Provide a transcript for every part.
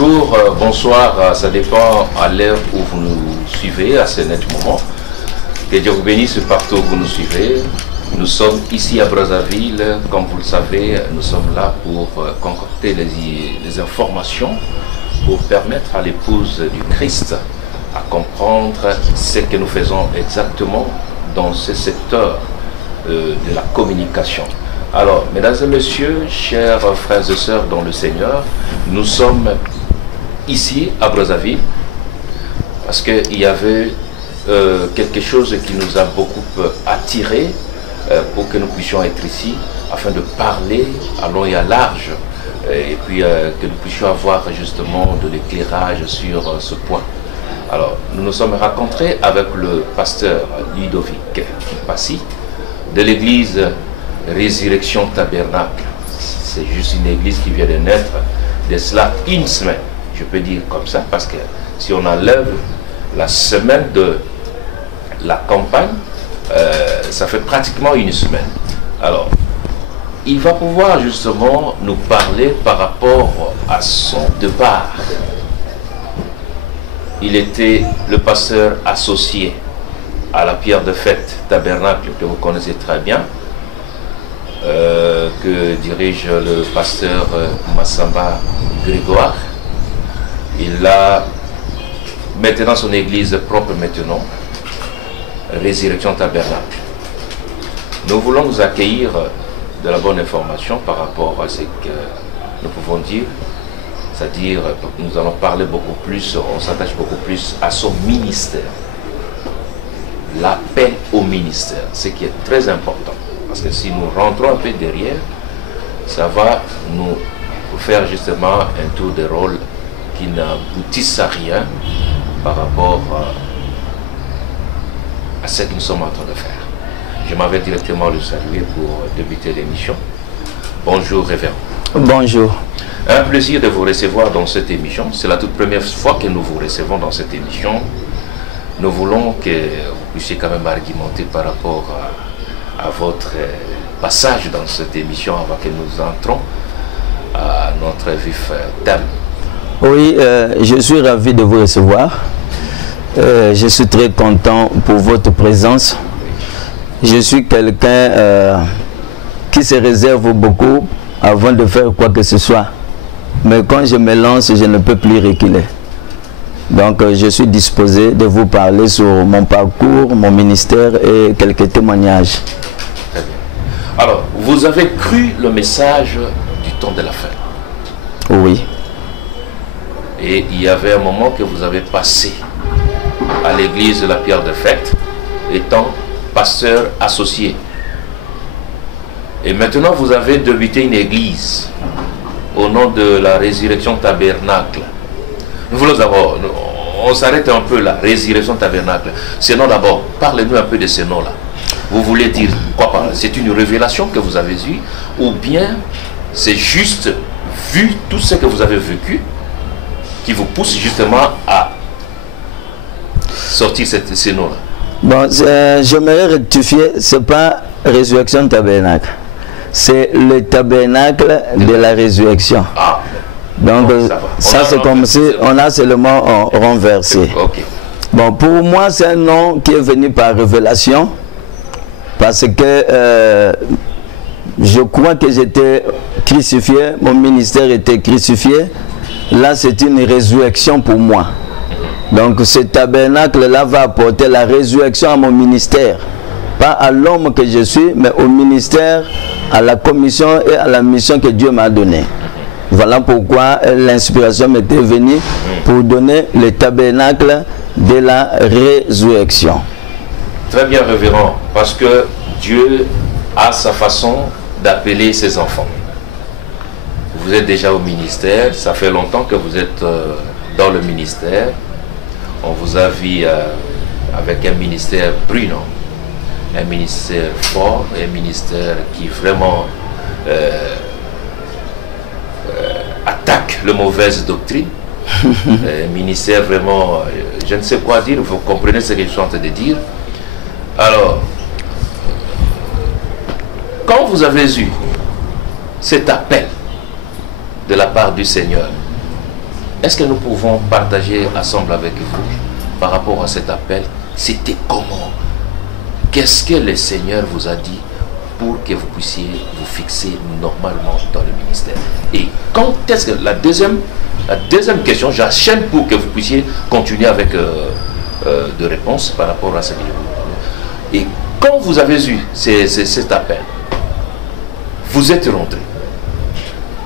bonjour, bonsoir, ça dépend à l'heure où vous nous suivez, à ce net moment. Que Dieu vous bénisse partout où vous nous suivez. Nous sommes ici à Brazzaville, comme vous le savez, nous sommes là pour concocter les informations pour permettre à l'épouse du Christ à comprendre ce que nous faisons exactement dans ce secteur de la communication. Alors, mesdames et messieurs, chers frères et sœurs dans le Seigneur, nous sommes ici à Brazzaville parce qu'il y avait quelque chose qui nous a beaucoup attirés pour que nous puissions être ici afin de parler à long et à large et puis que nous puissions avoir justement de l'éclairage sur ce point. Alors, nous nous sommes rencontrés avec le pasteur Ludovic Passy de l'église Résurrection Tabernacle. C'est juste une église qui vient de naître de cela une semaine, je peux dire comme ça, parce que si on enlève la semaine de la campagne, ça fait pratiquement une semaine. Alors, il va pouvoir justement nous parler par rapport à son départ. Il était le pasteur associé à la pierre de fête Tabernacle, que vous connaissez très bien, que dirige le pasteur Massamba Grégoire. Il a maintenant son église propre maintenant, Résurrection Tabernacle. Nous voulons nous accueillir de la bonne information par rapport à ce que nous pouvons dire. C'est-à-dire, nous allons parler beaucoup plus, on s'attache beaucoup plus à son ministère. L'appel au ministère, ce qui est très important. Parce que si nous rentrons un peu derrière, ça va nous faire justement un tour de rôle qui n'aboutisse à rien par rapport à ce que nous sommes en train de faire. Je m'en vais directement le saluer pour débuter l'émission. Bonjour, révérend. Bonjour. Un plaisir de vous recevoir dans cette émission. C'est la toute première fois que nous vous recevons dans cette émission. Nous voulons que vous puissiez quand même argumenter par rapport à votre passage dans cette émission avant que nous entrons à notre vif thème. Oui, je suis ravi de vous recevoir. Je suis très content pour votre présence. Je suis quelqu'un qui se réserve beaucoup avant de faire quoi que ce soit. Mais quand je me lance, je ne peux plus reculer. Donc je suis disposé de vous parler sur mon parcours, mon ministère et quelques témoignages. Très bien. Alors, vous avez cru le message du temps de la fin? Oui. Et il y avait un moment que vous avez passé à l'église de la pierre de fête, étant pasteur associé. Et maintenant, vous avez débuté une église au nom de la Résurrection Tabernacle. Nous voulons d'abord, on s'arrête un peu là, Résurrection Tabernacle. Ce nom d'abord, parlez-nous un peu de ce nom-là. Vous voulez dire quoi par là? C'est une révélation que vous avez eue ou bien c'est juste vu tout ce que vous avez vécu qui vous pousse justement à sortir ce nom-là? Bon, j'aimerais rectifier, ce n'est pas Résurrection Tabernacle. C'est le tabernacle de la résurrection. Ah. Donc, bon, ça c'est comme si on a seulement renversé. Okay. Bon, pour moi, c'est un nom qui est venu par révélation. Parce que je crois que j'étais crucifié, mon ministère était crucifié. Là, c'est une résurrection pour moi. Donc, ce tabernacle-là va apporter la résurrection à mon ministère. Pas à l'homme que je suis, mais au ministère, à la commission et à la mission que Dieu m'a donnée. Voilà pourquoi l'inspiration m'était venue pour donner le tabernacle de la résurrection. Très bien, révérend, parce que Dieu a sa façon d'appeler ses enfants. Vous êtes déjà au ministère, ça fait longtemps que vous êtes dans le ministère. On vous a vu avec un ministère brûlant, un ministère fort, un ministère qui vraiment attaque les mauvaises doctrines. Un ministère vraiment, je ne sais quoi dire, vous comprenez ce que je suis en train de dire. Alors, quand vous avez eu cet appel de la part du Seigneur, est-ce que nous pouvons partager ensemble avec vous par rapport à cet appel? C'était comment? Qu'est-ce que le Seigneur vous a dit pour que vous puissiez vous fixer normalement dans le ministère? Et quand est-ce que la deuxième question, j'enchaîne pour que vous puissiez continuer avec de réponses par rapport à ce que je vous dis. Et quand vous avez eu cet appel, vous êtes rentré.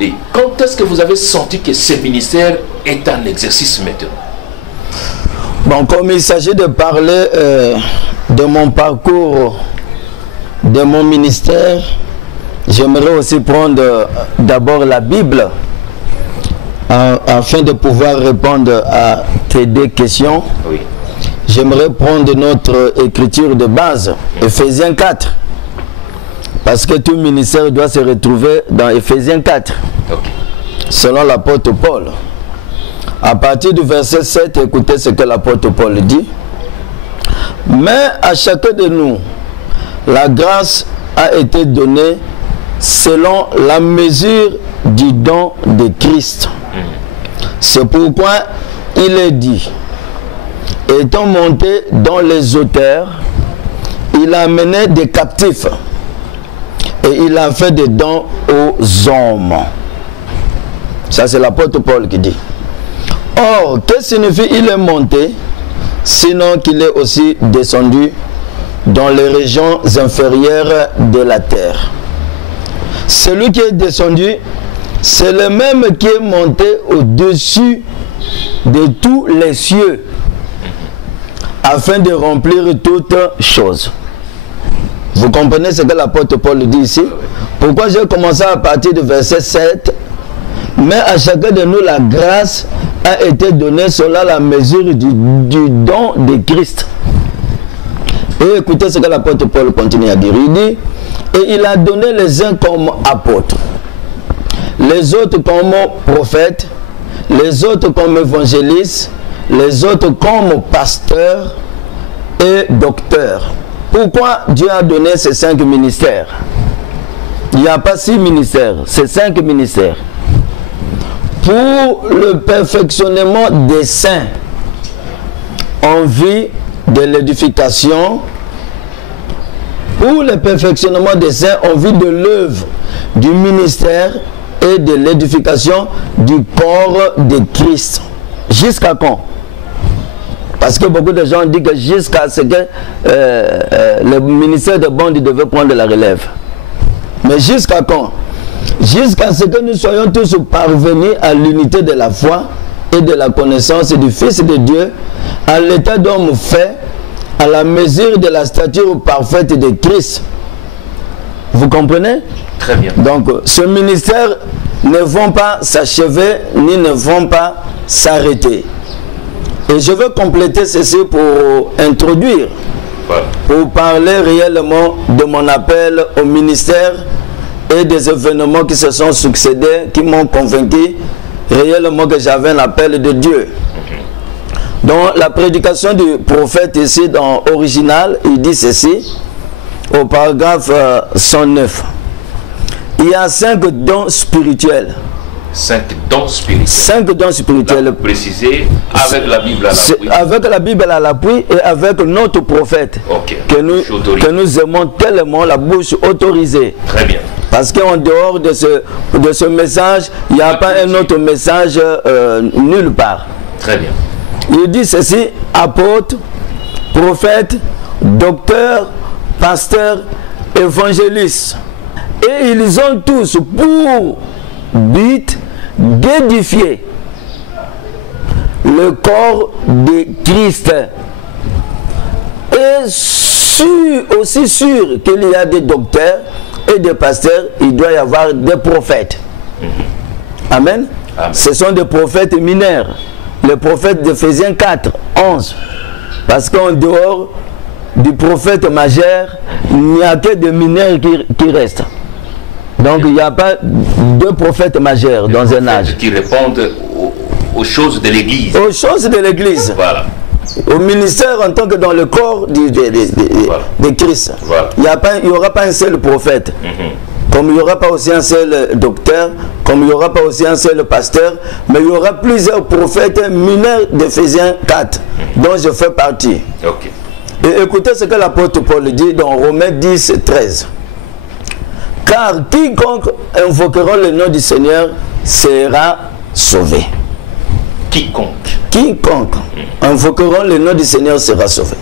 Et quand est-ce que vous avez senti que ce ministère est en exercice maintenant? Bon, comme il s'agit de parler de mon parcours, de mon ministère, j'aimerais aussi prendre d'abord la Bible afin de pouvoir répondre à tes deux questions. Oui. J'aimerais prendre notre écriture de base, Ephésiens 4. Parce que tout ministère doit se retrouver dans Ephésiens 4. Okay. Selon l'apôtre Paul. À partir du verset 7, écoutez ce que l'apôtre Paul dit. Mais à chacun de nous, la grâce a été donnée selon la mesure du don de Christ. C'est pourquoi il est dit, étant monté dans les hauteurs, il a amené des captifs et il a fait des dons aux hommes. Ça, c'est l'apôtre Paul qui dit. Or, que signifie il est monté, sinon qu'il est aussi descendu dans les régions inférieures de la terre? Celui qui est descendu, c'est le même qui est monté au-dessus de tous les cieux, afin de remplir toutes choses. Vous comprenez ce que l'apôtre Paul dit ici? Pourquoi j'ai commencé à partir du verset 7? Mais à chacun de nous, la grâce a été donnée selon la mesure du don de Christ. Et écoutez ce que l'apôtre Paul continue à dire. Il dit, et il a donné les uns comme apôtres, les autres comme prophètes, les autres comme évangélistes, les autres comme pasteurs et docteurs. Pourquoi Dieu a donné ces 5 ministères? Il n'y a pas 6 ministères, c'est 5 ministères. Pour le perfectionnement des saints, en vue de l'édification, pour le perfectionnement des saints, en vue de l'œuvre du ministère et de l'édification du corps de Christ. Jusqu'à quand? Parce que beaucoup de gens disent que jusqu'à ce que le ministère de Bond devait prendre la relève. Mais jusqu'à quand? Jusqu'à ce que nous soyons tous parvenus à l'unité de la foi et de la connaissance du Fils de Dieu, à l'état d'homme fait, à la mesure de la stature parfaite de Christ. Vous comprenez? Très bien. Donc, ce ministère ne vont pas s'achever, ni ne vont pas s'arrêter. Et je veux compléter ceci pour introduire, pour parler réellement de mon appel au ministère et des événements qui se sont succédés, qui m'ont convaincu réellement que j'avais un appel de Dieu. Dans la prédication du prophète ici, dans original, il dit ceci, au paragraphe 109. Il y a 5 dons spirituels. 5 dons spirituels. 5 dons spirituels. Précisé avec la Bible à l'appui. Avec la Bible à l'appui et avec notre prophète. Okay. Que nous aimons tellement, la bouche autorisée. Très bien. Parce qu'en dehors de ce message, il n'y a pas un autre message nulle part. Très bien. Il dit ceci, apôtre, prophète, docteur, pasteur, évangéliste. Et ils ont tous pour but d'édifier le corps de Christ. Et aussi sûr qu'il y a des docteurs et des pasteurs, il doit y avoir des prophètes. Amen. Amen. Ce sont des prophètes mineurs. Le prophète d'Éphésiens 4, 11. Parce qu'en dehors du prophète majeur, il n'y a que des mineurs qui restent. Donc il n'y a pas 2 prophètes majeurs dans un âge. Qui répondent aux choses de l'Église. Aux choses de l'Église. Voilà. Au ministère en tant que dans le corps de Christ. Voilà. Il n'y aura pas un seul prophète. comme il n'y aura pas aussi un seul docteur, comme il n'y aura pas aussi un seul pasteur, mais il y aura plusieurs prophètes mineurs d'Éphésiens 4, dont je fais partie. Ok. Et écoutez ce que l'apôtre Paul dit dans Romains 10, 13. Car quiconque invoquera le nom du Seigneur sera sauvé. Quiconque invoquera le nom du Seigneur sera sauvé.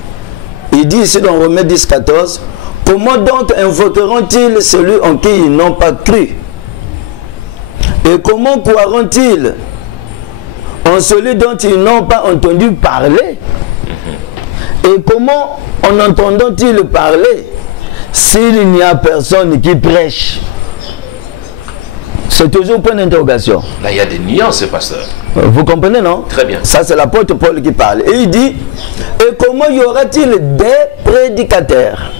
Il dit ici dans Romains 10, 14, comment donc invoqueront-ils celui en qui ils n'ont pas cru? Et comment croiront-ils en celui dont ils n'ont pas entendu parler? Et comment en entendant-ils parler s'il n'y a personne qui prêche? C'est toujours point d'interrogation. Là, il y a des nuances, pasteur. Vous comprenez, non? Très bien. Ça, c'est l'apôtre Paul qui parle. Et il dit, et comment y aura-t-il des prédicateurs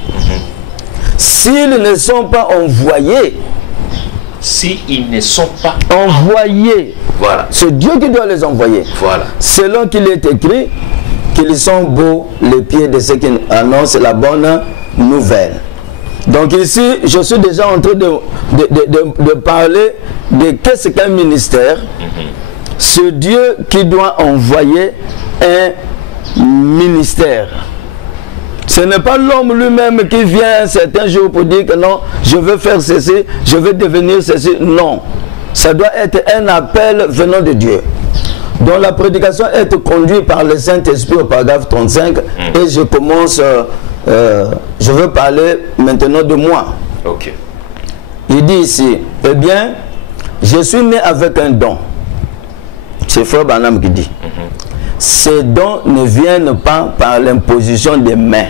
s'ils ne sont pas envoyés? S'ils ne sont pas envoyés. Voilà. C'est Dieu qui doit les envoyer. Voilà. Selon qu'il est écrit, qu'ils sont beaux les pieds de ceux qui annoncent la bonne nouvelle. Donc ici, je suis déjà en train de parler de qu'est-ce qu'un ministère. C'est Dieu qui doit envoyer un ministère. Ce n'est pas l'homme lui-même qui vient un certain jour pour dire que non, je veux faire ceci, je veux devenir ceci. Non. Ça doit être un appel venant de Dieu, dont la prédication est conduite par le Saint-Esprit au paragraphe 35. Et je commence, je veux parler maintenant de moi. Ok. Il dit ici, eh bien, je suis né avec un don. C'est Frère Branham qui dit. Ces dons ne viennent pas par l'imposition des mains.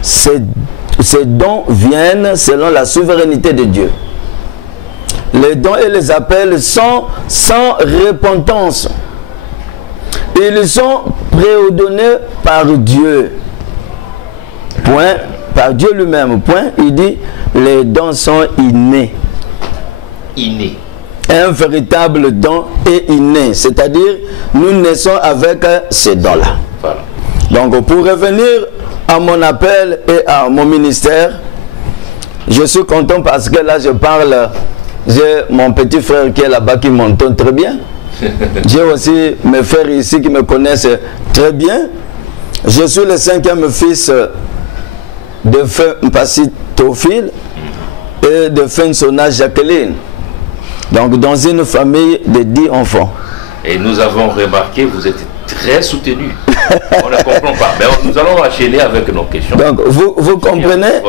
Ces dons viennent selon la souveraineté de Dieu. Les dons et les appels sont sans repentance. Ils sont préordonnés par Dieu. Point. Par Dieu lui-même. Point. Il dit, les dons sont innés. Innés. Un véritable don est inné. C'est-à-dire, nous naissons avec ces dons-là. Voilà. Donc, pour revenir à mon appel et à mon ministère, je suis content parce que là, je parle. J'ai mon petit frère qui est là-bas qui m'entend très bien. J'ai aussi mes frères ici qui me connaissent très bien. Je suis le 5e fils de Feu Mpassi Théophile et de Fensona Jacqueline. Donc dans une famille de 10 enfants. Et nous avons remarqué, vous êtes très soutenu. On ne comprend pas. Mais nous allons enchaîner avec nos questions. Donc vous comprenez,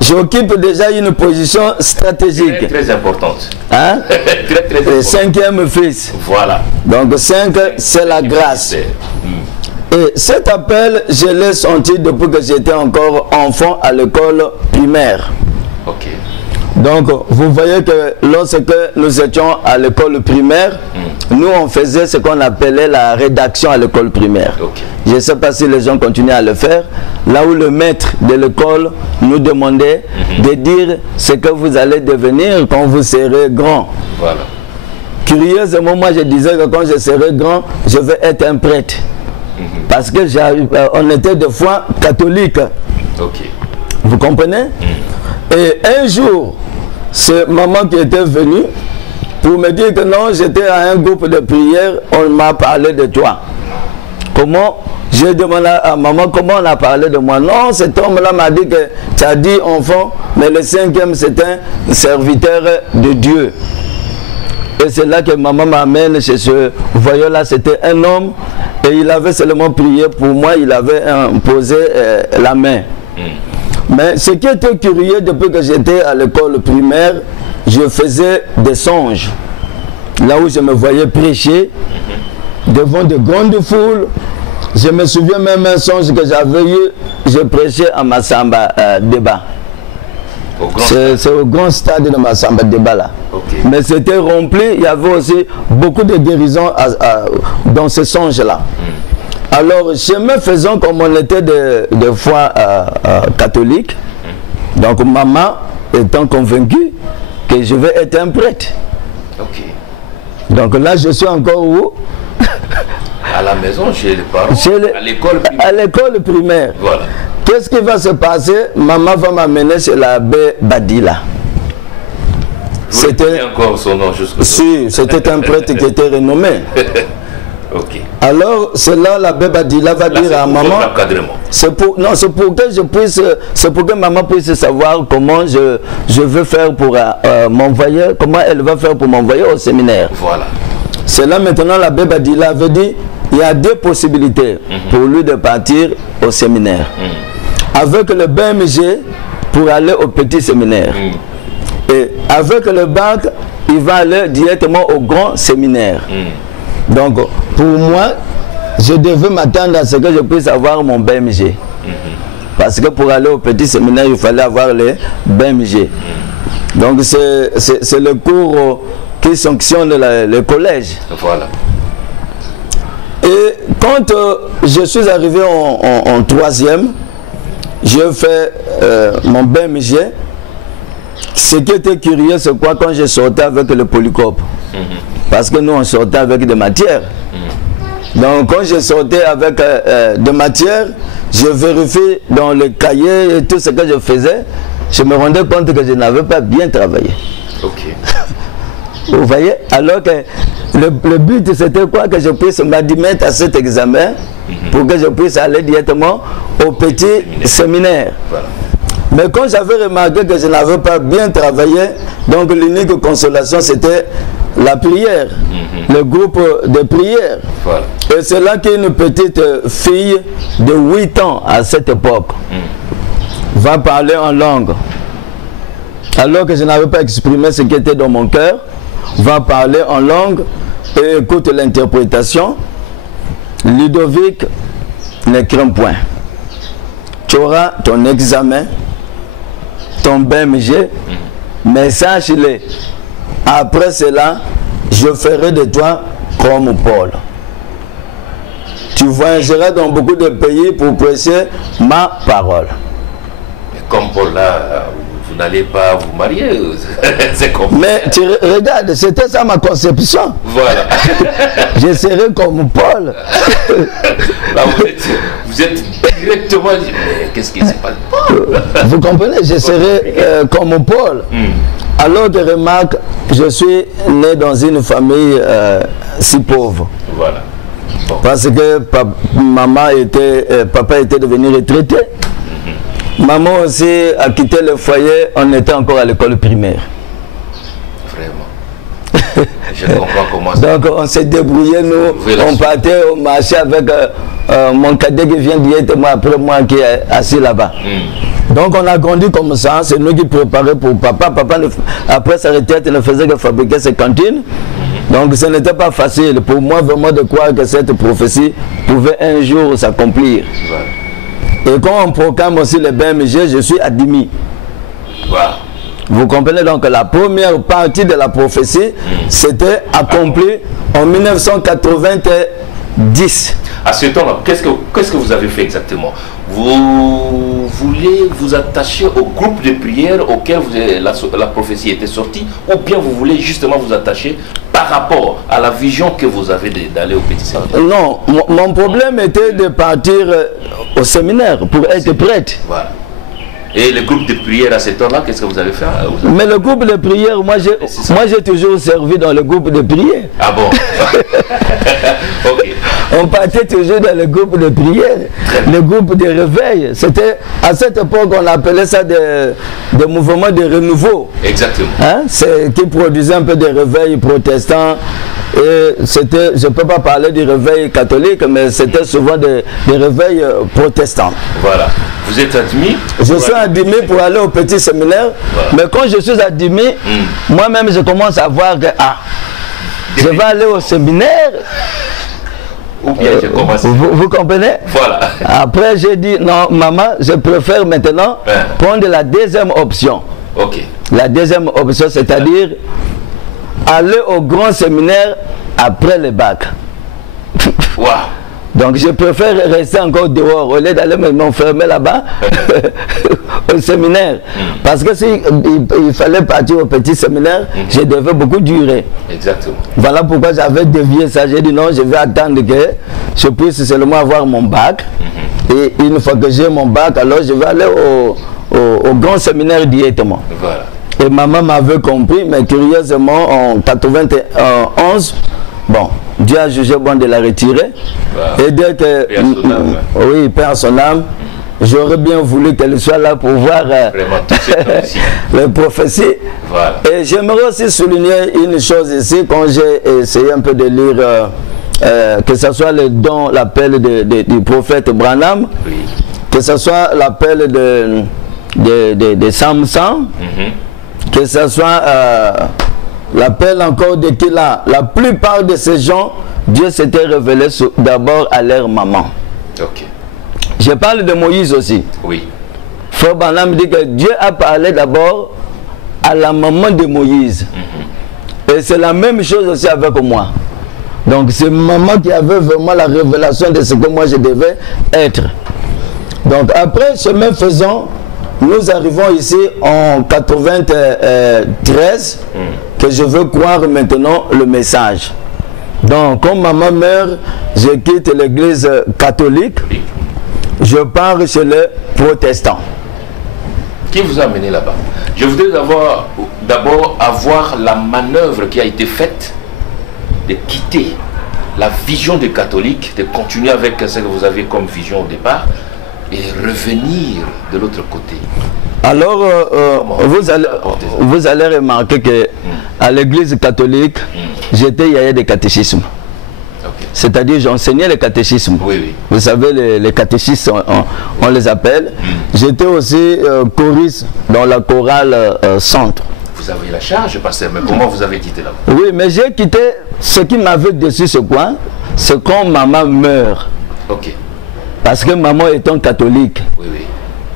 j'occupe déjà une position stratégique. Très importante. Hein? Très le 5e fils. Voilà. Donc 5, c'est la grâce. Et cet appel, je l'ai senti depuis que j'étais encore enfant à l'école primaire. Ok. Donc, vous voyez que lorsque nous étions à l'école primaire, nous on faisait ce qu'on appelait la rédaction à l'école primaire. Okay. Je ne sais pas si les gens continuent à le faire. Là où le maître de l'école nous demandait de dire ce que vous allez devenir quand vous serez grand. Voilà. Curieusement, moi je disais que quand je serai grand, je vais être un prêtre. Parce que on était de foi catholique. Okay. Vous comprenez? Et un jour, c'est maman qui était venue pour me dire que non, j'étais à un groupe de prière, on m'a parlé de toi. Comment? J'ai demandé à maman comment on a parlé de moi. Non, cet homme-là m'a dit que tu as dit enfant, mais le 5e c'est un serviteur de Dieu. Et c'est là que maman m'amène chez ce voyant-là, c'était un homme et il avait seulement prié pour moi, il avait posé la main. Mais ce qui était curieux, depuis que j'étais à l'école primaire, je faisais des songes. Là où je me voyais prêcher devant de grandes foules. Je me souviens même un songe que j'avais eu, je prêchais à Massamba Débat. C'est au grand stade de Massamba Débat là. Okay. Mais c'était rempli, il y avait aussi beaucoup de guérisons dans ce songe-là. Alors, chemin faisant comme on était de foi catholique, donc maman étant convaincue que je vais être un prêtre. Okay. Donc là, je suis encore où? À la maison, chez les parents, à l'école primaire. À l'école primaire. Voilà. Que qu'est-ce qui va se passer? Maman va m'amener chez l'abbé Badila. C'était encore son nom jusqu'au Si, c'était un prêtre qui était renommé. Ok. Alors, c'est là l'abbé Badila va dire à maman. C'est pour que maman puisse savoir comment je veux faire pour m'envoyer, comment elle va faire pour m'envoyer au séminaire. Voilà. C'est là maintenant l'abbé Badila avait dit, il y a deux possibilités pour lui de partir au séminaire. Avec le BMG pour aller au petit séminaire. Et avec le bac, il va aller directement au grand séminaire. Donc, pour moi, je devais m'attendre à ce que je puisse avoir mon BMG. Parce que pour aller au petit séminaire, il fallait avoir le BMG. Donc, c'est le cours qui sanctionne le collège. Voilà. Et quand je suis arrivé en troisième, j'ai fait mon BMG. Ce qui était curieux, c'est quoi quand je sortais avec le polycope. Parce que nous, on sortait avec des matières. Donc, quand je sortais avec des matières, je vérifiais dans le cahier et tout ce que je faisais, je me rendais compte que je n'avais pas bien travaillé. Ok. Vous voyez? Alors que le but, c'était quoi? Que je puisse m'admettre à cet examen pour que je puisse aller directement au petit séminaire. Voilà. Mais quand j'avais remarqué que je n'avais pas bien travaillé, donc l'unique consolation, c'était la prière, le groupe de prière. Voilà. Et c'est là qu'une petite fille de 8 ans à cette époque va parler en langue. Alors que je n'avais pas exprimé ce qui était dans mon cœur, va parler en langue et écoute l'interprétation. Ludovic, ne crains point. Tu auras ton examen, ton BMG, mais sache-le, après cela, je ferai de toi comme Paul. Tu voyageras dans beaucoup de pays pour prêcher ma parole. Mais comme Paul là, vous n'allez pas vous marier. C'est comme... Mais tu regardes, c'était ça ma conception. Voilà. Je serai comme Paul. Là, vous êtes directement... Mais qu'est-ce qui se passe? Vous comprenez? Je serai comme Paul. Alors que remarque, je suis né dans une famille si pauvre. Voilà. Bon. Parce que papa était devenu retraité. Maman aussi a quitté le foyer, on était encore à l'école primaire. Vraiment. Je comprends comment ça. Donc on s'est débrouillé, nous, on partait au marché avec mon cadet qui vient directement après moi qui est assis là-bas. Donc on a grandi comme ça, c'est nous qui préparaient pour papa. Papa, après sa retraite, ne faisait que fabriquer ses cantines. Donc ce n'était pas facile pour moi vraiment de croire que cette prophétie pouvait un jour s'accomplir. Voilà. Et quand on proclame aussi le BMG, je suis admis. Wow. Vous comprenez donc la première partie de la prophétie, c'était accompli en 1990. À ce temps-là, qu'est-ce que vous avez fait exactement? Vous voulez vous attacher au groupe de prière auquel la prophétie était sortie, ou bien vous voulez justement vous attacher par rapport à la vision que vous avez d'aller au petit séminaire? Non, mon problème était de partir au séminaire pour être prêtre. Voilà. Et le groupe de prière à ce temps-là, qu'est-ce que vous avez fait? Mais le groupe de prière, moi j'ai toujours servi dans le groupe de prière. Ah bon? Ok. On partait toujours dans le groupe de prière, le groupe de réveil. C'était à cette époque on appelait ça des mouvements de renouveau. Exactement. Hein? Qui produisait un peu de réveil protestant. Et c'était, je ne peux pas parler du réveil catholique, mais c'était souvent des réveils protestants. Voilà. Vous êtes admis? Je suis admis pour aller au petit séminaire, voilà. Mais quand je suis admis, moi-même je commence à voir que je vais aller au séminaire. Ou bien je commence. Vous comprenez? Voilà. Après j'ai dit non maman, je préfère maintenant prendre la deuxième option. Ok. La deuxième option, c'est-à-dire aller au grand séminaire après le bac. Wow. Donc je préfère rester encore dehors au lieu d'aller m'enfermer là-bas au séminaire. Parce que s'il fallait partir au petit séminaire, je devais beaucoup durer. Exactement. Voilà pourquoi j'avais dévié ça. J'ai dit non, je vais attendre que je puisse seulement avoir mon bac. Et une fois que j'ai mon bac, alors je vais aller au grand séminaire directement. Voilà. Et maman m'avait compris, mais curieusement en 91, bon, Dieu a jugé bon de la retirer. Voilà. Et dès que, oui, paix à son âme, j'aurais bien voulu qu'elle soit là pour voir les prophéties. Voilà. Et j'aimerais aussi souligner une chose ici, quand j'ai essayé un peu de lire, que ce soit le don, l'appel du prophète Branham, oui. Que ce soit l'appel de Samson, que ce soit l'appel encore de Kila. La plupart de ces gens, Dieu s'était révélé d'abord à leur maman. Okay. Je parle de Moïse aussi. Oui. Frère Branham dit que Dieu a parlé d'abord à la maman de Moïse. Et c'est la même chose aussi avec moi. Donc c'est maman qui avait vraiment la révélation de ce que moi je devais être. Donc après, chemin faisant, nous arrivons ici en 93, que je veux croire maintenant le message. Donc, quand maman meurt, je quitte l'église catholique, je pars chez les protestants. Qui vous a amené là-bas? Je voudrais d'abord avoir la manœuvre qui a été faite de quitter la vision des catholiques, de continuer avec ce que vous avez comme vision au départ, et revenir de l'autre côté. Alors, vous allez remarquer que à l'église catholique, j'étais yaya de catéchisme. Okay. C'est-à-dire, j'enseignais le catéchisme. Oui, oui. Vous savez, les catéchistes, on les appelle. J'étais aussi choriste dans la chorale centre. Vous avez la charge, pasteur, mais comment vous avez quitté là-bas? Oui, mais j'ai quitté. Ce qui m'avait déçu ce coin, c'est quand maman meurt. Ok. Parce que maman étant catholique, oui, oui.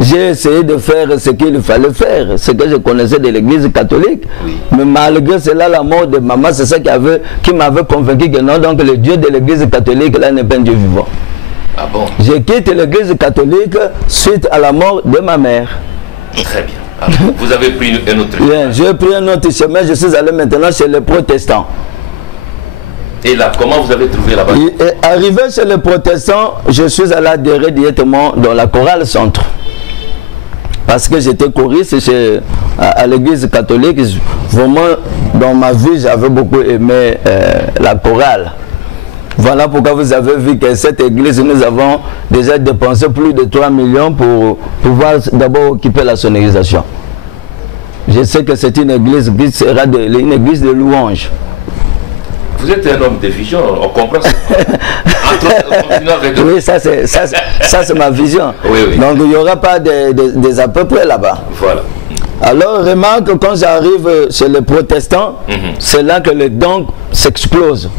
J'ai essayé de faire ce qu'il fallait faire, ce que je connaissais de l'église catholique. Oui. Mais malgré cela, la mort de maman, c'est ça qui m'avait convaincu que non, donc le Dieu de l'église catholique, là, n'est pas un Dieu vivant. Ah bon? J'ai quitté l'église catholique suite à la mort de ma mère. Très bien. Alors, vous avez pris un autre chemin? Bien, j'ai pris un autre chemin, je suis allé maintenant chez les protestants. Et là, comment vous avez trouvé là-bas? Arrivé chez les protestants, je suis allé adhérer directement dans la chorale centre. Parce que j'étais choriste à l'église catholique. Vraiment, dans ma vie, j'avais beaucoup aimé la chorale. Voilà pourquoi vous avez vu que cette église, nous avons déjà dépensé plus de 3 millions pour pouvoir d'abord occuper la sonorisation. Je sais que c'est une église qui sera une église de louange. Vous êtes un homme de vision, on comprend ça. Oui, ça c'est ma vision. Oui, oui. Donc il n'y aura pas des à peu près là-bas. Voilà. Alors remarque, quand j'arrive chez les protestants, c'est là que le don s'explose.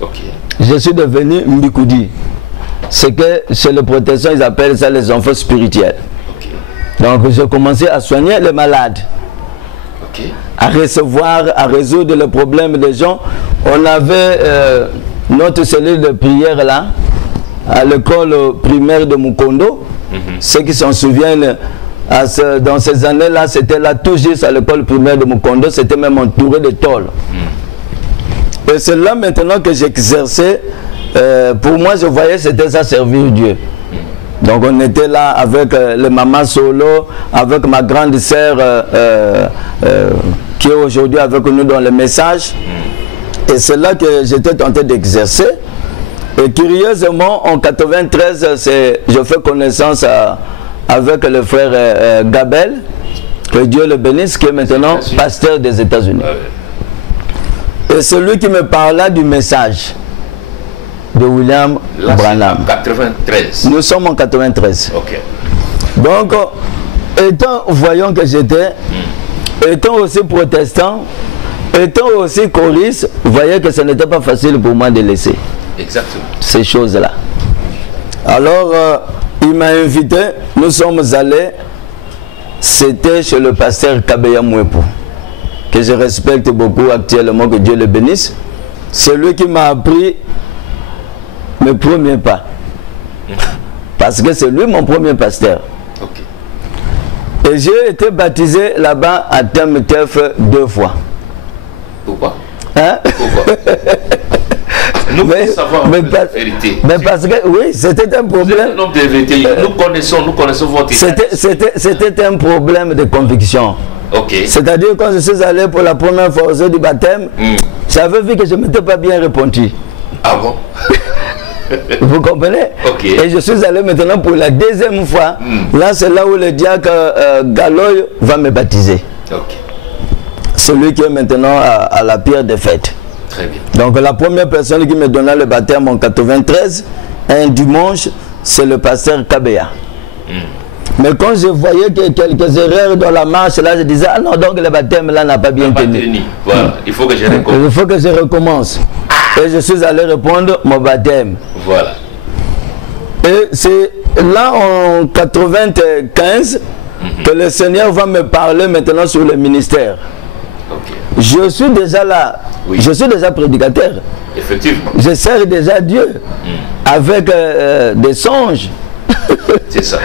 Okay. Je suis devenu Mbikoudi. C'est que chez les protestants, ils appellent ça les enfants spirituels. Okay. Donc j'ai commencé à soigner les malades. Okay. À recevoir, à résoudre les problèmes des gens. On avait notre cellule de prière là, à l'école primaire de Mukondo. Ceux qui s'en souviennent, dans ces années-là, c'était là tout juste à l'école primaire de Mukondo, c'était même entouré de tôles. Et c'est là maintenant que j'exerçais. Pour moi, je voyais que c'était ça, servir Dieu. Donc on était là avec les mamans solo, avec ma grande sœur qui est aujourd'hui avec nous dans le message. Et c'est là que j'étais tenté d'exercer. Et curieusement, en 93, je fais connaissance avec le frère Gabel, que Dieu le bénisse, qui est maintenant pasteur des États-Unis. Et c'est lui qui me parla du message de William Branham. En 93. Nous sommes en 93. Okay. Donc, voyant que j'étais, étant aussi protestant, étant aussi choriste, vous voyez que ce n'était pas facile pour moi de laisser. Exactement. Ces choses-là. Alors, il m'a invité, nous sommes allés, c'était chez le pasteur Kabeya Mwepo, que je respecte beaucoup actuellement, que Dieu le bénisse. C'est lui qui m'a appris mes premiers pas. Parce que c'est lui mon premier pasteur. Okay. Et j'ai été baptisé là-bas à Temtef 2 fois. Pourquoi? Hein? Pourquoi? Nous voulons savoir la vérité. Mais parce que, oui, c'était un problème. Un homme de vérité. Nous connaissons votre C'était un problème de conviction. Okay. C'est-à-dire, quand je suis allé pour la première fois au jour du baptême, j'avais vu que je ne m'étais pas bien répondu. Ah bon? Vous comprenez? Okay. Et je suis allé maintenant pour la deuxième fois. Là, c'est là où le diacre Galoy va me baptiser. Okay. Celui qui est maintenant à la pierre des fêtes. Très bien. Donc la première personne qui me donna le baptême en 93, un dimanche, c'est le pasteur Kabea. Mais quand je voyais que quelques erreurs dans la marche, là, je disais, ah non, donc le baptême là n'a pas bien tenu. Voilà, il faut que je recommence. Il faut que je recommence. Et je suis allé répondre mon baptême. Voilà. Et c'est là en 95 que le Seigneur va me parler maintenant sur le ministère. Okay. Je suis déjà là. Oui. Je suis déjà prédicateur. Effectivement. Je sers déjà Dieu avec des songes. C'est ça.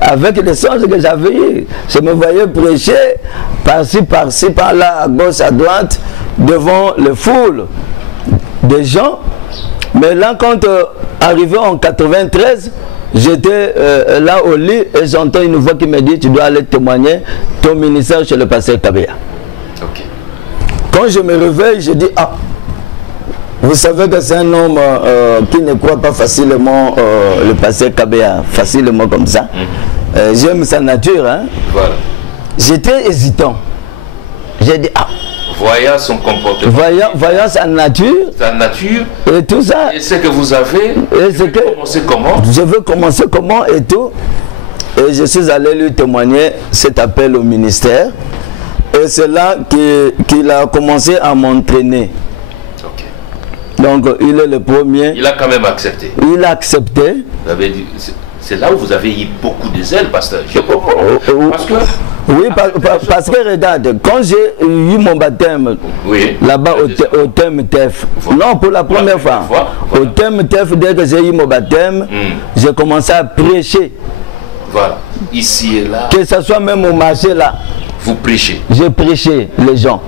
Avec des songes que j'avais eu. Je me voyais prêcher par-ci, par-là, à gauche, à droite, devant les foules des gens. Mais là, quand arrivé en 93, j'étais là au lit et j'entends une voix qui me dit, tu dois aller témoigner ton ministère chez le pasteur Kabea. Okay. Quand je me réveille, je dis, ah, vous savez que c'est un homme qui ne croit pas facilement le pasteur Kabea, facilement comme ça. J'aime sa nature. Hein. Voilà. J'étais hésitant. J'ai dit, ah. Voyant son comportement. Voyant sa nature. Sa nature. Et tout ça. Et ce que vous avez. Et ce que, commencer comment? Je veux commencer comment et tout. Et je suis allé lui témoigner cet appel au ministère. Et c'est là qu'il a commencé à m'entraîner. Okay. Donc il est le premier. Il a quand même accepté. Il a accepté. C'est là où vous avez eu beaucoup de zèle, pasteur. Je comprends. Parce que... Oui, parce que regarde, quand j'ai eu mon baptême, oui, là-bas au Temtef, non, pour la première fois, voilà. Au Temtef, dès que j'ai eu mon baptême, j'ai commencé à prêcher. Voilà, ici et là. Que ce soit même au marché là. Vous prêchez. J'ai prêché les gens.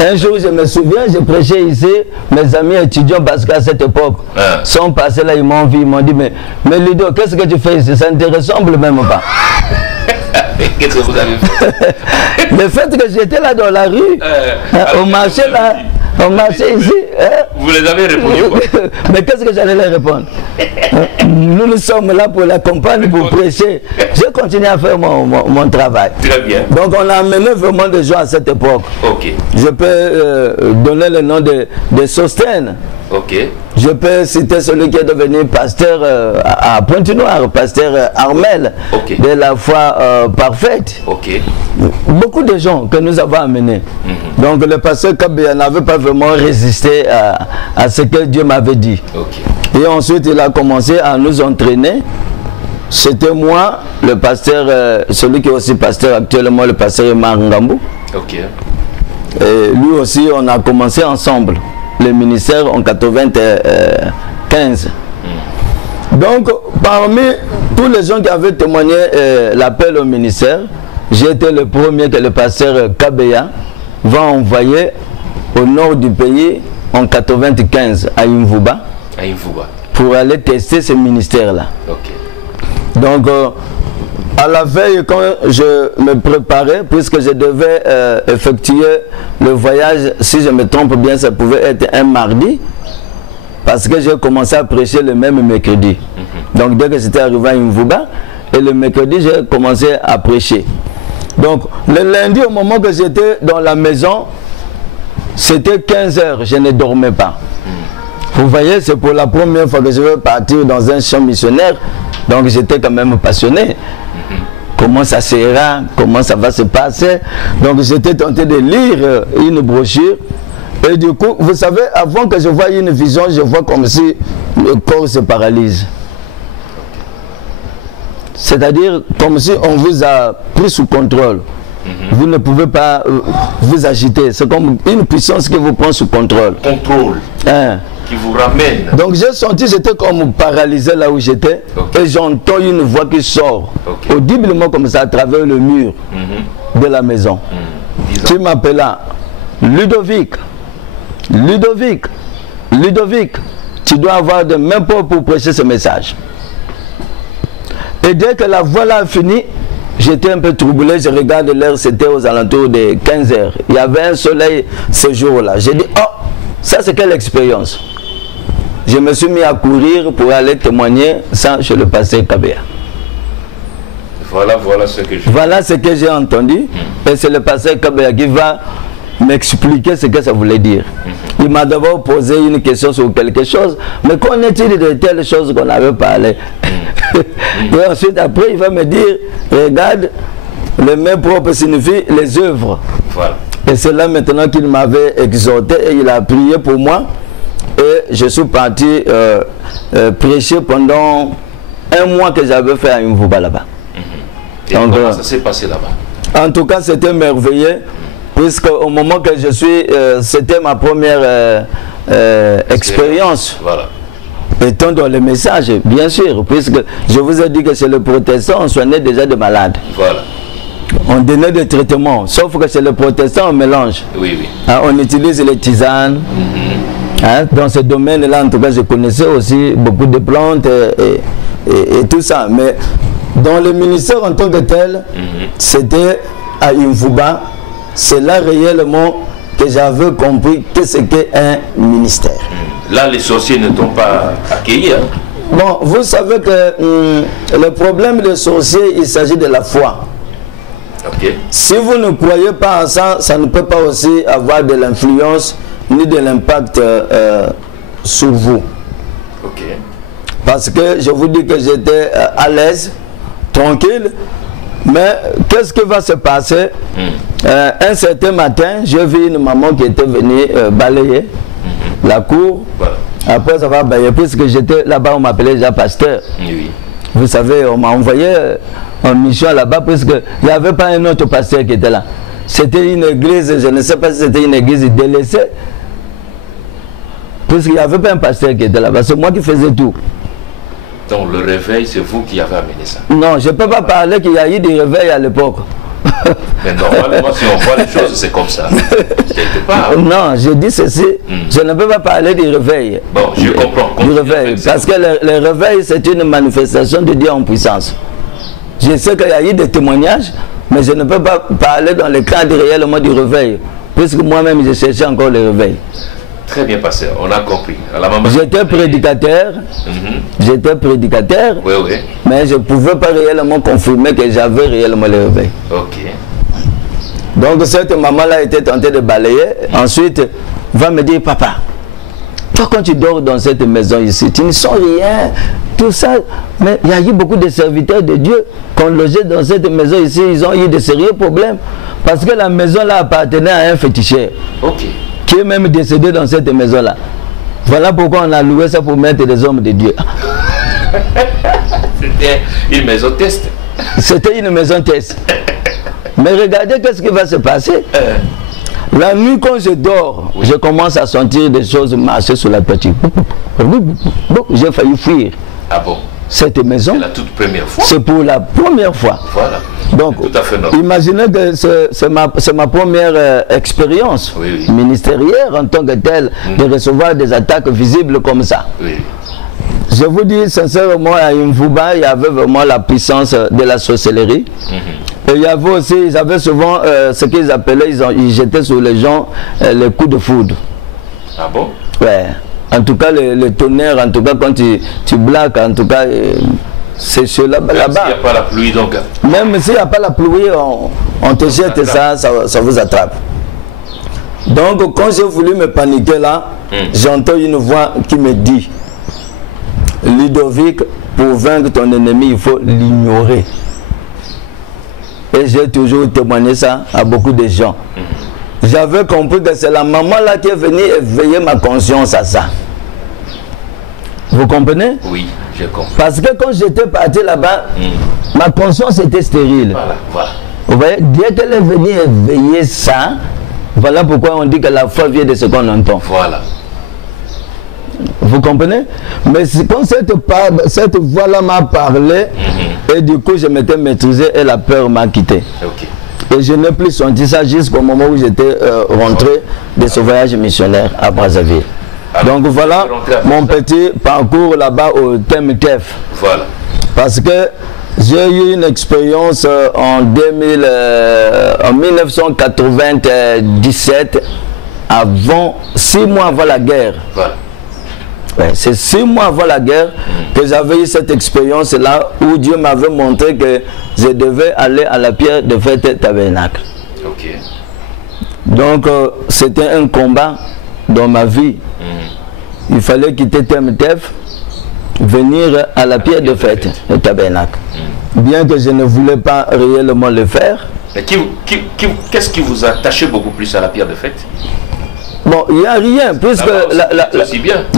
Un jour, je me souviens, j'ai prêché ici, mes amis étudiants, parce qu'à cette époque, sont passés là, ils m'ont vu, ils m'ont dit, mais Ludo, qu'est-ce que tu fais ici? Ça ne te ressemble même pas. Qu'est-ce que vous avez fait? Le fait que j'étais là dans la rue, au marché là, au marché ici. Vous les avez répondu quoi? Mais qu'est-ce que j'allais leur répondre? Nous sommes là pour l'accompagner, pour prêcher. J'ai continué à faire mon travail. Très bien. Donc on a amené vraiment des gens à cette époque. Ok. Je peux donner le nom de Sostène. Ok. Je peux citer celui qui est devenu pasteur à Pointe-Noire, pasteur Armel, de la foi parfaite. Okay. Beaucoup de gens que nous avons amenés. Donc le pasteur Kabea n'avait pas vraiment résisté à ce que Dieu m'avait dit. Okay. Et ensuite il a commencé à nous entraîner. C'était moi, le pasteur, celui qui est aussi pasteur actuellement, le pasteur Marangambu. Okay. Et lui aussi, on a commencé ensemble le ministère en 95. Donc, parmi tous les gens qui avaient témoigné l'appel au ministère, j'ai été le premier que le pasteur Kabea va envoyer au nord du pays en 95 à Imvuba. Pour aller tester ce ministère-là. Okay. Donc, à la veille, quand je me préparais, puisque je devais effectuer le voyage, si je me trompe bien, ça pouvait être un mardi, parce que j'ai commencé à prêcher le même mercredi. Donc, dès que j'étais arrivé à Imvuba, et le mercredi, j'ai commencé à prêcher. Donc, le lundi, au moment que j'étais dans la maison, c'était 15 heures, je ne dormais pas. Vous voyez, c'est pour la première fois que je vais partir dans un champ missionnaire, donc j'étais quand même passionné. Comment ça sera, comment ça va se passer. Donc j'étais tenté de lire une brochure. Et du coup, vous savez, avant que je voie une vision, je vois comme si le corps se paralyse. C'est-à-dire comme si on vous a pris sous contrôle. Vous ne pouvez pas vous agiter. C'est comme une puissance qui vous prend sous contrôle. Contrôle. Hein? qui vous ramène. Donc j'ai senti, j'étais comme paralysé là où j'étais. Et j'entends une voix qui sort audiblement comme ça à travers le mur de la maison. Qui m'appela Ludovic, Ludovic, Ludovic, tu dois avoir de mains pour prêcher ce message. Et dès que la voix là a fini, j'étais un peu troublé, je regarde l'heure, c'était aux alentours de 15 h. Il y avait un soleil ce jour-là. J'ai dit, oh, ça c'est quelle expérience. Je me suis mis à courir pour aller témoigner ça chez le pasteur Kabea. Voilà ce que Voilà ce que j'ai entendu. Et c'est le pasteur Kabea qui va m'expliquer ce que ça voulait dire. Il m'a d'abord posé une question sur quelque chose, mais qu'en est-il de telles choses qu'on avait parlé? Et ensuite, après, il va me dire, regarde, le mains propres signifie les œuvres. Voilà. Et c'est là maintenant qu'il m'avait exhorté et il a prié pour moi. Et je suis parti prêcher pendant un mois que j'avais fait à Mvuba là-bas. Et donc, comment ça s'est passé là-bas? En tout cas, c'était merveilleux. Puisque au moment que je suis, c'était ma première expérience. Voilà. Étant dans le message, bien sûr, puisque je vous ai dit que chez le protestant, on soignait déjà de malades. Voilà. On donnait des traitements, sauf que chez le protestant, on mélange. Oui, oui. Hein, on utilise les tisanes. Hein, dans ce domaine-là, en tout cas, je connaissais aussi beaucoup de plantes et tout ça. Mais dans le ministère en tant que tel, c'était à Mvuba. C'est là réellement que j'avais compris que c'était un ministère. Là, les sorciers ne t'ont pas accueilli. Hein? Bon, vous savez que le problème des sorciers, il s'agit de la foi. Si vous ne croyez pas en ça, ça ne peut pas aussi avoir de l'influence ni de l'impact sur vous. Parce que je vous dis que j'étais à l'aise, tranquille. Mais qu'est-ce qui va se passer? Un certain matin, j'ai vu une maman qui était venue balayer la cour. Après ça va balayer, puisque j'étais là-bas, on m'appelait déjà pasteur. Vous savez, on m'a envoyé en mission là-bas, puisqu'il n'y avait pas un autre pasteur qui était là. C'était une église, je ne sais pas si c'était une église délaissée, puisqu'il n'y avait pas un pasteur qui était là-bas, c'est moi qui faisais tout. Donc le réveil, c'est vous qui avez amené ça? Non, je ne peux pas parler qu'il y a eu des réveils à l'époque. Mais normalement, si on voit les choses, c'est comme ça. Non, je dis ceci, je ne peux pas parler du réveil. Bon, je comprends. Du réveil, parce que le réveil, c'est une manifestation de Dieu en puissance. Je sais qu'il y a eu des témoignages, mais je ne peux pas parler dans le cadre réellement du réveil, puisque moi-même, je cherchais encore le réveil. Très bien passé, on a compris. J'étais prédicateur, oui, oui. Mais je ne pouvais pas réellement confirmer que j'avais réellement le réveil. Donc cette maman-là était tentée de balayer. Ensuite, va me dire, papa, toi quand tu dors dans cette maison ici, tu ne sens rien, tout ça. Mais il y a eu beaucoup de serviteurs de Dieu qui ont logé dans cette maison ici, ils ont eu de sérieux problèmes. Parce que la maison-là appartenait à un féticheur. Qui est même décédé dans cette maison-là. Voilà pourquoi on a loué ça pour mettre des hommes de Dieu. C'était une maison test. C'était une maison test. Mais regardez qu'est-ce qui va se passer. La nuit quand je dors, je commence à sentir des choses marcher sur la toiture. J'ai failli fuir. Ah bon? Cette maison, c'est la toute première fois. C'est pour la première fois. Voilà. Donc, tout à fait normal. Imaginez que c'est ma première expérience ministérielle en tant que telle, de recevoir des attaques visibles comme ça. Je vous dis sincèrement, à Mvuba, il y avait vraiment la puissance de la sorcellerie. Et il y avait aussi, ils avaient souvent ce qu'ils appelaient, ils jetaient sur les gens les coups de foudre. Ah bon? Ouais. En tout cas, le tonnerre, en tout cas, quand tu blagues, en tout cas, c'est là-bas. Même s'il n'y a pas la pluie, donc. Même s'il n'y a pas la pluie, on te jette ça vous attrape. Donc, quand j'ai voulu me paniquer là, j'entends une voix qui me dit, Ludovic, pour vaincre ton ennemi, il faut l'ignorer. Et j'ai toujours témoigné ça à beaucoup de gens. J'avais compris que c'est la maman là qui est venue éveiller ma conscience à ça. Vous comprenez? Oui, je comprends. Parce que quand j'étais parti là-bas, ma conscience était stérile. Voilà. Vous voyez, dès qu'elle est venue éveiller ça, voilà pourquoi on dit que la foi vient de ce qu'on entend. Voilà. Vous comprenez? Mais quand cette voix-là m'a parlé, et du coup je m'étais maîtrisé et la peur m'a quitté. Okay. Et je n'ai plus senti ça jusqu'au moment où j'étais rentré de ce voyage missionnaire à Brazzaville. Alors, donc voilà mon petit parcours là-bas au TEMTEF. Voilà. Parce que j'ai eu une expérience en 1997, avant, 6 mois avant la guerre. Voilà. Ouais, c'est 6 mois avant la guerre que j'avais eu cette expérience-là où Dieu m'avait montré que je devais aller à la pierre de fête tabernacle. Okay. Donc c'était un combat dans ma vie. Il fallait quitter TEMTEF, venir à la pierre de fête tabernacle. Bien que je ne voulais pas réellement le faire. Mais qu'est-ce qui vous a attaché beaucoup plus à la pierre de fête? Bon, il n'y a rien, puisque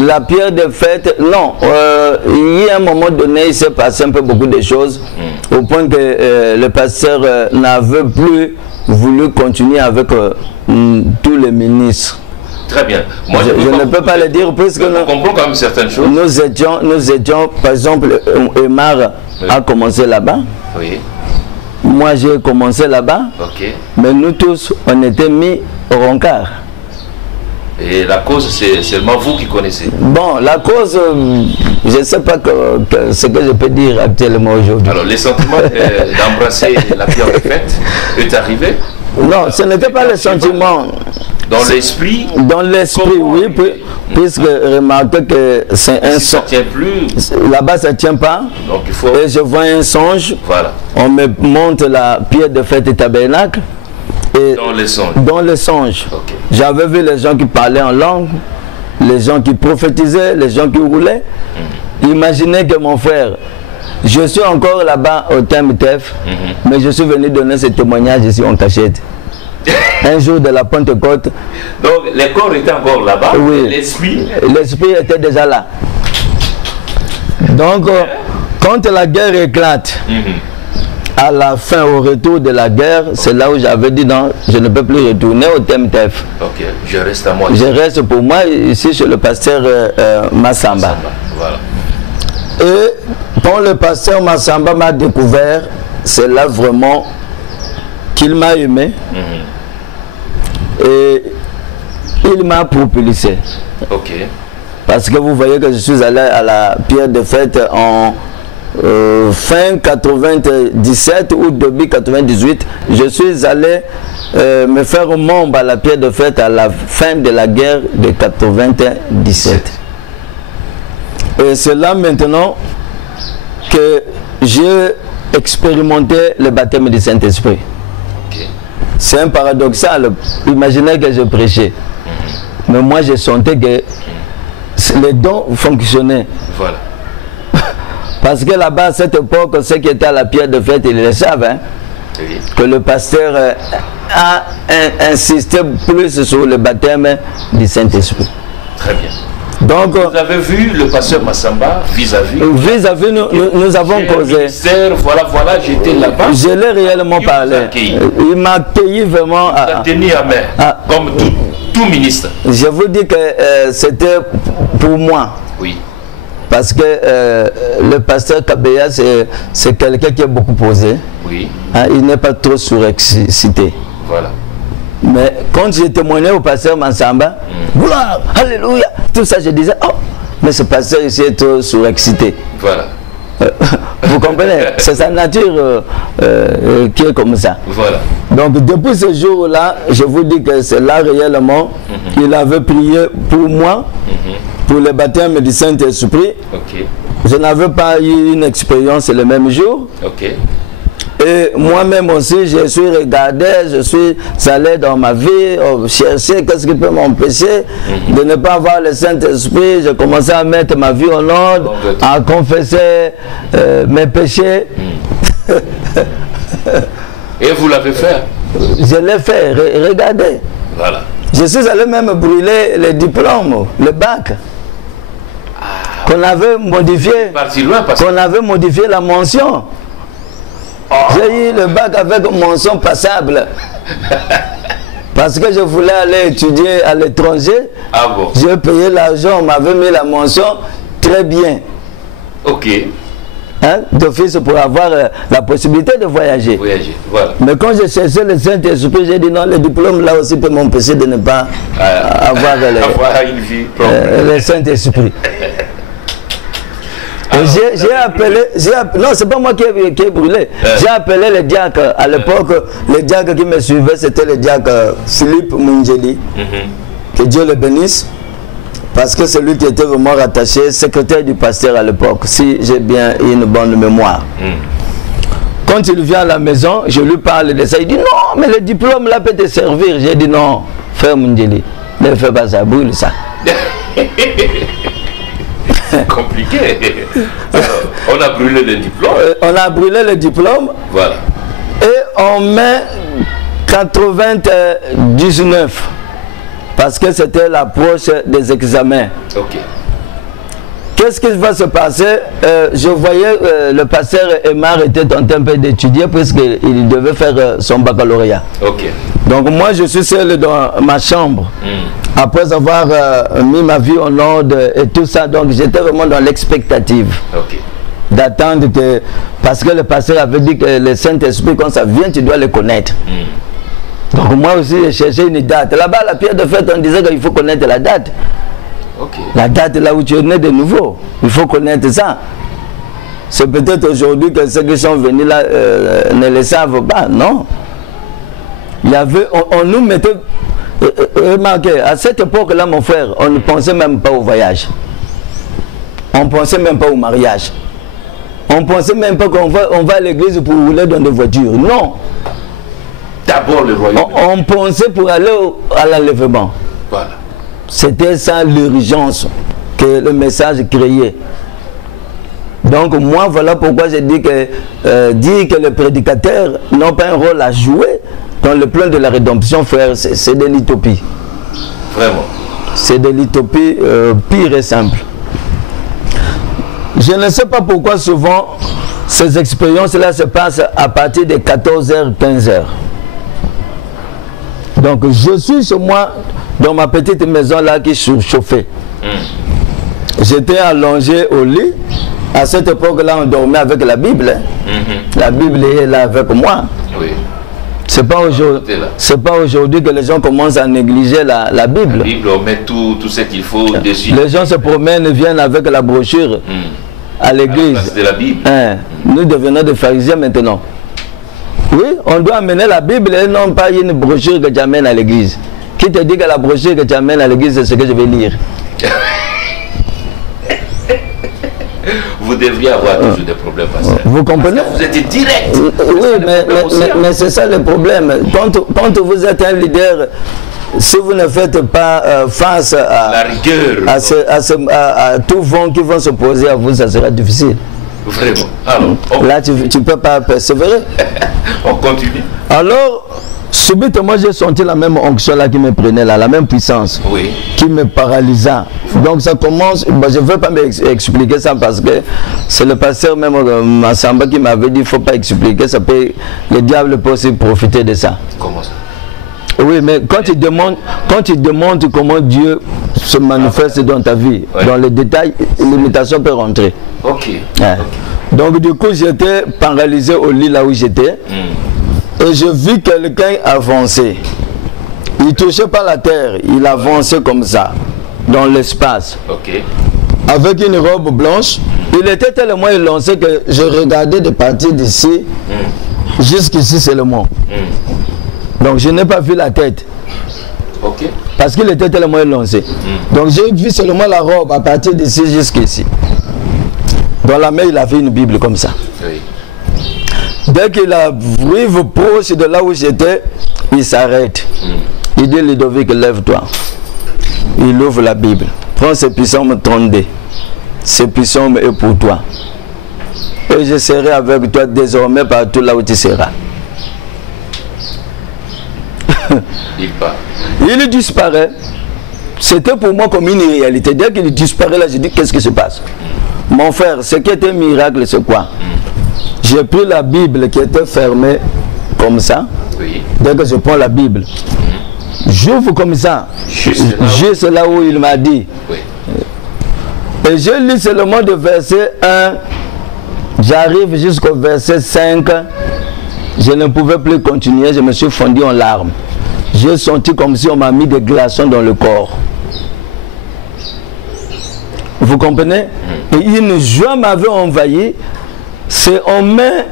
la pierre de fête, non, il y a un moment donné, il s'est passé un peu beaucoup de choses, au point que le pasteur n'avait plus voulu continuer avec tous les ministres. Très bien. Moi, je ne peux pas le dire, puisque nous comprenons quand même certaines choses. Nous étions, par exemple, Emar a commencé là-bas. Oui. Moi, j'ai commencé là-bas. Okay. Mais nous tous, on était mis au rencard. Et la cause, c'est seulement vous qui connaissez. Bon, la cause, je ne sais pas ce que je peux dire actuellement aujourd'hui. Alors, les sentiments d'embrasser la pierre de fête est arrivé? Non, ce n'était pas le sentiment. Dans l'esprit? Dans l'esprit, oui, puisque remarquez que c'est un songe. Ça ne tient plus. Là-bas, ça ne tient pas. Donc, il faut... Et je vois un songe. Voilà. On me montre la pierre de fête et tabernacle. Et dans les songes. Dans les songes. Okay. J'avais vu les gens qui parlaient en langue, les gens qui prophétisaient, les gens qui roulaient. Imaginez que mon frère, je suis encore là-bas au TEMTEF, mais je suis venu donner ce témoignage ici en cachette. Un jour de la Pentecôte. Donc les corps étaient encore là-bas, oui. L'esprit était déjà là. Donc, quand la guerre éclate, à la fin, au retour de la guerre, c'est là où j'avais dit non, je ne peux plus retourner au TEMTEF. Ok, je reste à moi. Je reste pour moi ici chez le pasteur Massamba. Voilà. Et quand le pasteur Massamba m'a découvert, c'est là vraiment qu'il m'a aimé. Et il m'a propulsé. Ok. Parce que vous voyez que je suis allé à la pierre de fête en fin 97 ou début 98. Je suis allé me faire membre à la pierre de fête à la fin de la guerre de 97. Et c'est là maintenant que j'ai expérimenté le baptême du Saint-Esprit. Okay. C'est un paradoxal. Imaginez que je prêchais. Mais moi, je sentais que les dons fonctionnaient. Voilà. Parce que là-bas, à cette époque, ceux qui étaient à la pierre de fête, ils le savent, hein, oui. Que le pasteur a insisté plus sur le baptême du Saint-Esprit. Très bien. Donc, vous avez vu le pasteur Massamba vis-à-vis nous avons causé. Voilà, j'étais là-bas. Je l'ai réellement parlé. Il m'a accueilli vraiment. Il m'a tenu à main, comme tout ministre. Je vous dis que c'était pour moi. Oui. Parce que le pasteur Kabeya, c'est quelqu'un qui est beaucoup posé. Oui. Hein, il n'est pas trop surexcité. Voilà. Mais quand j'ai témoigné au pasteur Massamba, gloire, alléluia, tout ça, je disais, oh, mais ce pasteur ici est trop surexcité. Voilà. Vous comprenez? C'est sa nature qui est comme ça. Voilà. Donc depuis ce jour-là, je vous dis que c'est là réellement qu'il avait prié pour moi, pour le baptême du Saint-Esprit. Okay. Je n'avais pas eu une expérience le même jour. Okay. Et moi-même aussi, je suis regardé, je suis allé dans ma vie, chercher qu'est-ce qui peut m'empêcher de ne pas avoir le Saint-Esprit. J'ai commencé à mettre ma vie en ordre, à confesser mes péchés. Et vous l'avez fait? Je l'ai fait, regardez. Voilà. Je suis allé même brûler les diplômes, le bac. Qu'on avait modifié. Qu'on avait modifié la mention. J'ai eu le bac avec mention passable. Parce que je voulais aller étudier à l'étranger. Ah bon? J'ai payé l'argent, on m'avait mis la mention très bien. Ok. Hein, d'office pour avoir la possibilité de voyager. Voyager, voilà. Mais quand je cherchais le Saint-Esprit, j'ai dit non, le diplôme là aussi peut m'empêcher de ne pas avoir une vie propre. Le Saint-Esprit. J'ai appelé, non, c'est pas moi qui ai brûlé. J'ai appelé le diacre. À l'époque, le diacre qui me suivait, c'était le diacre Philippe Mungeli. Que Dieu le bénisse. Parce que c'est lui qui était vraiment rattaché, secrétaire du pasteur à l'époque, si j'ai bien une bonne mémoire. Quand il vient à la maison, je lui parle de ça. Il dit non, mais le diplôme là peut te servir. J'ai dit non, frère Mungeli, ne fais pas ça, brûle ça. Compliqué. On a brûlé le diplôme. On a brûlé le diplôme. Voilà. Et en mai 99, parce que c'était l'approche des examens. Ok. Qu'est-ce qui va se passer? Je voyais le pasteur Emar était en train d'étudier puisqu'il devait faire son baccalauréat. Ok. Donc moi je suis seul dans ma chambre. Après avoir mis ma vie en ordre et tout ça, donc j'étais vraiment dans l'expectative. Ok. D'attendre que... Parce que le pasteur avait dit que le Saint-Esprit, quand ça vient, tu dois le connaître. Donc moi aussi, j'ai cherché une date. Là-bas, la pierre de fête, on disait qu'il faut connaître la date. Okay. La date là où tu es né de nouveau. Il faut connaître ça. C'est peut-être aujourd'hui que ceux qui sont venus là ne le savent pas. Non. Il y avait... On nous mettait... Remarquez, à cette époque-là, mon frère, on ne pensait même pas au voyage. On ne pensait même pas au mariage. On ne pensait même pas qu'on va à l'église pour rouler dans des voitures. Non. D'abord le royaume. On pensait pour aller à l'enlèvement. Voilà. C'était ça l'urgence que le message créait. Donc moi, voilà pourquoi j'ai dit que dire que les prédicateurs n'ont pas un rôle à jouer dans le plan de la rédemption, frère, c'est de l'utopie. Vraiment. C'est de l'utopie pire et simple. Je ne sais pas pourquoi souvent ces expériences-là se passent à partir de 14h, 15h. Donc je suis chez moi dans ma petite maison là qui chauffait. J'étais allongé au lit. À cette époque-là, on dormait avec la Bible. La Bible est là avec moi. Oui. C'est pas aujourd'hui que les gens commencent à négliger la Bible. La Bible, on met tout ce qu'il faut dessus. Les gens se promènent, viennent avec la brochure à l'église. de la Bible. Nous devenons des pharisiens maintenant. Oui, on doit amener la Bible et non pas une brochure que tu amènes à l'église. Qui te dit que la brochure que tu amènes à l'église, c'est ce que je vais lire? Vous devriez avoir toujours des problèmes, pasteur. Vous comprenez? Vous êtes direct. Oui, mais c'est ça le problème. Quand vous êtes un leader, si vous ne faites pas face à la rigueur, à tout vent qui vont s'opposer à vous, ça sera difficile. Vraiment. Alors, là, tu ne peux pas persévérer. On continue. Alors, subitement, j'ai senti la même onction là qui me prenait là, la même puissance qui me paralysa. Donc ça commence, je ne veux pas m'expliquer ça parce que c'est le pasteur même Massamba qui m'avait dit qu'il ne faut pas expliquer, ça peut, le diable peut aussi profiter de ça. Comment ça? Oui, mais quand tu demandes comment Dieu se manifeste dans ta vie, dans les détails, l'imitation peut rentrer. Ok. Donc du coup, j'étais paralysé au lit là où j'étais. Et je vis quelqu'un avancer. Il ne touchait pas la terre, il avançait comme ça, dans l'espace. Avec une robe blanche. Il était tellement élancé que je regardais de partir d'ici jusqu'ici seulement. Donc je n'ai pas vu la tête. Parce qu'il était tellement élancé. Donc j'ai vu seulement la robe à partir d'ici jusqu'ici. Dans la main, il avait une Bible comme ça. Dès qu'il arrive proche de là où j'étais, il s'arrête. Il dit, Ludovic, lève-toi. Il ouvre la Bible. Prends ce psaume 32. Ce psaume est pour toi. Et je serai avec toi désormais partout là où tu seras. Il part. Il disparaît. C'était pour moi comme une réalité. Dès qu'il disparaît là, je dis, qu'est-ce qui se passe? Mon frère, ce qui était un miracle, c'est quoi? J'ai pris la Bible qui était fermée comme ça. Dès que je prends la Bible, J'ouvre comme ça, juste là où il m'a dit. Oui. Et je lis seulement de verset 1, j'arrive jusqu'au verset 5, je ne pouvais plus continuer, je me suis fondu en larmes. J'ai senti comme si on m'a mis des glaçons dans le corps. Vous comprenez? Et une joie m'avait envahi, c'est en mai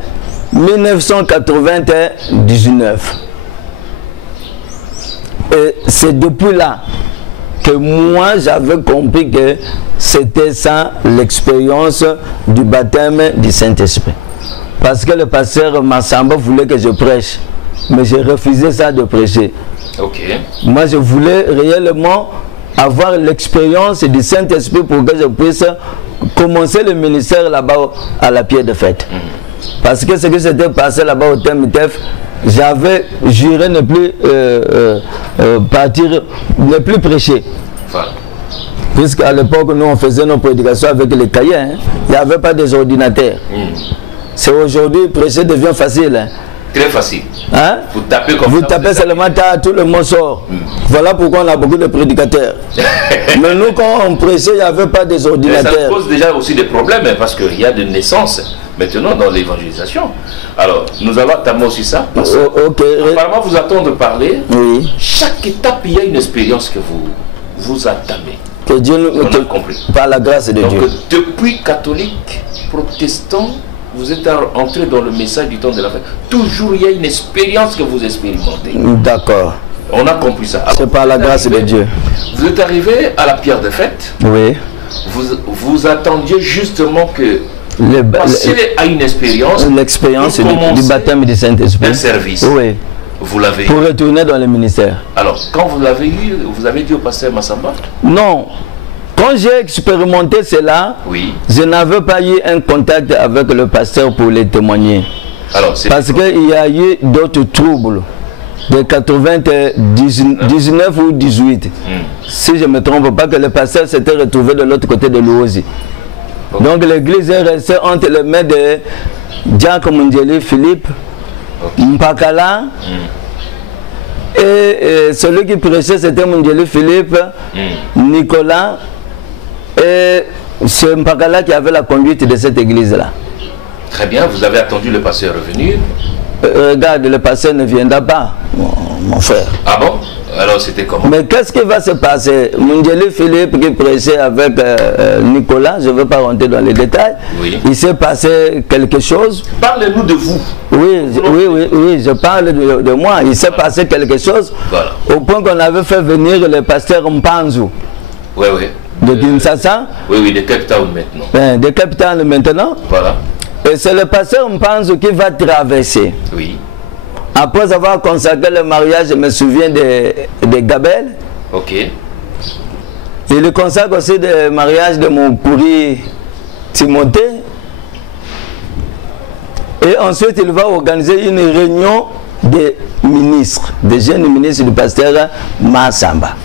1999. Et c'est depuis là que moi j'avais compris que c'était ça l'expérience du baptême du Saint-Esprit. Parce que le pasteur Massamba voulait que je prêche, mais j'ai refusé ça de prêcher. Ok. Moi je voulais réellement avoir l'expérience du Saint-Esprit pour que je puisse commencer le ministère là-bas à la pierre de fête. Parce que ce qui s'était passé là-bas au TMTF, j'avais juré ne plus partir, ne plus prêcher. Voilà. Puisqu'à l'époque, nous on faisait nos prédications avec les cahiers, hein. Il n'y avait pas des ordinateurs. C'est aujourd'hui, prêcher devient facile. Hein. Très facile. Hein? Vous tapez comme vous ça. Tapez seulement, tout le monde sort. Voilà pourquoi on a beaucoup de prédicateurs. Mais nous, quand on prêchait, il n'y avait pas des ordinateurs. Ça pose déjà aussi des problèmes, hein, parce qu'il y a des naissances maintenant dans l'évangélisation. Alors, nous allons entamer aussi ça. Parce que apparemment, vous attendez de parler. Oui. Chaque étape, il y a une expérience que vous entamez. Que Dieu nous compris. Par la grâce de Dieu. Donc, depuis catholique, protestant, vous êtes entré dans le message du temps de la fête. Toujours, il y a une expérience que vous expérimentez. D'accord. On a compris ça. C'est par la grâce de Dieu. Vous êtes arrivé à la pierre de fête. Oui. Vous attendiez justement que passer à une expérience. L'expérience du baptême du Saint-Esprit. Un service. Oui. Vous l'avez eu. Pour retourner dans le ministère. Alors, quand vous l'avez eu, vous avez dit au pasteur Massamba? Non. Quand j'ai expérimenté cela, oui. Je n'avais pas eu un contact avec le pasteur pour les témoigner. Alors, parce qu'il y a eu d'autres troubles de 99 ou 18. Si je ne me trompe pas, que le pasteur s'était retrouvé de l'autre côté de l'Ouosi. Okay. Donc l'église est restée entre les mains de Jacques Mundjeli Philippe, Mpakala, et celui qui prêchait c'était Mundjeli Philippe, Nicolas, et c'est Mpakala qui avait la conduite de cette église-là. Très bien, vous avez attendu le pasteur revenir. Regarde, le pasteur ne viendra pas, mon frère. Ah bon? Alors c'était comment? Mais qu'est-ce qui va se passer? Mundjeli Philippe qui prêchait avec Nicolas, je ne veux pas rentrer dans les détails. Oui. Il s'est passé quelque chose. Parlez-nous de vous. Oui, je parle de moi. Il s'est passé quelque chose au point qu'on avait fait venir le pasteur Mpanzu. Oui. De Kinshasa. Oui, de Cape Town maintenant. De Cape Town maintenant. Voilà. Et c'est le pasteur Mpanzu qui va traverser. Oui. Après avoir consacré le mariage, je me souviens de Gabel. Ok. Il consacre aussi le mariage de mon courrier Timothée. Et ensuite, il va organiser une réunion des ministres, des jeunes ministres du pasteur Massamba.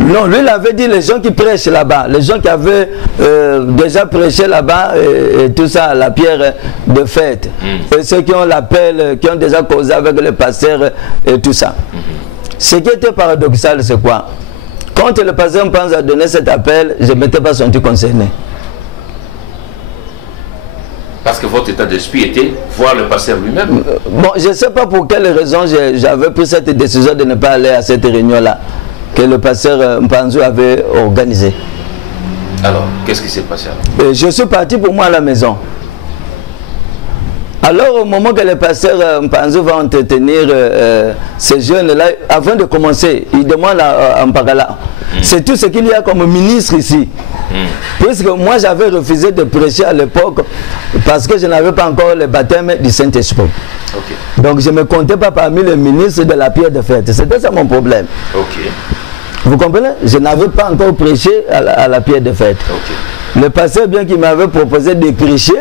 Non, lui, il avait dit les gens qui prêchent là-bas, les gens qui avaient déjà prêché là-bas et tout ça à la pierre de fête. Et ceux qui ont l'appel, qui ont déjà causé avec le pasteur et tout ça. Ce qui était paradoxal, c'est quoi? Quand le pasteur Mpanzu a donné cet appel, je ne m'étais pas senti concerné. Parce que votre état d'esprit était voir le pasteur lui-même. Bon, je ne sais pas pour quelle raison j'avais pris cette décision de ne pas aller à cette réunion-là que le pasteur Mpanzu avait organisé. Alors, qu'est-ce qui s'est passé alors? Je suis parti pour moi à la maison. Alors, au moment que le pasteur Mpanzu va entretenir ces jeunes-là, avant de commencer, il demande à Mpakala, c'est tout ce qu'il y a comme ministre ici. Puisque moi, j'avais refusé de prêcher à l'époque parce que je n'avais pas encore le baptême du Saint-Esprit. Okay. Donc, je ne me comptais pas parmi les ministres de la pierre de fête. C'était ça mon problème. Okay. Vous comprenez? Je n'avais pas encore prêché à la pierre de fête. Okay. Le pasteur, bien qu'il m'avait proposé de prêcher,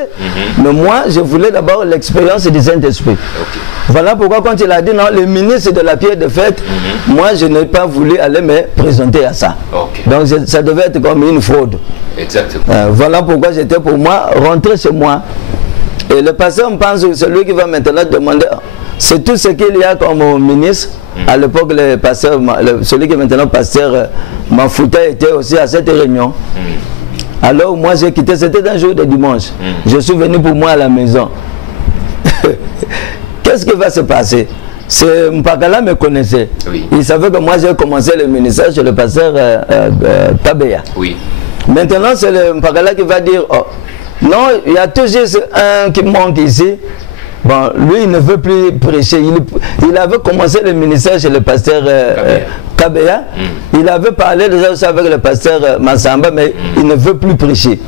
mais moi, je voulais d'abord l'expérience du Saint-Esprit. Okay. Voilà pourquoi quand il a dit non, le ministre de la pierre de fête, moi, je n'ai pas voulu aller me présenter à ça. Okay. Donc, ça devait être comme une fraude. Exactement. Voilà pourquoi j'étais pour moi rentrer chez moi. Et le pasteur Mpanzu, celui qui va maintenant demander, c'est tout ce qu'il y a comme ministre. À l'époque, le pasteur, celui qui est maintenant pasteur Mafouta était aussi à cette réunion. Alors moi j'ai quitté, c'était un jour de dimanche. Je suis venu pour moi à la maison. Qu'est-ce qui va se passer? Mpakala me connaissait. Oui. Il savait que moi j'ai commencé le ministère chez le pasteur Kabeya. Oui. Maintenant c'est le Mpakala qui va dire, oh, non, il y a toujours un qui manque ici. Bon, lui il ne veut plus prêcher. Il avait commencé le ministère chez le pasteur Kabeya. Il avait parlé déjà aussi avec le pasteur Massamba, mais il ne veut plus prêcher.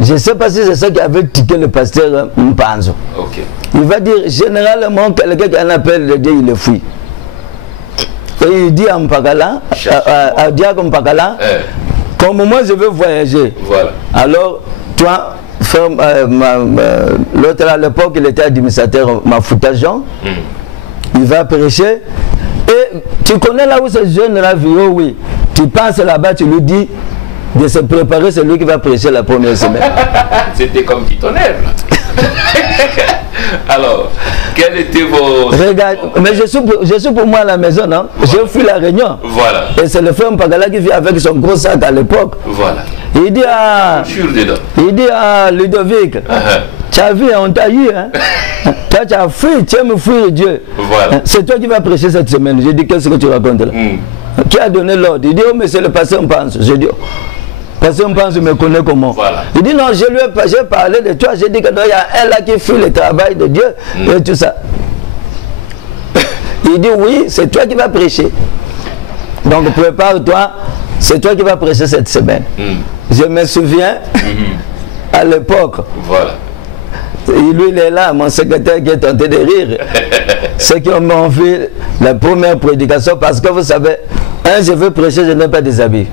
Je ne sais pas si c'est ça qui avait tiqué le pasteur Mpanzo. Okay. Il va dire, généralement, quelqu'un qui en appelle le Dieu, il le fuit. Et il dit à Mpakala, à Diago Mpakala, comme moi je veux voyager. Voilà. Alors, toi, l'autre à l'époque, il était administrateur Mafouta Jean. Il va prêcher. Et tu connais là où ce jeune-là vit, oh oui. Tu passes là-bas, tu lui dis de se préparer, c'est lui qui va prêcher la première semaine. C'était comme du tonnerre. Alors, quel était vos... Regarde, mais je suis pour moi à la maison, non? Voilà. Je fuis la réunion. Voilà. Et c'est le frère Mpakala qui vit avec son gros sac à l'époque. Voilà. Il dit à... Il dit à Ludovic, tu as vu, on t'a eu, hein? Toi, tu as fui, tu aimes fuir Dieu. Voilà. C'est toi qui vas prêcher cette semaine. J'ai dit, qu'est-ce que tu racontes là? Qui a donné l'ordre? Il dit, oh, mais c'est le pasteur Mpanzo. J'ai dit, oh, pasteur Mpanzo me connaît comment? Voilà. Il dit, non, j'ai parlé de toi. J'ai dit qu'il y a un là qui fuit le travail de Dieu et tout ça. Il dit, oui, c'est toi qui vas prêcher. Donc, prépare-toi, c'est toi qui vas prêcher cette semaine. Je me souviens, à l'époque, voilà. Lui, il est là, mon secrétaire qui est tenté de rire. Ceux qui m'ont fait la première prédication, parce que vous savez, je veux prêcher, je n'ai pas des habits.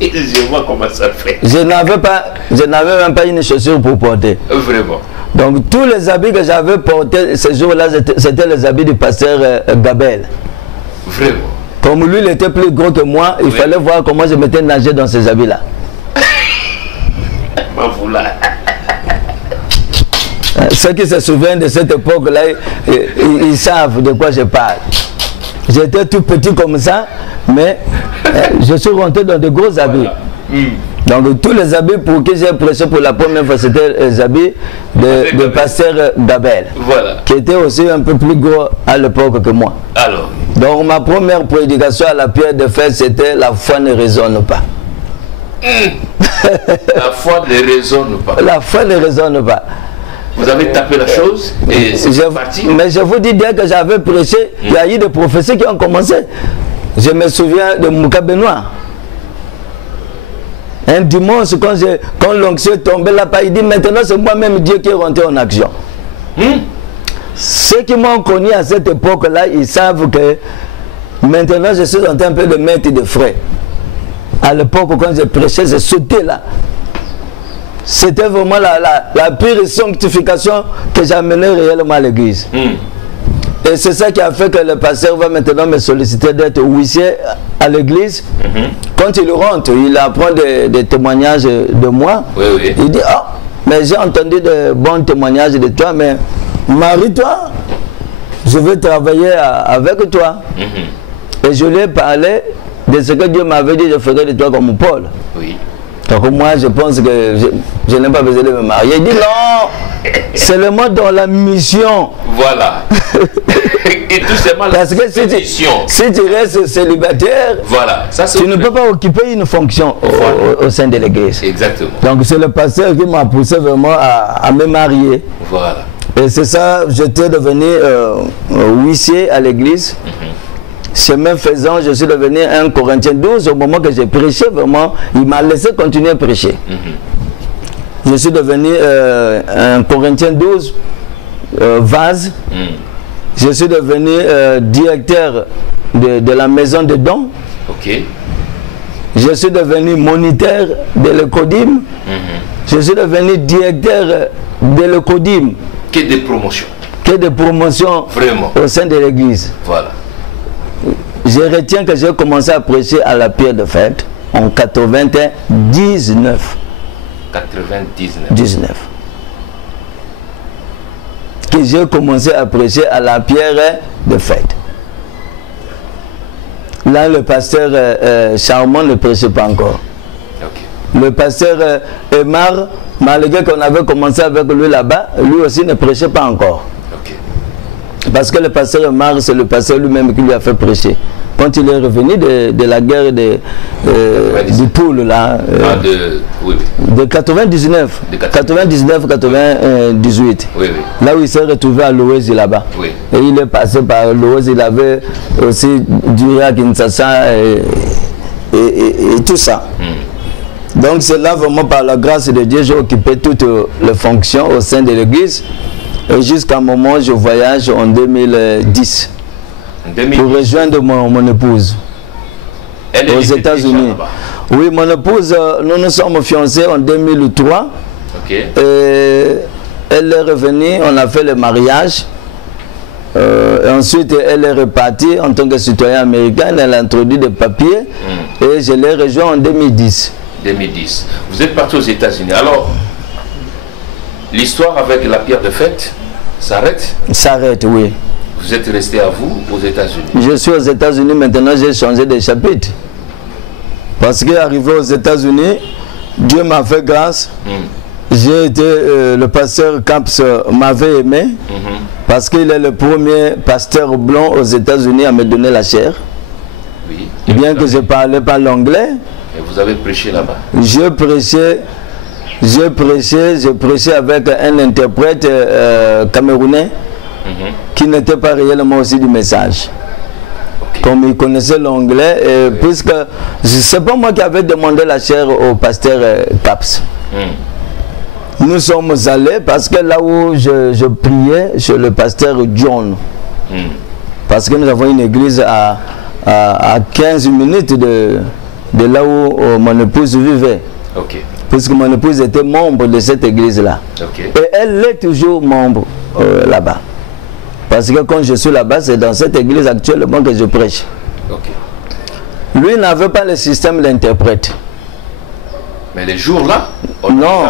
Et je vois comment ça fait. Je n'avais même pas une chaussure pour porter. Vraiment. Donc tous les habits que j'avais portés ce jour-là, c'était les habits du pasteur Gabel. Vraiment. Comme lui, il était plus gros que moi, il fallait voir comment je m'étais nagé dans ces habits-là. Ceux qui se souviennent de cette époque-là, ils savent de quoi je parle. J'étais tout petit comme ça, mais je suis rentré dans de gros habits. Donc tous les habits pour qui j'ai prêché pour la première fois, c'était les habits de pasteur Gabel, qui était aussi un peu plus gros à l'époque que moi. Alors. Donc ma première prédication à la pierre de fête, c'était la foi ne raisonne pas. La foi ne raisonne pas. La foi ne raisonne pas. Vous avez tapé la chose et c'est parti. Mais je vous dis, dès que j'avais prêché, il y a eu des prophéties qui ont commencé. Je me souviens de Mouka Benoît. Un dimanche, quand l'onction est tombé là-bas, il dit, maintenant c'est moi-même Dieu qui est rentré en action. Ceux qui m'ont connu à cette époque-là, ils savent que maintenant je suis en train de mettre des frais. À l'époque, quand j'ai prêché, j'ai sauté là. C'était vraiment la pire sanctification que j'amenais réellement à l'église. Et c'est ça qui a fait que le pasteur va maintenant me solliciter d'être huissier à l'église. Quand il rentre, il apprend des témoignages de moi. Il dit, oh, mais j'ai entendu de bons témoignages de toi, mais marie-toi, je veux travailler avec toi. Et je lui ai parlé de ce que Dieu m'avait dit, je ferai de toi comme Paul. Donc moi, je pense que je n'ai pas besoin de me marier. Il dit non, c'est le mot dans la mission. Voilà. Et tout simplement la mission. Si tu restes célibataire, voilà. Ça, tu ne peux pas occuper une fonction au sein de l'église. Exactement. Donc c'est le pasteur qui m'a poussé vraiment à me marier. Voilà. Et c'est ça, j'étais devenu huissier à l'église. Chemin faisant, je suis devenu un Corinthiens 12. Au moment que j'ai prêché, vraiment, il m'a laissé continuer à prêcher. Je suis devenu un Corinthiens 12 vase. Je suis devenu directeur de la maison de dons. Je suis devenu moniteur de l'Ecodim. Je suis devenu directeur de l'Ecodim. Que des promotions. Que des promotions. Vraiment. Au sein de l'église. Voilà. Je retiens que j'ai commencé à prêcher à la pierre de fête en 99. 99. Qui j'ai commencé à prêcher à la pierre de fête. Là, le pasteur Charmant ne prêchait pas encore. Okay. Le pasteur Emar, malgré qu'on avait commencé avec lui là-bas, lui aussi ne prêchait pas encore. Okay. Parce que le pasteur Emar, c'est le pasteur lui-même qui lui a fait prêcher. Quand il est revenu de la guerre du Poule, là, de 99, de 99-98, oui, oui. Là où il s'est retrouvé à l'Ouest là-bas. Oui. Et il est passé par l'Ouest, il avait aussi duré à Kinshasa et tout ça. Donc c'est là vraiment par la grâce de Dieu, j'ai occupé toutes les fonctions au sein de l'église. Et jusqu'à un moment, je voyage en 2010. Pour rejoindre mon épouse aux États-Unis. Oui, mon épouse, nous nous sommes fiancés en 2003. Okay. Et elle est revenue, on a fait le mariage. Et ensuite, elle est repartie en tant que citoyenne américaine. Elle a introduit des papiers et je l'ai rejoint en 2010. 2010. Vous êtes parti aux États-Unis. Alors, l'histoire avec la pierre de fête s'arrête? S'arrête, oui. Vous êtes resté à vous aux États-Unis? Je suis aux États-Unis maintenant, j'ai changé de chapitre. Parce qu'arrivé aux États-Unis, Dieu m'a fait grâce. J'ai été, le pasteur Caps m'avait aimé. Parce qu'il est le premier pasteur blanc aux États-Unis à me donner la chair. Oui. Bien que je ne parlais pas l'anglais. Et vous avez prêché là-bas? Je prêchais avec un interprète camerounais. Qui n'était pas réellement aussi du message. Okay. Comme il connaissait l'anglais, puisque c'est pas moi qui avais demandé la chair au pasteur Caps. Nous sommes allés parce que là où je priais chez le pasteur John, parce que nous avons une église à 15 minutes de là où mon épouse vivait. Okay. Puisque mon épouse était membre de cette église-là. Okay. Et elle est toujours membre là-bas. Parce que quand je suis là-bas, c'est dans cette église actuellement que je prêche. Okay. Lui n'avait pas le système d'interprète. Mais les jours-là, on non,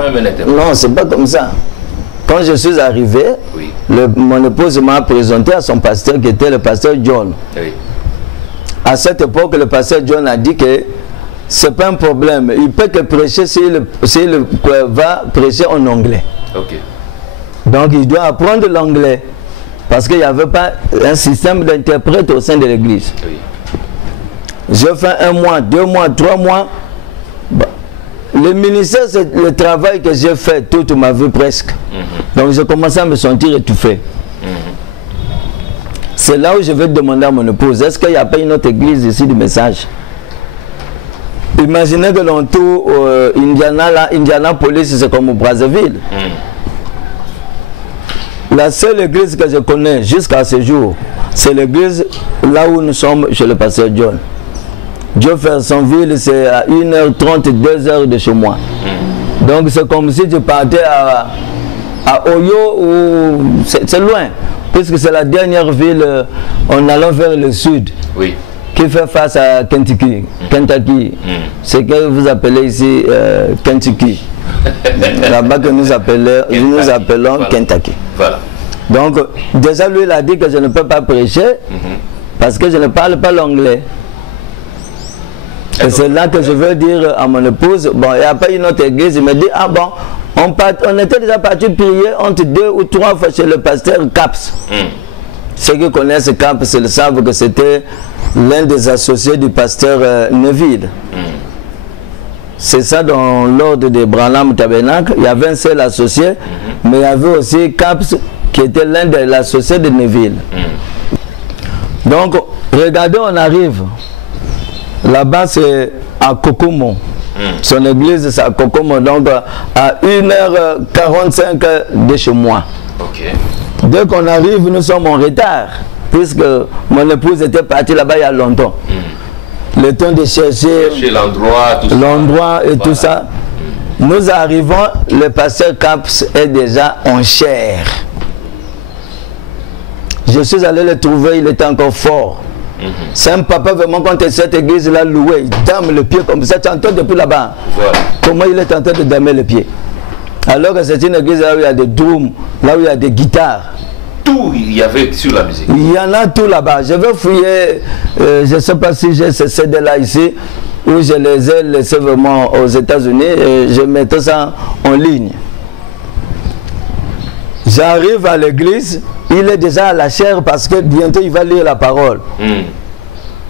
non, c'est pas comme ça. Quand je suis arrivé, oui. Mon épouse m'a présenté à son pasteur qui était le pasteur John. Oui. À cette époque, le pasteur John a dit que c'est pas un problème. Il peut que prêcher s'il va prêcher en anglais. Okay. Donc il doit apprendre l'anglais. Parce qu'il n'y avait pas un système d'interprète au sein de l'église. Oui. Je fais 1 mois, 2 mois, 3 mois. Bah, le ministère, c'est le travail que j'ai fait toute ma vie presque. Donc j'ai commencé à me sentir étouffé. C'est là où je vais demander à mon épouse, est-ce qu'il n'y a pas une autre église ici du message? Imaginez que l'entour Indianapolis, c'est comme au Brazzaville. La seule église que je connais jusqu'à ce jour, c'est l'église là où nous sommes chez le pasteur John. Jeffersonville, c'est à 1h30, 2h de chez moi. Donc c'est comme si tu partais à Oyo, ou c'est loin, puisque c'est la dernière ville en allant vers le sud. Oui. Qui fait face à Kentucky. Ce que vous appelez ici Kentucky. Là-bas que nous appelons voilà. Kentucky. Voilà. Donc, déjà lui, il a dit que je ne peux pas prêcher parce que je ne parle pas l'anglais. Et c'est là que je veux dire à mon épouse, bon, il n'y a pas une autre église. Il me dit, ah bon, on était déjà parti prier entre 2 ou 3 fois chez le pasteur Caps. Ceux qui connaissent Caps, ils savent que c'était l'un des associés du pasteur Neville. C'est ça dans l'ordre de Branham Tabernacle. Il y avait un seul associé, mais il y avait aussi Caps qui était l'un des associés de Neville. Donc, regardez, on arrive. Là-bas, c'est à Kokomo. Son église, c'est à Kokomo, donc à 1h45 de chez moi. Okay. Dès qu'on arrive, nous sommes en retard, puisque mon épouse était partie là-bas il y a longtemps. Le temps de chercher l'endroit et tout ça. Nous arrivons, le pasteur Caps est déjà en chair. Je suis allé le trouver, il était encore fort. C'est un papa vraiment, quand cette église-là louée, il dame le pied comme ça, tu entends depuis là-bas. Voilà. Comment il est en train de damer le pied. Alors que c'est une église là où il y a des drums, là où il y a des guitares. tout il y avait sur la musique. Il y en a tout là-bas. Je vais fouiller, je ne sais pas si j'ai ces CD-là ici, où je les ai laissés vraiment aux États-Unis, et je mettais ça en ligne. J'arrive à l'église, il est déjà à la chaire parce que bientôt il va lire la parole.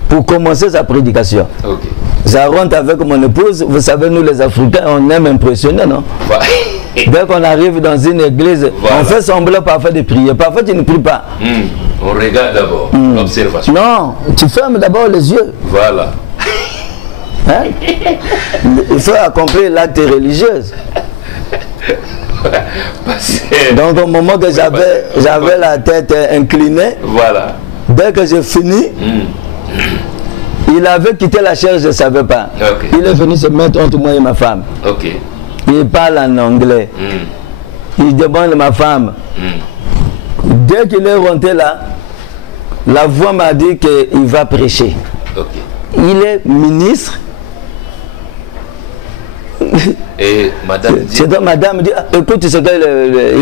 Pour commencer sa prédication. Okay. Je rentre avec mon épouse, vous savez, nous les Africains, on aime impressionner, non? Dès qu'on arrive dans une église, on fait semblant parfois de prier. Parfois tu ne pries pas. On regarde d'abord l'observation. Non, tu fermes d'abord les yeux. Voilà. Hein? Il faut accomplir l'acte religieux. Donc au moment que j'avais la tête inclinée, voilà. Dès que j'ai fini, il avait quitté la chaise, je ne savais pas. Okay. Il est venu se mettre entre moi et ma femme. Okay. Il parle en anglais. Il demande à ma femme. Dès qu'il est rentré là, la voix m'a dit qu'il va prêcher. Okay. Il est ministre. Et madame dit... Madame dit, écoute ce qu'il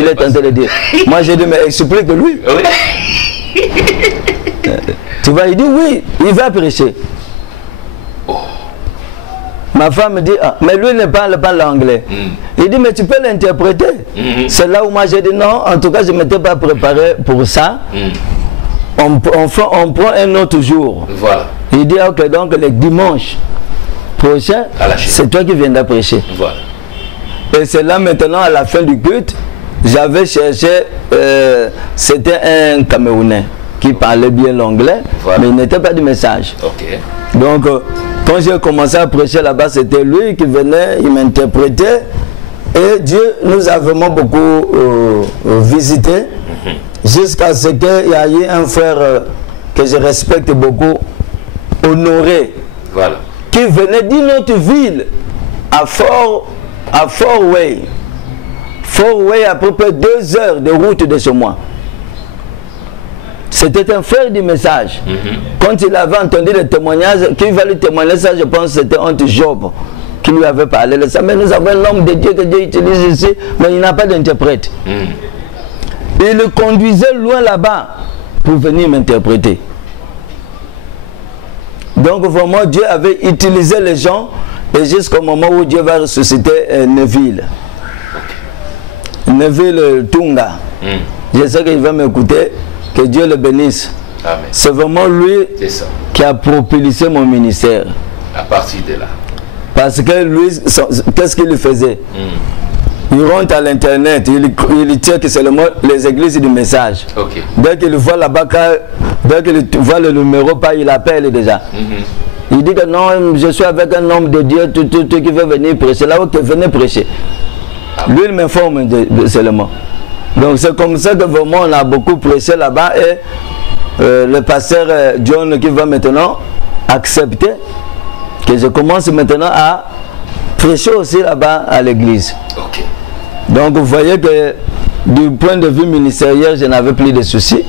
est en train de dire. Moi j'ai dit, mais explique-lui. Oui. Tu vois, il dit oui, il va prêcher. Ma femme me dit, ah, mais lui ne parle pas l'anglais. Il dit, mais tu peux l'interpréter. C'est là où moi j'ai dit non, en tout cas je ne m'étais pas préparé pour ça. On prend un autre jour. Voilà. Il dit, ok, donc le dimanche prochain, c'est toi qui viendras prêcher. Voilà. Et c'est là maintenant, à la fin du culte, j'avais cherché, c'était un Camerounais qui parlait bien l'anglais, voilà. Mais il n'était pas du message. Okay. Donc, quand j'ai commencé à prêcher là-bas, c'était lui qui venait, il m'interprétait. Et Dieu nous a vraiment beaucoup visité, jusqu'à ce qu'il y ait eu un frère que je respecte beaucoup, Honoré, voilà. Qui venait d'une autre ville, à Fort Way. Fort Way, à peu près 2 heures de route de chez moi. C'était un frère du message. Quand il avait entendu le témoignage, qui va lui témoigner ça, je pense que c'était entre Job qui lui avait parlé de ça. Mais nous avons l'homme de Dieu que Dieu utilise ici, mais il n'a pas d'interprète. Il le conduisait loin là-bas pour venir m'interpréter. Donc vraiment, Dieu avait utilisé les gens et jusqu'au moment où Dieu va ressusciter Neville. Neville Tunga. Je sais qu'il va m'écouter. Que Dieu le bénisse. C'est vraiment lui qui a propulsé mon ministère. À partir de là. Parce que lui, qu'est-ce qu'il faisait? Il rentre à l'internet, il tient que c'est les églises du message. Okay. Dès qu'il voit là-bas, dès qu'il voit le numéro, il appelle déjà. Il dit que non, je suis avec un homme de Dieu, tout qui veut venir prêcher. Là où tu venais prêcher. Lui, il m'informe seulement. Donc c'est comme ça que vraiment on a beaucoup prêché là-bas et le pasteur John qui va maintenant accepter que je commence maintenant à prêcher aussi là-bas à l'église. Okay. Donc vous voyez que du point de vue ministériel, je n'avais plus de soucis.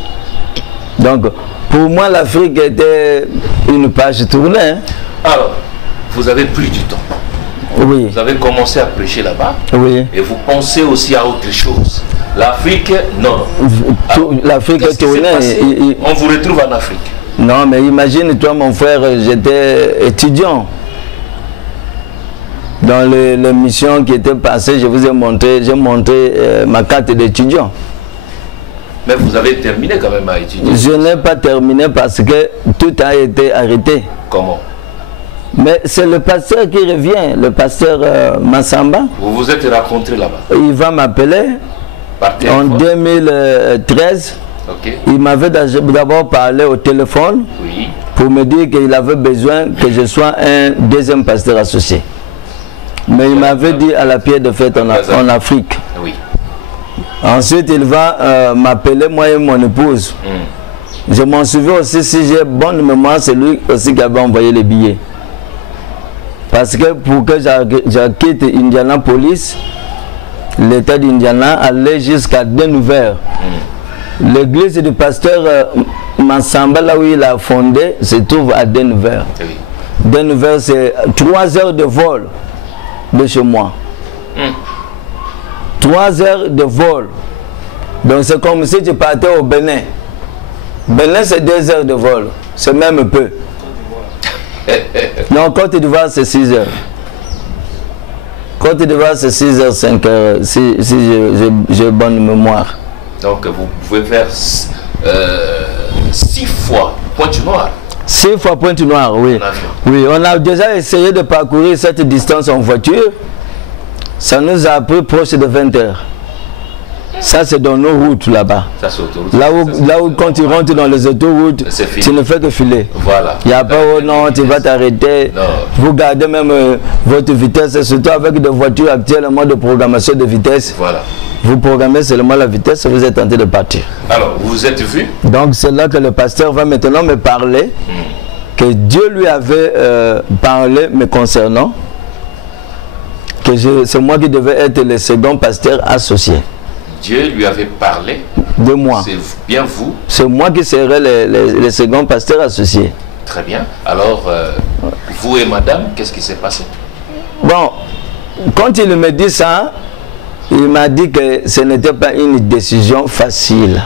Donc pour moi l'Afrique était une page tournée. Hein. Alors, vous avez pris du temps. Oui. Vous avez commencé à prêcher là-bas. Oui. Et vous pensez aussi à autre chose. L'Afrique, non. L'Afrique est tournée. On vous retrouve en Afrique. Non, mais imagine, toi, mon frère, j'étais étudiant. Dans les missions qui étaient passées, je vous ai montré, j'ai montré ma carte d'étudiant. Mais vous avez terminé quand même à étudier. Je n'ai pas terminé parce que tout a été arrêté. Comment? Mais c'est le pasteur qui revient, le pasteur Massamba. Vous vous êtes rencontré là-bas? Il va m'appeler en 2013. Okay. Il m'avait d'abord parlé au téléphone pour me dire qu'il avait besoin que je sois un deuxième pasteur associé. Mais il m'avait dit à la pierre de fête en Afrique. Oui. Ensuite, il va m'appeler, moi et mon épouse. Je m'en souviens aussi, si j'ai bonne mémoire, c'est lui aussi qui avait envoyé les billets. Parce que pour que je quitte Indianapolis, l'État d'Indiana allait jusqu'à Denver. L'église du pasteur Massamba, là où il a fondé, se trouve à Denver. Oui. Denver, c'est 3 heures de vol de chez moi. 3 heures de vol Donc c'est comme si tu partais au Bénin. Bénin c'est 2 heures de vol, c'est même peu. Non, Côte d'Ivoire c'est 6 heures. Côte d'Ivoire c'est 6 heures, 5 heures, si j'ai bonne mémoire. Donc vous pouvez faire 6 fois Pointe-Noire. 6 fois Pointe-Noire, oui. Oui, on a déjà essayé de parcourir cette distance en voiture. Ça nous a pris proche de 20 heures. Ça, c'est dans nos routes là-bas. Là où quand tu rentres dans les autoroutes, tu ne fais que filer. Voilà. Il n'y a pas, oh non, tu vas t'arrêter. Vous gardez même votre vitesse, surtout avec des voitures actuellement de programmation de vitesse. Voilà. Vous programmez seulement la vitesse et vous êtes tenté de partir. Alors, vous vous êtes vu? Donc, c'est là que le pasteur va maintenant me parler, que Dieu lui avait parlé me concernant, que c'est moi qui devais être le second pasteur associé. Dieu lui avait parlé de moi. C'est bien vous. C'est moi qui serai le second pasteur associé. Très bien. Alors, vous et madame, qu'est-ce qui s'est passé? Bon, quand il me dit ça, il m'a dit que ce n'était pas une décision facile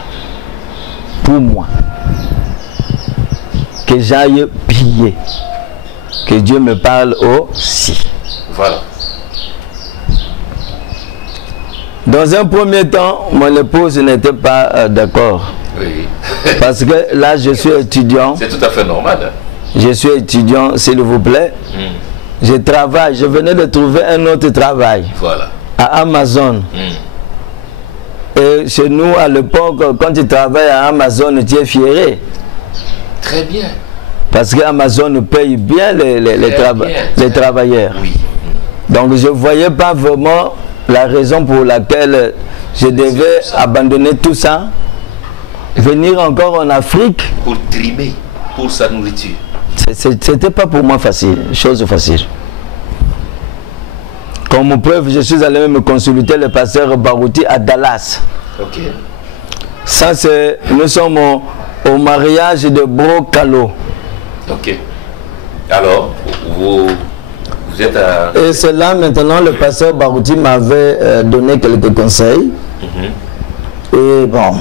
pour moi. Que j'aille piller. Que Dieu me parle aussi. Voilà. Dans un premier temps, mon épouse n'était pas d'accord. Oui. Parce que là, je suis étudiant. C'est tout à fait normal. Hein? Je suis étudiant, s'il vous plaît. Je travaille. Je venais de trouver un autre travail. Voilà. À Amazon. Et chez nous, à l'époque, quand tu travailles à Amazon, tu es fiéré. Très bien. Parce qu'Amazon paye bien les travailleurs. Oui. Donc, je ne voyais pas vraiment la raison pour laquelle je devais abandonner tout ça, venir encore en Afrique. Pour trimer, pour sa nourriture. C'était pas pour moi facile, chose facile. Comme preuve, je suis allé me consulter le pasteur Barouti à Dallas. Ok. Ça, c'est, nous sommes au mariage de Brocalo. Ok. Alors, vous êtes à... Et c'est là maintenant le pasteur Barouti m'avait donné quelques conseils. Et bon,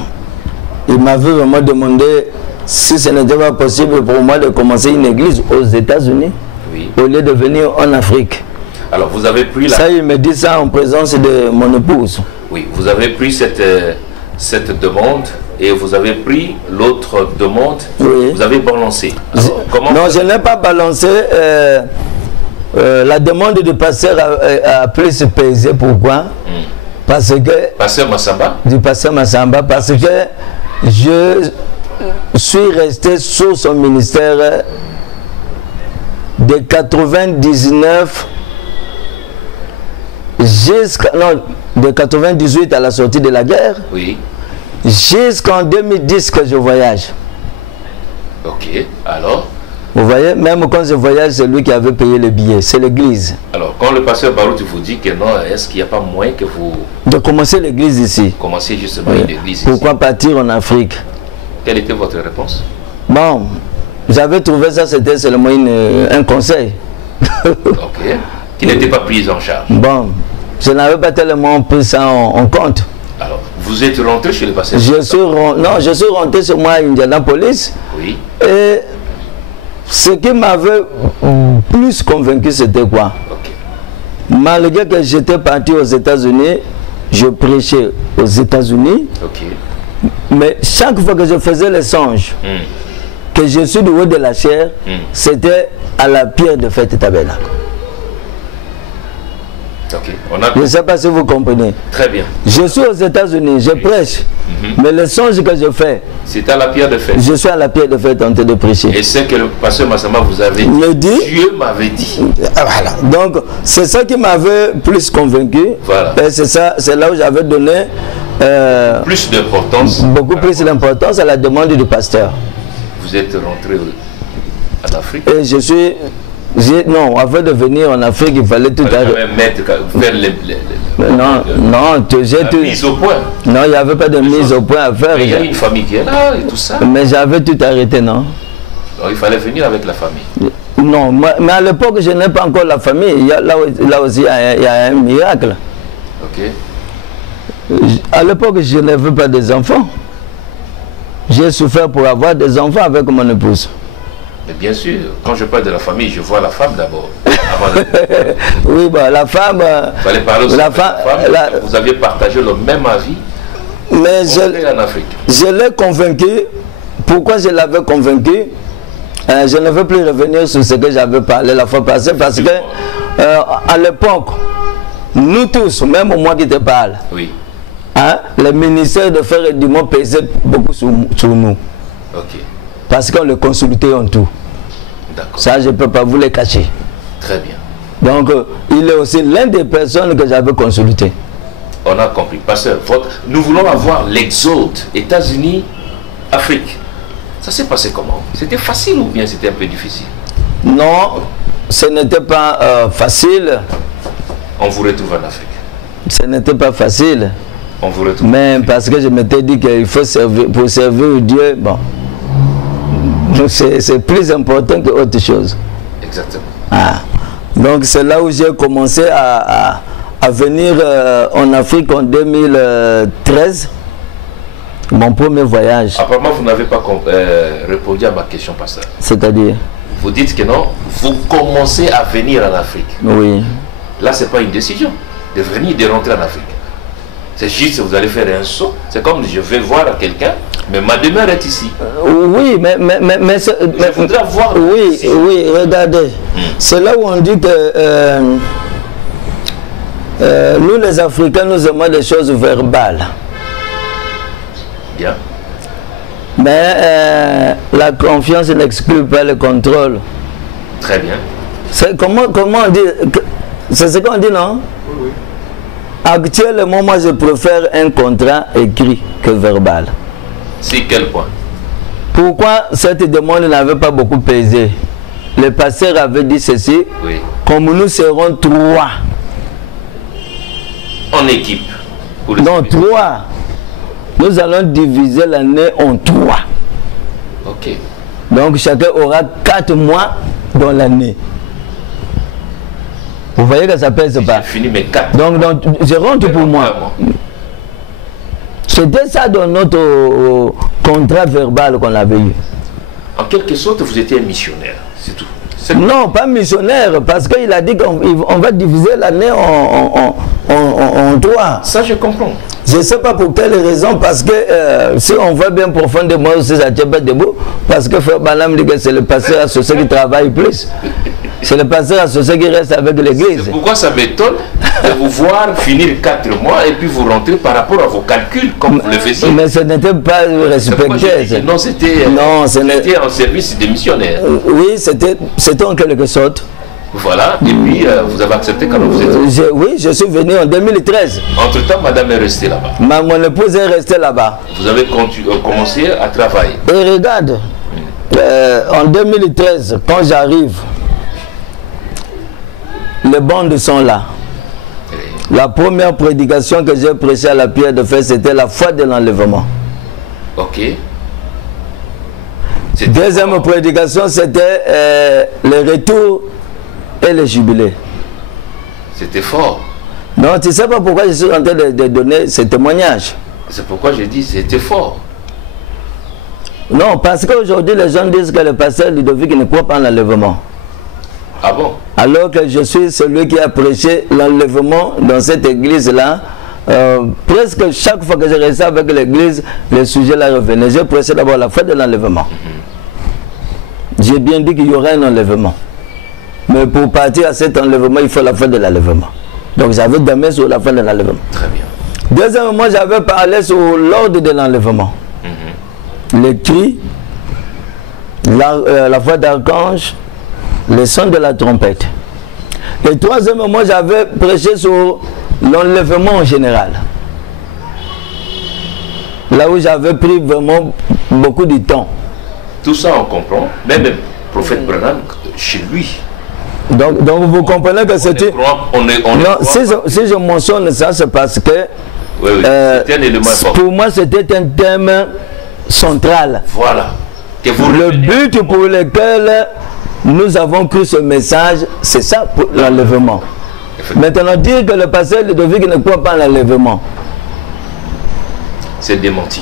il m'avait vraiment demandé si ce n'était pas possible pour moi de commencer une église aux États-Unis, oui, au lieu de venir en Afrique. Alors vous avez pris la... Ça, il me dit ça en présence de mon épouse. Oui, vous avez pris cette demande et vous avez pris l'autre demande. Oui. Vous avez balancé. Alors, comment... Non, je n'ai pas balancé. La demande du pasteur a plus pesé. Pourquoi? Parce que... Pasteur Massamba? Du pasteur Massamba, parce que je suis resté sous son ministère de 99 de 98 à la sortie de la guerre, oui, jusqu'en 2010 que je voyage. Ok, alors? Vous voyez, même quand je voyage, c'est lui qui avait payé le billet, c'est l'église. Alors, quand le pasteur Barouti vous dit que non, est-ce qu'il n'y a pas moyen que vous... De commencer l'église ici. Commencer justement une église ici. Pourquoi partir en Afrique? Quelle était votre réponse? Bon, j'avais trouvé ça, c'était seulement un conseil. Ok, qui n'était pas pris en charge. Bon, je n'avais pas tellement pris ça en compte. Alors, vous êtes rentré chez le pasteur? Je suis rentré chez moi à Indianapolis. Oui. Et ce qui m'avait plus convaincu, c'était quoi? Okay. Malgré que j'étais parti aux États-Unis, je prêchais aux États-Unis. Okay. Mais chaque fois que je faisais les songes, que je suis du haut de la chair, c'était à la pierre de fête tabernacle. Okay. Je ne sais pas si vous comprenez. Très bien. Je suis aux États-Unis, je prêche. Mais les songes que je fais, c'est à la pierre de fête. Je suis à la pierre de fête en train de prêcher. Et c'est que le pasteur Massamba vous avait dit, Dieu m'avait dit. Voilà. Donc, c'est ça qui m'avait plus convaincu. Voilà. Et c'est là où j'avais donné plus d'importance. Beaucoup plus d'importance à la demande du pasteur. Vous êtes rentré en Afrique? Et je suis... Non, avant de venir en Afrique, il fallait tout arrêter. Non, j'ai tout... mise au point. Non, il n'y avait pas de mise au point à faire. Mais il y a une famille qui est là et tout ça. Mais j'avais tout arrêté, non? Donc il fallait venir avec la famille. Non, mais à l'époque, je n'ai pas encore la famille. Là aussi, il y a un miracle. Ok. À l'époque, je n'avais pas des enfants. J'ai souffert pour avoir des enfants avec mon épouse. Mais bien sûr, quand je parle de la famille, je vois la femme d'abord. Oui, bah, la femme... Il fallait parler aussi de la femme. Vous aviez partagé le même avis. Mais en Afrique. Je l'ai convaincu. Pourquoi je l'avais convaincu? Je ne veux plus revenir sur ce que j'avais parlé la fois passée, parce que à l'époque, nous tous, même moi qui te parle, oui. Hein, le ministère de Fer et Dumont pesait beaucoup sur nous. Okay. Parce qu'on le consultait en tout. Ça, je ne peux pas vous le cacher. Très bien. Donc, il est aussi l'une des personnes que j'avais consultées. On a compris. Pasteur, nous voulons avoir l'exode États-Unis, Afrique. Ça s'est passé comment? C'était facile ou bien c'était un peu difficile? Non, ce n'était pas facile. On vous retrouve en Afrique. Ce n'était pas facile. On vous retrouve. Mais parce que je m'étais dit qu'il faut servir, pour servir Dieu, bon, c'est plus important que autre chose. Exactement. Ah. Donc c'est là où j'ai commencé à venir en Afrique en 2013. Mon premier voyage. Apparemment, vous n'avez pas répondu à ma question, pasteur. C'est-à-dire? Vous dites que non, vous commencez à venir en Afrique. Oui. Là, ce n'est pas une décision de venir, de rentrer en Afrique. C'est juste que vous allez faire un saut. C'est comme je vais voir quelqu'un, mais ma demeure est ici. Oui, mais je voudrais voir. Oui, oui, regardez. C'est là où on dit que nous, les Africains, nous aimons des choses verbales. Bien. Mais la confiance n'exclut pas le contrôle. Très bien. Comment on dit? C'est ce qu'on dit, non? Oui, oui. Actuellement, moi, je préfère un contrat écrit que verbal. C'est quel point? Pourquoi cette demande n'avait pas beaucoup pesé? Le pasteur avait dit ceci. Oui. Comme nous serons 3. En équipe. Non, 3. Nous allons diviser l'année en 3. Ok. Donc chacun aura 4 mois dans l'année. Vous voyez que ça pèse pas. J'ai fini mes 4. Donc je rentre pour moi. C'était ça dans notre contrat verbal qu'on avait eu. En quelque sorte, vous étiez un missionnaire, c'est tout. Non, pas missionnaire, parce qu'il a dit qu'on va diviser l'année en 3. Ça, je comprends. Je ne sais pas pour quelle raison, parce que si on voit bien profondément aussi, ça ne tient pas debout, parce que Frère Banam dit que c'est le pasteur associé qui travaille plus. C'est le pasteur associé qui reste avec l'église. Pourquoi ça m'étonne de vous voir finir 4 mois et puis vous rentrer par rapport à vos calculs comme vous le faisiez? Mais ce n'était pas respecté. Non, c'était en service des missionnaires. Oui, c'était en quelque sorte. Voilà, et puis vous avez accepté quand vous êtes... Oui, je suis venu en 2013. Entre-temps, madame est restée là-bas. Mon épouse est restée là-bas. Vous avez commencé à travailler. Et regarde, en 2013, quand j'arrive, les bandes sont là. La première prédication que j'ai prêchée à la pierre de feu, c'était la foi de l'enlèvement. Ok. Deuxième prédication, c'était le retour et le jubilé. C'était fort. Non, tu ne sais pas pourquoi je suis en train de donner ce témoignage. C'est pourquoi j'ai dit c'était fort. Non, parce qu'aujourd'hui, les gens disent que le pasteur Ludovic ne croit pas en l'enlèvement. Ah bon? Alors que je suis celui qui a prêché l'enlèvement dans cette église-là. Presque chaque fois que je restais avec l'église, le sujet là revenait. J'ai prêché d'abord la foi de l'enlèvement. J'ai bien dit qu'il y aurait un enlèvement. Mais pour partir à cet enlèvement, il faut la foi de l'enlèvement. Donc j'avais damé sur la foi de l'enlèvement. Très bien. Deuxièmement, j'avais parlé sur l'ordre de l'enlèvement. Les cris, la voix d'archange, le son de la trompette. Et troisièmement, j'avais prêché sur l'enlèvement en général. Là où j'avais pris vraiment beaucoup de temps. Tout ça on comprend, même le prophète Branham, chez lui. Donc vous comprenez que c'était... Si je mentionne ça, c'est parce que oui, c'était un élément important. Pour moi, c'était un thème central. Voilà. Le but pour lequel nous avons cru ce message, c'est ça pour l'enlèvement. Maintenant, dire que le pasteur Ludovic ne croit pas en l'enlèvement, c'est démenti.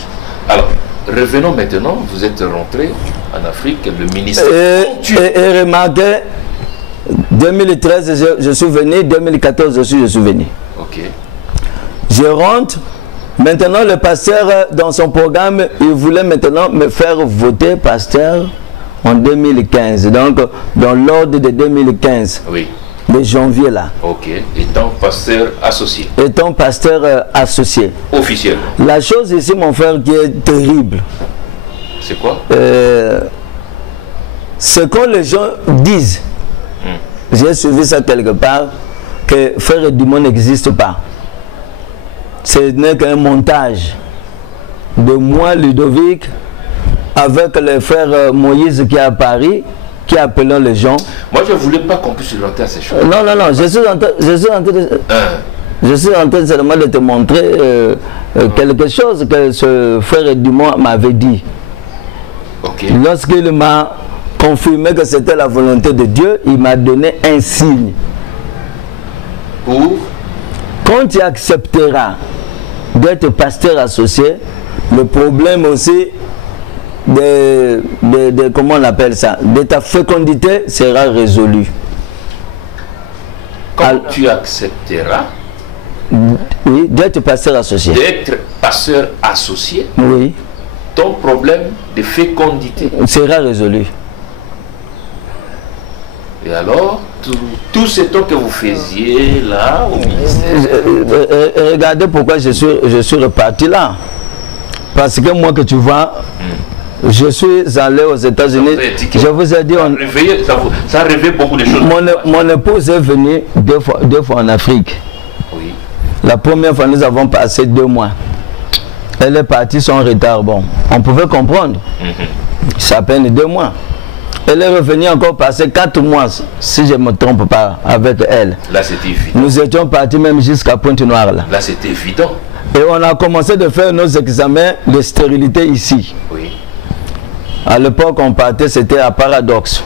Alors, revenons maintenant, vous êtes rentré en Afrique, le ministère... Et remarquez, 2013, je suis venu, 2014 aussi, je suis venu. Ok. Je rentre, maintenant le pasteur, dans son programme, il voulait maintenant me faire voter pasteur en 2015, donc dans l'ordre de 2015. Oui. De janvier là. Ok. Étant pasteur associé. Étant pasteur associé. Officiellement. La chose ici, mon frère, qui est terrible. C'est quoi? Ce que les gens disent, j'ai suivi ça quelque part, que Frère Edmond n'existe pas. Ce n'est qu'un montage de moi, Ludovic, avec le frère Moïse qui est à Paris, qui appelait les gens. Moi, je ne voulais pas qu'on puisse rentrer à ces choses. Non, non, non, je suis en train seulement de te montrer quelque chose que ce frère Edmond m'avait dit. Okay. Lorsqu'il m'a confirmé que c'était la volonté de Dieu, il m'a donné un signe. Pour? Quand tu accepteras d'être pasteur associé, le problème aussi comment on appelle ça, de ta fécondité sera résolu. Quand tu accepteras, oui, d'être pasteur associé. D'être pasteur associé, oui. Ton problème de fécondité sera résolu. Et alors, tout ce temps que vous faisiez là au ministère... Regardez pourquoi je suis reparti là. Parce que moi que tu vois, je suis allé aux États-Unis. Je vous ai dit... Ça a réveillé beaucoup de choses. Mon épouse est venue deux fois en Afrique. Oui. La première fois, nous avons passé 2 mois. Elle est partie sans retard. Bon, on pouvait comprendre. Ça à peine 2 mois. Elle est revenue encore passer 4 mois, si je ne me trompe pas, avec elle. Là, c'était évident. Nous étions partis même jusqu'à Pointe-Noire. Là, c'était évident. Et on a commencé de faire nos examens de stérilité ici. Oui. À l'époque, on partait, c'était à Paradoxe.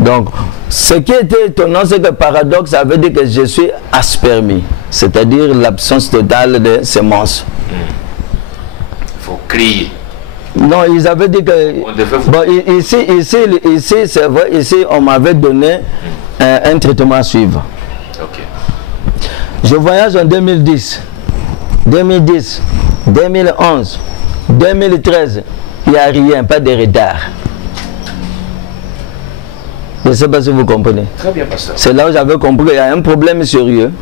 Donc, ce qui était étonnant, c'est que Paradoxe avait dit que je suis aspermie, c'est-à-dire l'absence totale de semences. Il faut crier. Non, ils avaient dit que... Bon, ici c'est vrai, ici, on m'avait donné un traitement à suivre. Ok. Je voyage en 2010, 2010, 2011, 2013. Il n'y a rien, pas de retard. Je ne sais pas si vous comprenez. Très bien, pasteur. C'est là où j'avais compris qu'il y a un problème sérieux.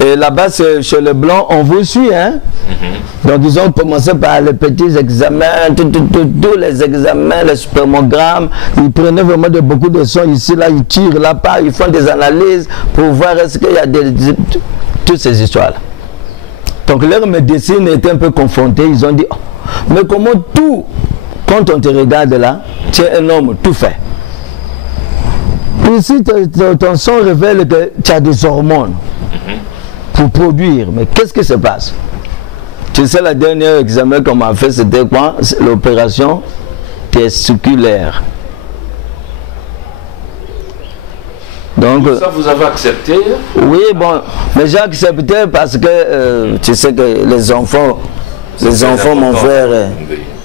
Et là-bas, chez les Blancs, on vous suit, hein? Donc, ils ont commencé par les petits examens, tous les examens, les spermogrammes. Ils prenaient vraiment beaucoup de sons ici, là, ils tirent là-bas, ils font des analyses pour voir est-ce qu'il y a toutes ces histoires-là. Donc, leur médecine était un peu confrontée. Ils ont dit, oh, mais comment tout, quand on te regarde là, tu es un homme tout fait. Ici, ton sang révèle que tu as des hormones pour produire. Mais qu'est-ce qui se passe? Tu sais, le dernier examen qu'on m'a fait, c'était quoi? L'opération testiculaire. Donc, ça, vous avez accepté? Oui, bon, mais j'ai accepté parce que tu sais que les enfants, mon frère...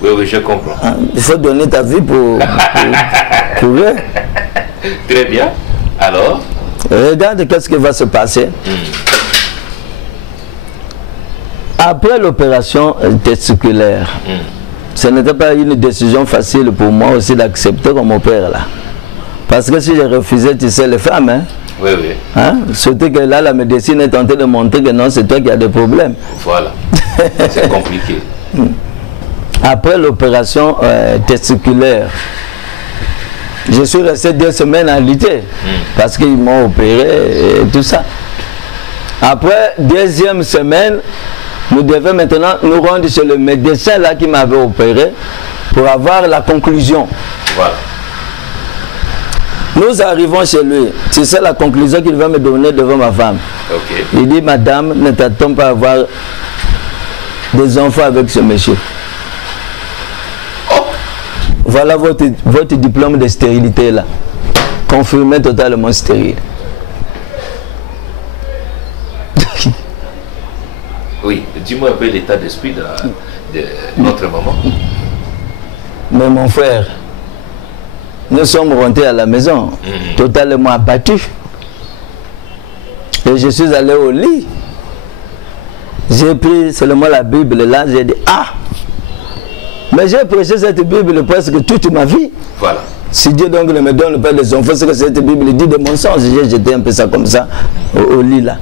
Oui, oui, je comprends. Il faut donner ta vie pour eux. Très bien. Alors? Regarde qu'est-ce qui va se passer. Après l'opération testiculaire, ce n'était pas une décision facile pour moi aussi d'accepter qu'on m'opère là. Parce que si je refusais, tu sais, les femmes, hein? Oui, oui. Hein? Surtout que là, la médecine est tentée de montrer que non, c'est toi qui as des problèmes. Voilà. C'est compliqué. Après l'opération testiculaire, je suis resté 2 semaines en lutte parce qu'ils m'ont opéré et tout ça. Après, 2e semaine, nous devions maintenant nous rendre chez le médecin là qui m'avait opéré pour avoir la conclusion. Voilà. Nous arrivons chez lui. Tu sais la conclusion qu'il va me donner devant ma femme. Okay. Il dit, madame, ne t'attends pas à avoir des enfants avec ce monsieur. Oh. Voilà votre diplôme de stérilité là. Confirmé totalement stérile. Oui, dis-moi un peu l'état d'esprit de notre maman. Mais mon frère, nous sommes rentrés à la maison, totalement abattus. Et je suis allé au lit. J'ai pris seulement la Bible là, j'ai dit, ah! Mais j'ai prêché cette Bible presque toute ma vie. Voilà. Si Dieu donc ne me donne pas des enfants, c'est que cette Bible dit de mon sens. J'ai jeté un peu ça comme ça au lit là.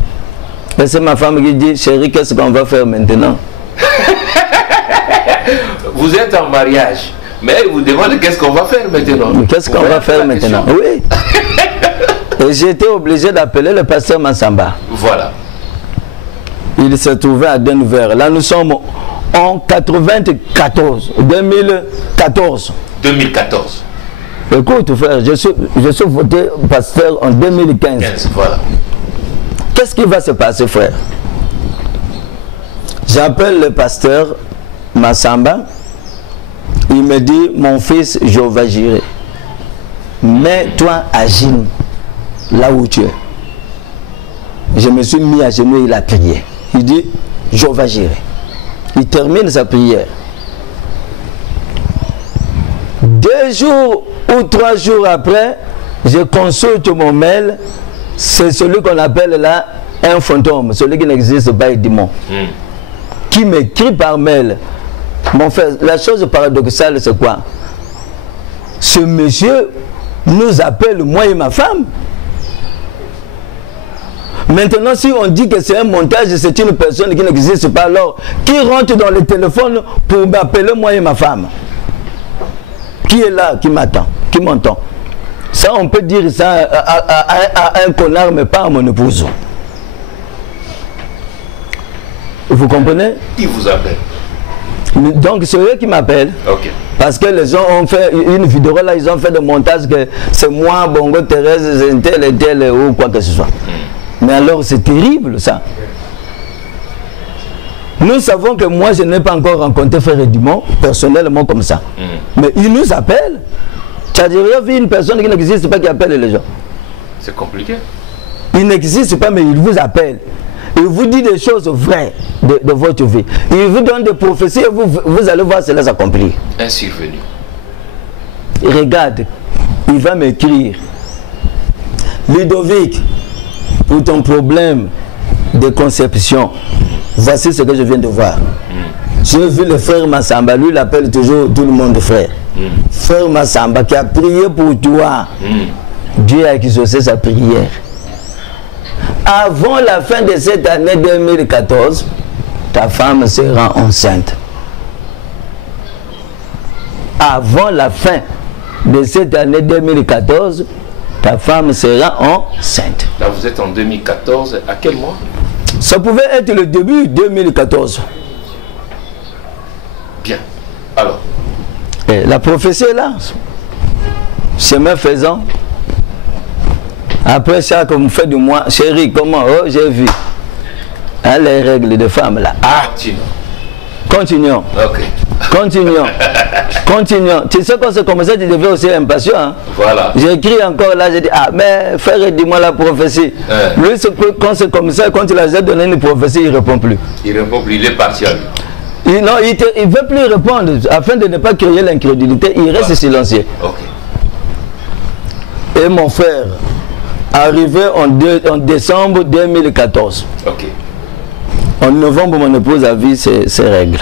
Et c'est ma femme qui dit, chérie, qu'est-ce qu'on va faire maintenant? Vous êtes en mariage, mais vous demandez qu'est-ce qu'on va faire maintenant? Qu'est-ce qu'on va faire maintenant? Oui. Et j'ai été obligé d'appeler le pasteur Massamba. Voilà. Il s'est trouvé à Denver. Là, nous sommes en 2014. 2014. Écoute, frère, je suis voté pasteur en 2015. Voilà. Qu'est-ce qui va se passer, frère? J'appelle le pasteur Massamba. Il me dit, mon fils, je vais gérer. Mets-toi à genoux, là où tu es. Je me suis mis à genoux et il a prié. Il dit, je vais gérer. Il termine sa prière. 2 jours ou 3 jours après, je consulte mon mail. C'est celui qu'on appelle là un fantôme, celui qui n'existe pas, un démon. Qui m'écrit par mail. Mon frère, la chose paradoxale, c'est quoi? Ce monsieur nous appelle, moi et ma femme. Maintenant, si on dit que c'est un montage, c'est une personne qui n'existe pas, alors qui rentre dans le téléphone pour m'appeler moi et ma femme? Qui est là, qui m'attend, qui m'entend? Ça, on peut dire ça à un connard, mais pas à mon épouse. Vous comprenez? Qui vous appelle? Donc, c'est eux qui m'appellent. Ok. Parce que les gens ont fait une vidéo là, ils ont fait des montages que c'est moi, Bongo Thérèse, tel et tel ou quoi que ce soit. Mais alors, c'est terrible ça. Nous savons que moi, je n'ai pas encore rencontré Frère Edmond, personnellement comme ça. Mais il nous appelle. Tu as déjà vu une personne qui n'existe pas qui appelle les gens? C'est compliqué. Il n'existe pas, mais il vous appelle. Il vous dit des choses vraies de votre vie. Il vous donne des prophéties et vous allez voir cela s'accomplir. Un survenu. Regarde, il va m'écrire. Ludovic, pour ton problème de conception, voici ce que je viens de voir. J'ai vu le frère Massamba, lui il appelle toujours tout le monde frère. Frère Massamba qui a prié pour toi. Dieu a exaucé sa prière. Avant la fin de cette année 2014, ta femme sera enceinte. Avant la fin de cette année 2014, ta femme sera enceinte. Là, vous êtes en 2014. À quel mois? Ça pouvait être le début 2014. Bien. Alors? Et la prophétie est là. Chemin faisant. Après ça, comme vous faites de moi, chérie, comment? Oh, j'ai vu. Hein, les règles de femmes là. Ah, continuons. Ok. Continuons. Continuons. Tu sais quand c'est comme ça, tu deviens aussi impatient. Hein? Voilà. J'écris encore là, j'ai dit, ah, mais frère, dis-moi la prophétie. Lui, quand c'est comme ça, quand il a donné une prophétie, il ne répond plus. Il répond plus, il est parti à lui. Non, il ne veut plus répondre. Afin de ne pas créer l'incrédulité, il reste silencieux. Ok. Et mon frère, arrivé en décembre 2014. Ok. En novembre, mon épouse a vu ses règles.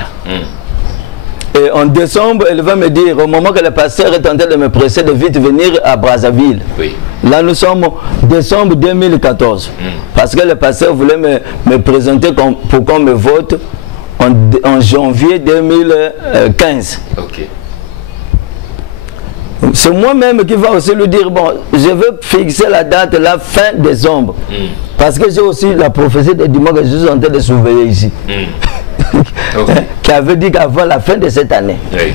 Et en décembre, elle va me dire, au moment que le pasteur est en train de me presser de vite venir à Brazzaville. Oui. Là, nous sommes en décembre 2014. Parce que le pasteur voulait me présenter pour qu'on me vote en janvier 2015. Ok. C'est moi-même qui va aussi lui dire, bon, je veux fixer la date, la fin décembre. Parce que j'ai aussi la prophétie de dimanche que je suis en train de surveiller ici. Okay. Qui avait dit qu'avant la fin de cette année. Oui.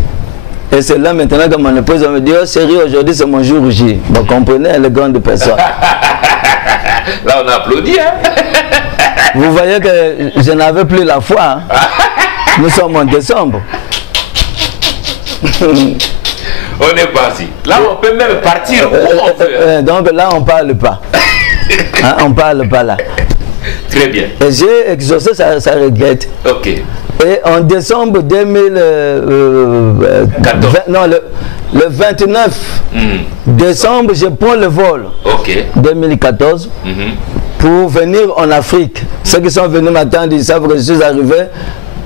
Et c'est là maintenant que mon épouse me dit, oh chérie, aujourd'hui c'est mon jour J. Vous comprenez, elle est grande personne. Là on applaudit, hein? Vous voyez que je n'avais plus la foi. Hein? Nous sommes en décembre. On est parti. Là on peut même partir où on veut. Donc là on parle pas. Hein, on parle pas là. Très bien. Et j'ai exaucé sa requête. Ok. Et en décembre 2014, le 29 décembre, je prends le vol. Ok. 2014 pour venir en Afrique. Ceux qui sont venus m'attendre, ils savent que je suis arrivé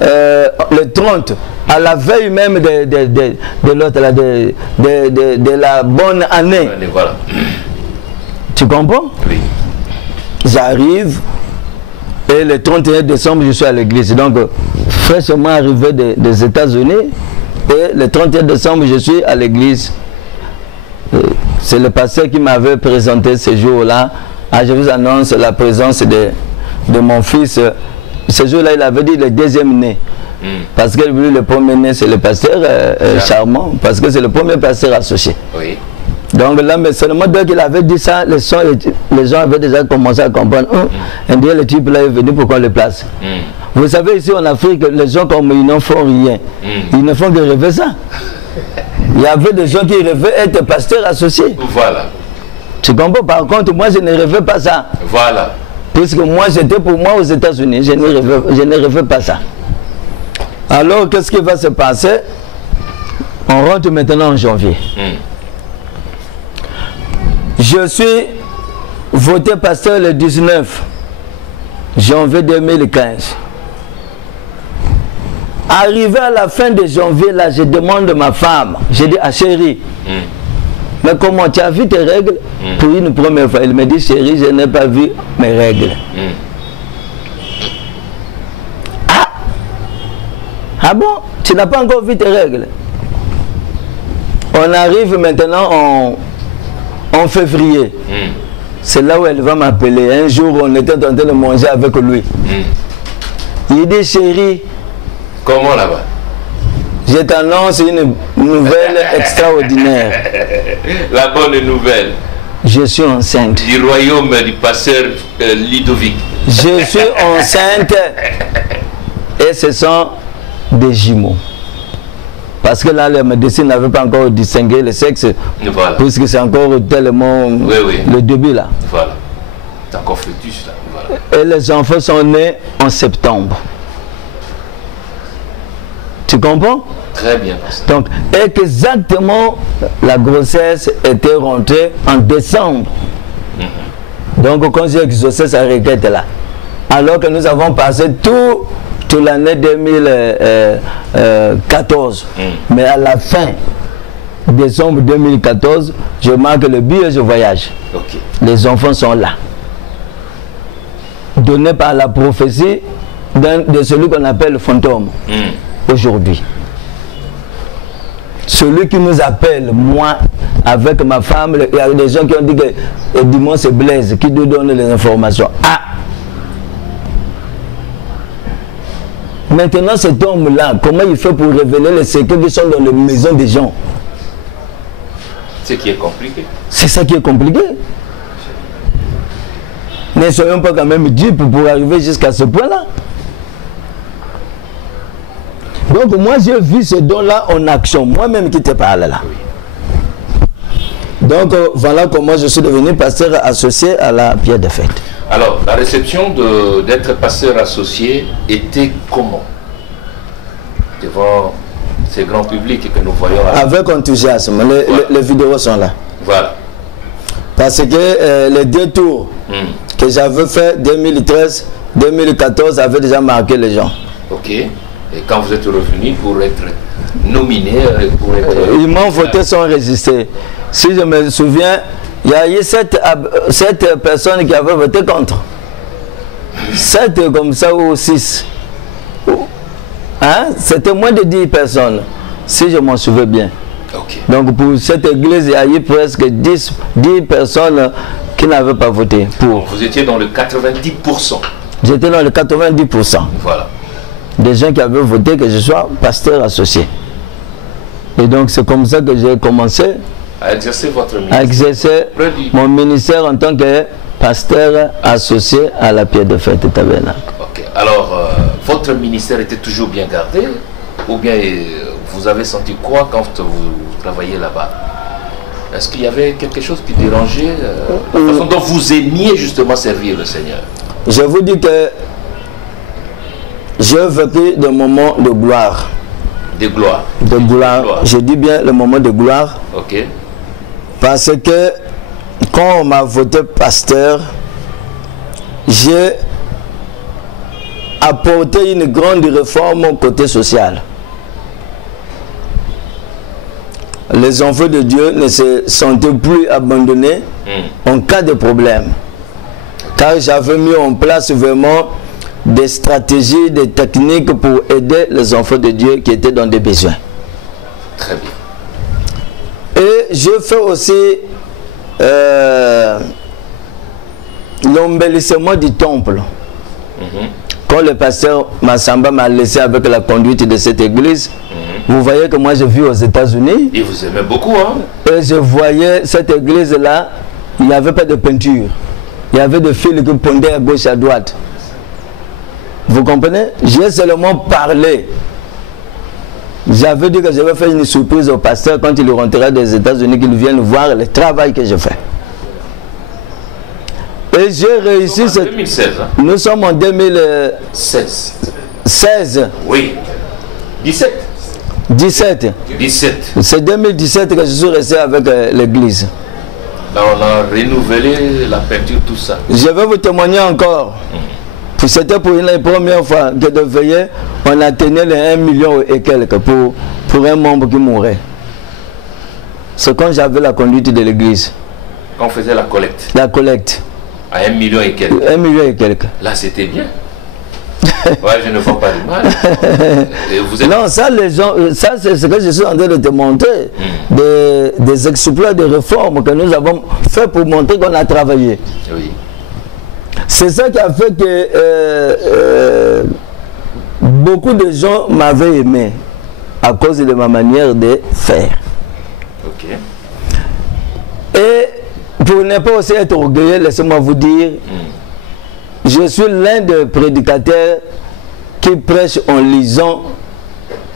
le 30, à la veille même de la bonne année. Voilà. Tu comprends? Oui. J'arrive et le 31 décembre, je suis à l'église. Donc, fraîchement arrivé des États-Unis, et le 31 décembre, je suis à l'église. C'est le pasteur qui m'avait présenté ce jour-là. Ah, je vous annonce la présence de mon fils. Ce jour-là, il avait dit le deuxième né. Parce que lui, le premier né, c'est le pasteur Charmant, parce que c'est le premier pasteur associé. Oui. Donc là, mais seulement dès qu'il avait dit ça, les gens avaient déjà commencé à comprendre. Un dia, le type là est venu pour qu'on le place. Vous savez, ici en Afrique, les gens comme ils n'en font rien. Ils ne font que rêver ça. Il y avait des gens qui rêvaient être pasteurs associés. Voilà. Tu comprends? Par contre, moi, je ne rêvais pas ça. Voilà. Puisque moi, j'étais pour moi aux États-Unis. Je ne rêvais pas ça. Alors, qu'est-ce qui va se passer? On rentre maintenant en janvier. Je suis voté pasteur le 19 janvier 2015. Arrivé à la fin de janvier, là, je demande à ma femme, je dis à chérie, mais comment tu as vu tes règles? Pour une première fois, elle me dit, chérie, je n'ai pas vu mes règles. Ah bon? Tu n'as pas encore vu tes règles? On arrive maintenant en février. C'est là où elle va m'appeler. Un jour, on était en train de manger avec lui. Il dit, chérie, comment là-bas? je t'annonce une nouvelle extraordinaire. La bonne nouvelle. Je suis enceinte. Du royaume du pasteur Ludovic. Je suis enceinte. Et ce sont des jumeaux. Parce que là, la médecine n'avait pas encore distingué le sexe. Voilà. Puisque c'est encore tellement le début là. Voilà. C'est encore fœtus là. Voilà. Et les enfants sont nés en septembre. Tu comprends? Très bien. Donc, exactement, la grossesse était rentrée en décembre. Donc, quand j'ai exaucé sa requête là, alors que nous avons passé toute l'année 2014, mais à la fin, décembre 2014, je marque le billet et je voyage. Les enfants sont là. Donnés par la prophétie de celui qu'on appelle le fantôme. Aujourd'hui. Celui qui nous appelle, moi, avec ma femme, il y a des gens qui ont dit que dis-moi c'est Blaise qui nous donne les informations. Ah! Maintenant, cet homme-là, comment il fait pour révéler les secrets qui sont dans les maisons des gens? Ce qui est compliqué. C'est ça qui est compliqué. Ne soyons pas quand même dupes pour arriver jusqu'à ce point-là. Donc moi j'ai vu ce don-là en action, moi-même qui te parle là. Donc voilà comment je suis devenu pasteur associé à la Pierre de Fête. Alors la réception d'être pasteur associé était comment devant ces grands publics que nous voyons là? Avec enthousiasme, les vidéos sont là. Voilà. Parce que les deux tours que j'avais fait 2013, 2014 avaient déjà marqué les gens. Ok. Et quand vous êtes revenu pour être nominé, pour être... Ils m'ont voté sans résister. Si je me souviens, il y a eu 7 personnes qui avaient voté contre. 7 comme ça ou 6. Hein? C'était moins de 10 personnes, si je m'en souviens bien. Okay. Donc pour cette église, il y a eu presque 10 personnes qui n'avaient pas voté pour. Vous étiez dans le 90%. J'étais dans le 90%. Voilà. Des gens qui avaient voté que je sois pasteur associé. Et donc c'est comme ça que j'ai commencé à exercer votre ministère. À exercer mon ministère en tant que pasteur associé à la Pierre de Fête et Tabernacle. Ok. Alors, votre ministère était toujours bien gardé? Ou bien vous avez senti quoi quand vous travaillez là-bas? Est-ce qu'il y avait quelque chose qui dérangeait la façon dont vous aimiez justement servir le Seigneur? je vous dis que j'ai vécu des moments de gloire. De gloire. De gloire. Je dis bien le moment de gloire. Ok. Parce que quand on m'a voté pasteur, j'ai apporté une grande réforme au côté social. Les enfants de Dieu ne se sentaient plus abandonnés en cas de problème. Car j'avais mis en place vraiment des stratégies, des techniques pour aider les enfants de Dieu qui étaient dans des besoins. Très bien. Et je fais aussi l'embellissement du temple. Quand le pasteur Massamba m'a laissé avec la conduite de cette église, vous voyez que moi je vis aux États-Unis. Et vous aimez beaucoup, hein? Et je voyais cette église-là, il n'y avait pas de peinture. Il y avait des fils qui pendaient à gauche, à droite. Vous comprenez? J'ai seulement parlé. J'avais dit que je vais faire une surprise au pasteur quand il rentrera des États-Unis, qu'il vienne voir le travail que je fais. Et j'ai réussi... Nous sommes en 2016. Hein? Nous sommes en 2016. 16. Oui. 17. 17. 17. C'est 2017 que je suis resté avec l'église. Là, on a renouvelé la peinture, tout ça. Je vais vous témoigner encore. C'était pour la première fois que de veiller, on atteignait les 1 million et quelques pour un membre qui mourait. C'est quand j'avais la conduite de l'église. Quand on faisait la collecte. La collecte. À 1 million et quelques. 1 million et quelques. Là, c'était bien. Ouais, je ne vois pas du mal. Vous êtes... Non, ça, les gens, ça c'est ce que je suis en train de te montrer. Des exploits de réformes que nous avons fait pour montrer qu'on a travaillé. Oui. C'est ça qui a fait que beaucoup de gens m'avaient aimé à cause de ma manière de faire. Ok. Et pour ne pas aussi être orgueilleux, laissez-moi vous dire, je suis l'un des prédicateurs qui prêche en lisant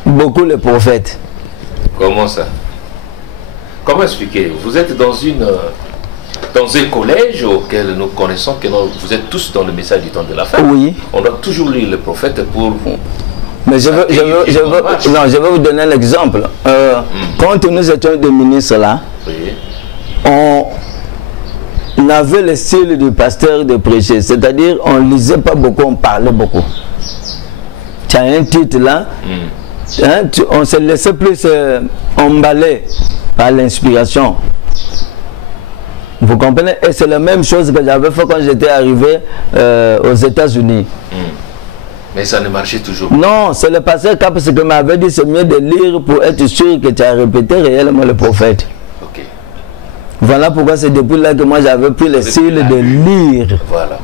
beaucoup les prophètes. Comment ça? Comment expliquer? Vous êtes dans un collège auquel nous connaissons que vous êtes tous dans le message du temps de la fin. Oui. On doit toujours lire le prophète pour... Mais je vais vous donner un exemple. Quand nous étions des ministres là, oui. On avait le style du pasteur de prêcher, c'est-à-dire on ne lisait pas beaucoup, on parlait beaucoup. Tu as un titre là, hein, on se laissait plus emballer par l'inspiration. Vous comprenez? Et c'est la même chose que j'avais fait quand j'étais arrivé aux États-Unis. Mais ça ne marchait toujours pas. Non, c'est le pasteur Cap ce que m'avait dit, c'est mieux de lire pour être sûr que tu as répété réellement le prophète. Ok. Voilà pourquoi c'est depuis là que moi j'avais pris le style de lire. Voilà.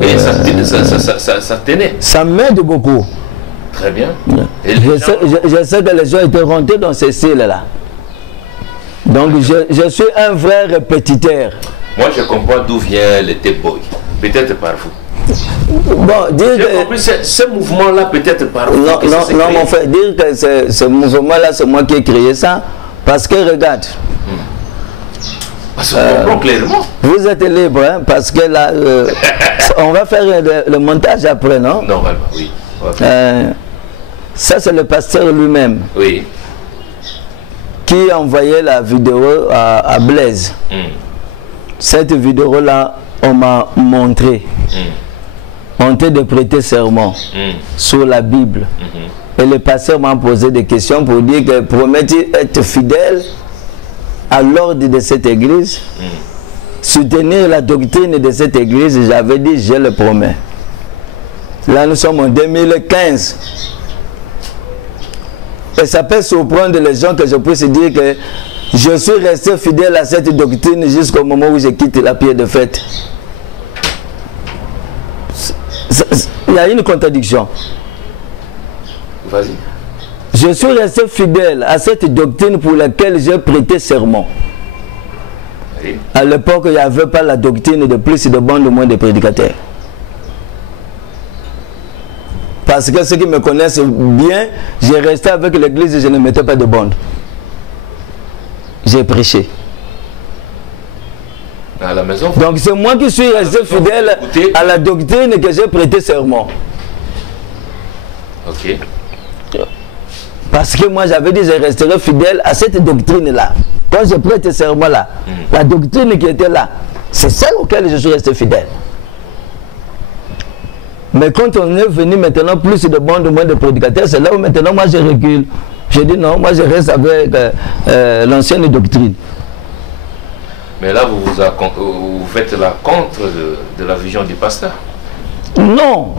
Et ça tenait. Ça m'aide beaucoup. Très bien. Et je sais que les gens étaient rentrés dans ce style-là. Donc je suis un vrai répétiteur. Moi je comprends d'où vient le tape boy. Peut-être par vous. Bon, dire que ce mouvement-là peut-être par vous. Non, mon frère, dire que ce mouvement-là, c'est moi qui ai créé ça. Parce que regarde. Parce qu'on comprend clairement. Vous êtes libre, hein, parce que là, on va faire le montage après, non? Normalement, oui. Ça, c'est le pasteur lui-même. Oui. Qui a envoyé la vidéo à Blaise. Cette vidéo-là, on m'a montré. On était de prêter serment sur la Bible. Et le pasteur m'a posé des questions pour dire que promet-il être fidèle à l'ordre de cette église, soutenir la doctrine de cette église. J'avais dit, je le promets. Là, nous sommes en 2015. Et ça peut surprendre les gens que je puisse dire que je suis resté fidèle à cette doctrine jusqu'au moment où je quitte la pierre de fête. Il y a une contradiction. Vas-y. Je suis resté fidèle à cette doctrine pour laquelle j'ai prêté serment. Oui. À l'époque, il n'y avait pas la doctrine de plus de bons, de moins de prédicateurs. Parce que ceux qui me connaissent bien, j'ai resté avec l'église et je ne mettais pas de bande. J'ai prêché. À la maison. Donc c'est moi qui suis resté fidèle à la doctrine que j'ai prêté serment. Ok. Parce que moi j'avais dit que je resterai fidèle à cette doctrine-là. Quand je prête serment-là, la doctrine qui était là, c'est celle auquel je suis resté fidèle. Mais quand on est venu maintenant plus de bons, moins de prédicateurs, c'est là où maintenant moi je recule. Je dis non, moi je reste avec l'ancienne doctrine. Mais là, vous faites la contre de la vision du pasteur. Non.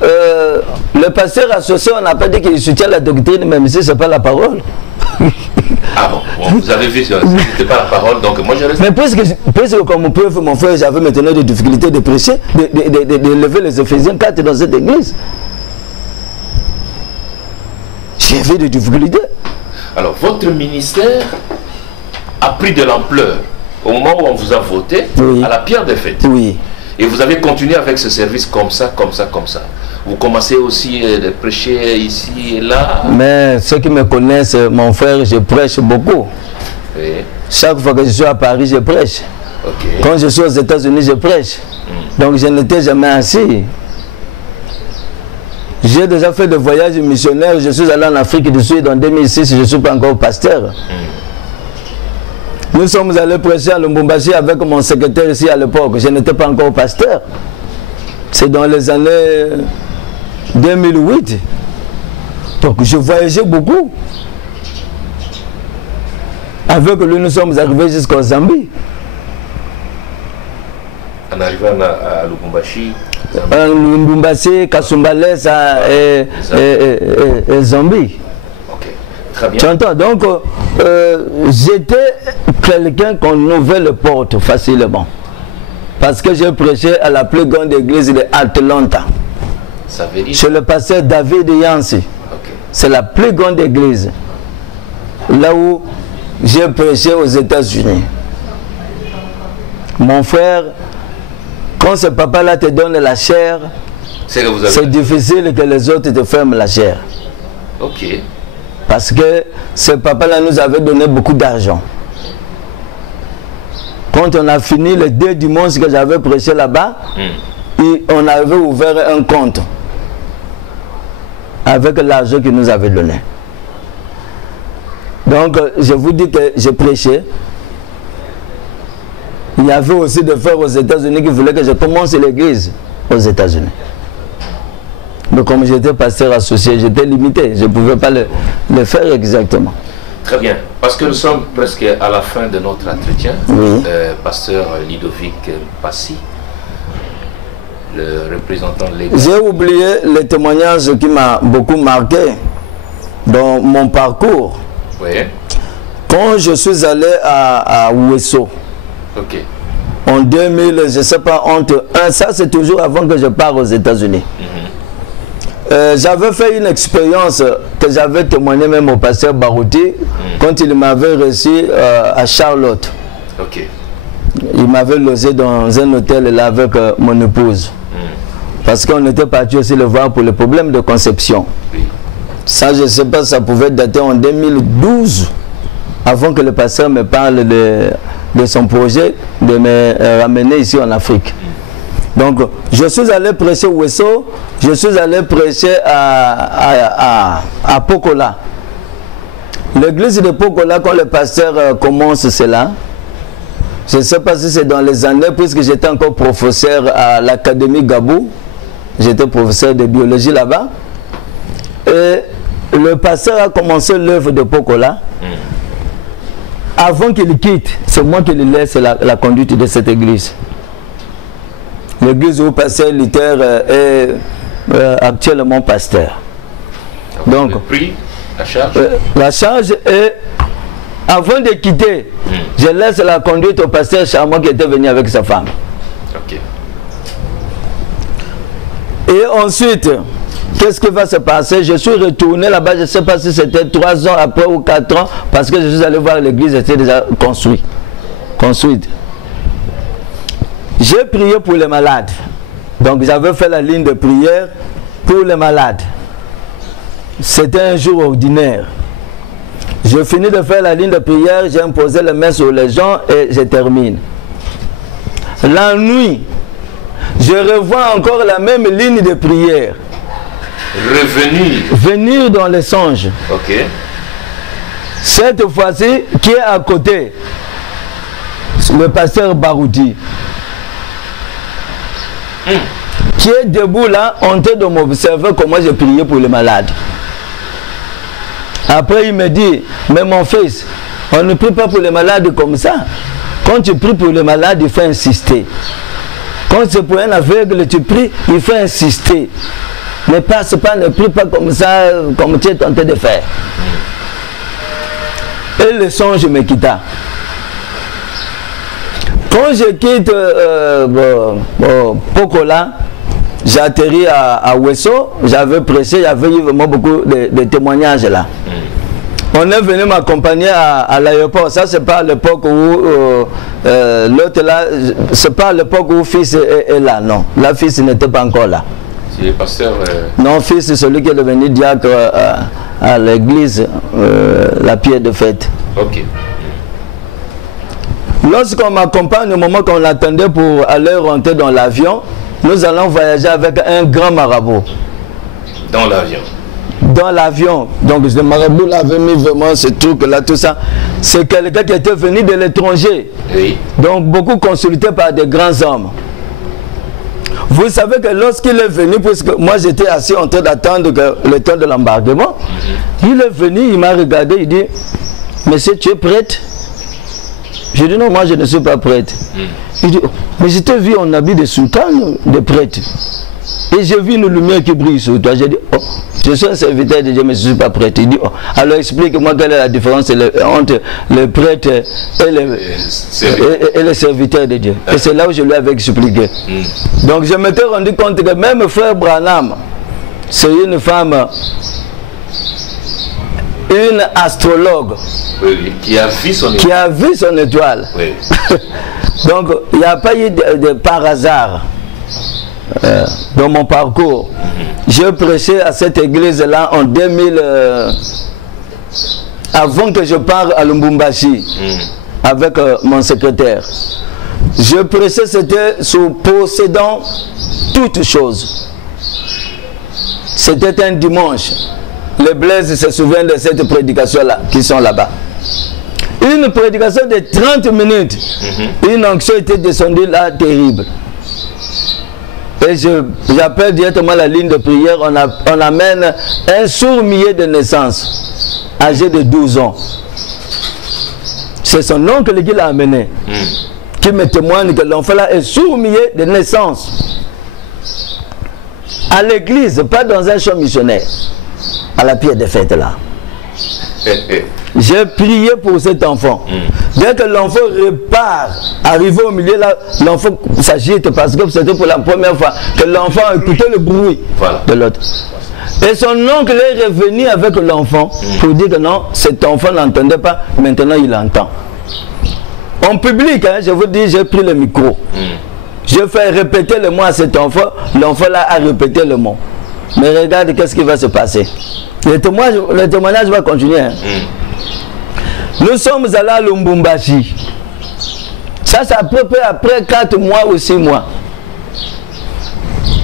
Le pasteur associé, on n'a pas dit qu'il soutient la doctrine, même si ce n'est pas la parole. Ah bon, vous avez vu, ce n'était pas la parole, donc moi je reste... Mais puisque comme preuve, mon frère, j'avais maintenant des difficultés de prêcher, de lever les Éphésiens 4 dans cette église. J'avais des difficultés. Alors, votre ministère a pris de l'ampleur au moment où on vous a voté, oui, à la pierre des fêtes. Oui. Et vous avez continué avec ce service comme ça, comme ça, comme ça. Vous commencez aussi à prêcher ici et là. Mais ceux qui me connaissent, mon frère, je prêche beaucoup. Oui. Chaque fois que je suis à Paris, je prêche. Okay. Quand je suis aux États-Unis, je prêche. Donc je n'étais jamais assis. J'ai déjà fait des voyages missionnaires. Je suis allé en Afrique du Sud en 2006. Je ne suis pas encore pasteur. Nous sommes allés prêcher à Lubumbashi avec mon secrétaire ici à l'époque. Je n'étais pas encore pasteur. C'est dans les années 2008. Donc je voyageais beaucoup. Avec lui, nous sommes arrivés jusqu'au Zambie. En arrivant à Lubumbashi, Lubumbashi, Kasumbalesa et Zambie. Très bien. Tu entends? Donc, j'étais quelqu'un qu'on ouvrait les portes facilement. Parce que j'ai prêché à la plus grande église de Atlanta. Ça veut dire... Chez le pasteur David Yancy. Okay. C'est la plus grande église. Là où j'ai prêché aux États-Unis. Mon frère, quand ce papa-là te donne la chair, c'est difficile que les autres te ferment la chair. Ok. Parce que ce papa-là nous avait donné beaucoup d'argent. Quand on a fini les 2 dimanches que j'avais prêché là-bas, on avait ouvert un compte avec l'argent qu'il nous avait donné. Donc, je vous dis que j'ai prêché. Il y avait aussi des frères aux États-Unis qui voulaient que je commence l'église aux États-Unis. Mais comme j'étais pasteur associé, j'étais limité. Je ne pouvais pas le faire exactement. Très bien. Parce que nous sommes presque à la fin de notre entretien. Oui. Pasteur Ludovic Passy, le représentant légal. J'ai oublié le témoignage qui m'a beaucoup marqué dans mon parcours. Oui. Quand je suis allé à Ouesso, okay, en 2000, je ne sais pas, entre un, ça c'est toujours avant que je parte aux États-Unis. J'avais fait une expérience que j'avais témoigné même au pasteur Barouti quand il m'avait reçu à Charlotte. Okay. Il m'avait logé dans un hôtel là avec mon épouse. Parce qu'on était parti aussi le voir pour le problème de conception. Oui. Ça, je ne sais pas, ça pouvait dater en 2012, avant que le pasteur me parle de son projet de me ramener ici en Afrique. Donc, je suis allé prêcher au Ouesso, je suis allé prêcher à Pokola. L'église de Pokola, quand le pasteur commence cela, je ne sais pas si c'est dans les années, puisque j'étais encore professeur à l'Académie Gabou, j'étais professeur de biologie là-bas, et le pasteur a commencé l'œuvre de Pokola. Avant qu'il quitte, c'est moi qui lui laisse la conduite de cette église. L'église où pasteur Luther est actuellement pasteur. Donc, le prix, la charge la charge est, avant de quitter, je laisse la conduite au pasteur Charmant qui était venu avec sa femme. Okay. Et ensuite, qu'est-ce qui va se passer? Je suis retourné là-bas, je ne sais pas si c'était 3 ans après ou 4 ans, parce que je suis allé voir l'église, était déjà construite. J'ai prié pour les malades. Donc j'avais fait la ligne de prière pour les malades. C'était un jour ordinaire. Je finis de faire la ligne de prière, j'ai imposé les mains sur les gens et je termine. La nuit, je revois encore la même ligne de prière. Revenir. Venir dans les songes. Ok. Cette fois-ci, qui est à côté, le pasteur Baroudi, qui est debout là, en train de m'observer comment je priais pour les malades. Après, il me dit, mais mon fils, on ne prie pas pour les malades comme ça. Quand tu pries pour les malades, il faut insister. Quand c'est pour un aveugle, tu pries, il faut insister. Ne passe pas, ne prie pas comme ça, comme tu es tenté de faire. Et le songe me quitta. Quand je quitte Pokola, j'ai atterri à Wesso, j'avais pressé, il y avait eu vraiment beaucoup de témoignages là. On est venu m'accompagner à l'aéroport. Ça, c'est pas à l'époque où l'autre là, c'est pas à l'époque où fils est là, non. La fils n'était pas encore là. C'est le pasteur. Non, fils, c'est celui qui est devenu diacre à l'église, la pierre de fête. Ok. Lorsqu'on m'accompagne au moment qu'on attendait pour aller rentrer dans l'avion, nous allons voyager avec un grand marabout. Dans l'avion. Dans l'avion. Donc le marabout l'avait mis vraiment ce truc là, tout ça. C'est quelqu'un qui était venu de l'étranger. Oui. Donc beaucoup consultés par des grands hommes. Vous savez que lorsqu'il est venu, puisque moi j'étais assis en train d'attendre le temps de l'embarquement, il est venu, il m'a regardé, il dit, monsieur, tu es prête? J'ai dit non, moi je ne suis pas prête. Il dit, oh, mais je t'ai vu en habit de sultan, de prêtre. Et j'ai vu une lumière qui brille sur toi. J'ai dit, oh, je suis un serviteur de Dieu, mais je ne suis pas prêtre. Il dit, oh, alors explique-moi quelle est la différence entre le prêtre et le serviteur de Dieu. Et c'est là où je lui avais expliqué. Donc je m'étais rendu compte que même frère Branham, c'est une femme, une astrologue. Oui, qui a vu son étoile. Qui a vu son étoile. Oui. Donc, il n'y a pas eu de par hasard dans mon parcours. J'ai prêché à cette église-là en 2000, avant que je parte à Lubumbashi, avec mon secrétaire. Je prêchais, c'était sous possédant toutes choses. C'était un dimanche. Les Blaise se souviennent de cette prédication-là, qui sont là-bas. Une prédication de 30 minutes. Une onction était descendue là, terrible. Et j'appelle directement la ligne de prière. On amène un sourd-muet de naissance, âgé de 12 ans. C'est son oncle qui l'a amené, qui me témoigne que l'enfant là est sourd-muet de naissance. À l'église, pas dans un champ missionnaire. À la pierre de fête là. J'ai prié pour cet enfant. Dès que l'enfant repart, arrivé au milieu là, l'enfant s'agite parce que c'était pour la première fois que l'enfant écoutait le bruit de l'autre. Et son oncle est revenu avec l'enfant pour dire que non, cet enfant n'entendait pas, maintenant il entend. En public, hein, je vous dis, j'ai pris le micro. Je fais répéter le mot à cet enfant, l'enfant là a répété le mot. Mais regarde qu'est-ce qui va se passer. Le témoignage va continuer. Hein. Nous sommes allés à Lubumbashi. Ça, c'est à peu près après 4 mois ou 6 mois.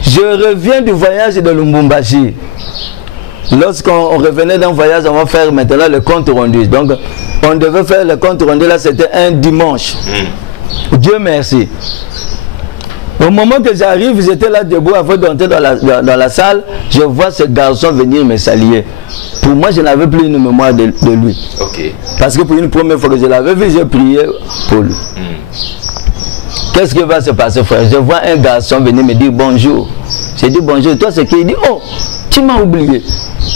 Je reviens du voyage de Lubumbashi. Lorsqu'on revenait d'un voyage, on va faire maintenant le compte rendu. Donc, on devait faire le compte rendu, là, c'était un dimanche. Dieu merci. Au moment que j'arrive, j'étais là debout avant d'entrer dans la salle, je vois ce garçon venir me saluer. Pour moi, je n'avais plus une mémoire de lui. Okay. Parce que pour une première fois que je l'avais vu, j'ai prié pour lui. Qu'est-ce qui va se passer, frère? Je vois un garçon venir me dire bonjour. J'ai dit bonjour. Toi, c'est qui? Il dit, oh, tu m'as oublié.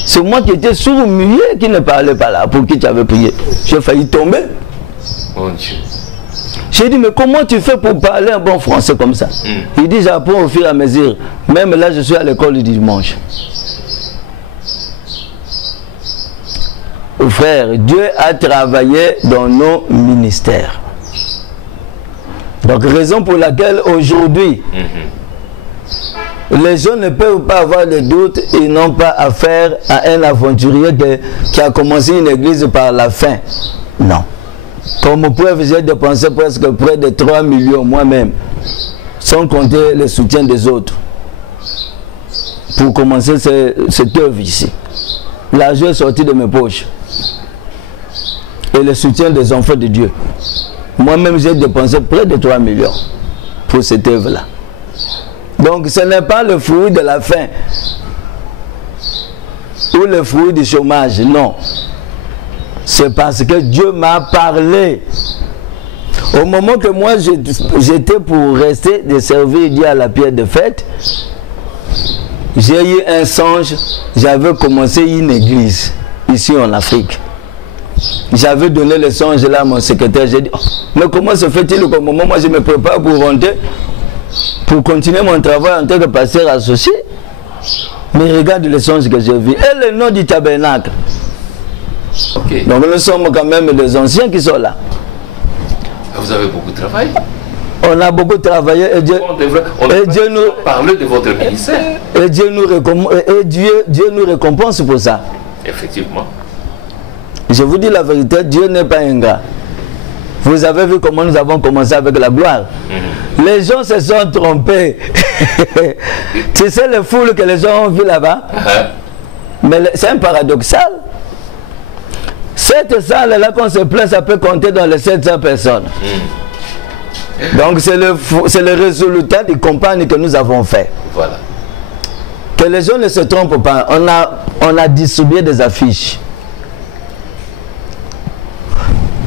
C'est moi qui étais sourd-muet qui ne parlait pas là, pour qui tu avais prié. J'ai failli tomber. Mon Dieu. J'ai dit, mais comment tu fais pour parler un bon français comme ça? Il dit, j'apprends au fur et à mesure. Même là, je suis à l'école du dimanche. Frère, Dieu a travaillé dans nos ministères. Donc, raison pour laquelle aujourd'hui, les gens ne peuvent pas avoir de doute, ils n'ont pas affaire à un aventurier qui a commencé une église par la fin. Non. Comme preuve, j'ai dépensé presque près de 3 millions moi-même sans compter le soutien des autres, pour commencer cette œuvre ici. L'argent est sorti de mes poches. Et le soutien des enfants de Dieu. Moi-même, j'ai dépensé près de 3 millions pour cette œuvre-là. Donc, ce n'est pas le fruit de la faim ou le fruit du chômage, non. C'est parce que Dieu m'a parlé. Au moment que moi, j'étais pour rester de servir Dieu à la pierre de fête, j'ai eu un songe. J'avais commencé une église ici en Afrique. J'avais donné le songe là à mon secrétaire. J'ai dit, oh, mais comment se fait-il qu'au moment où moi je me prépare pour rentrer, pour continuer mon travail en tant que pasteur associé? Mais regarde le songe que j'ai vu. Et le nom du tabernacle. Okay. Donc nous sommes quand même des anciens qui sont là. Vous avez beaucoup de travail. On a beaucoup travaillé et Dieu, Dieu nous parle de votre ministère. Et Dieu nous récompense pour ça. Effectivement. Je vous dis la vérité, Dieu n'est pas ingrat. Vous avez vu comment nous avons commencé avec la gloire. Les gens se sont trompés. Tu sais le foule que les gens ont vu là-bas. Mais c'est un paradoxal. Cette salle-là, qu'on se plaît, ça peut compter dans les 700 personnes. Donc c'est le résultat des campagnes que nous avons fait. Voilà. Que les gens ne se trompent pas. On a distribué des affiches.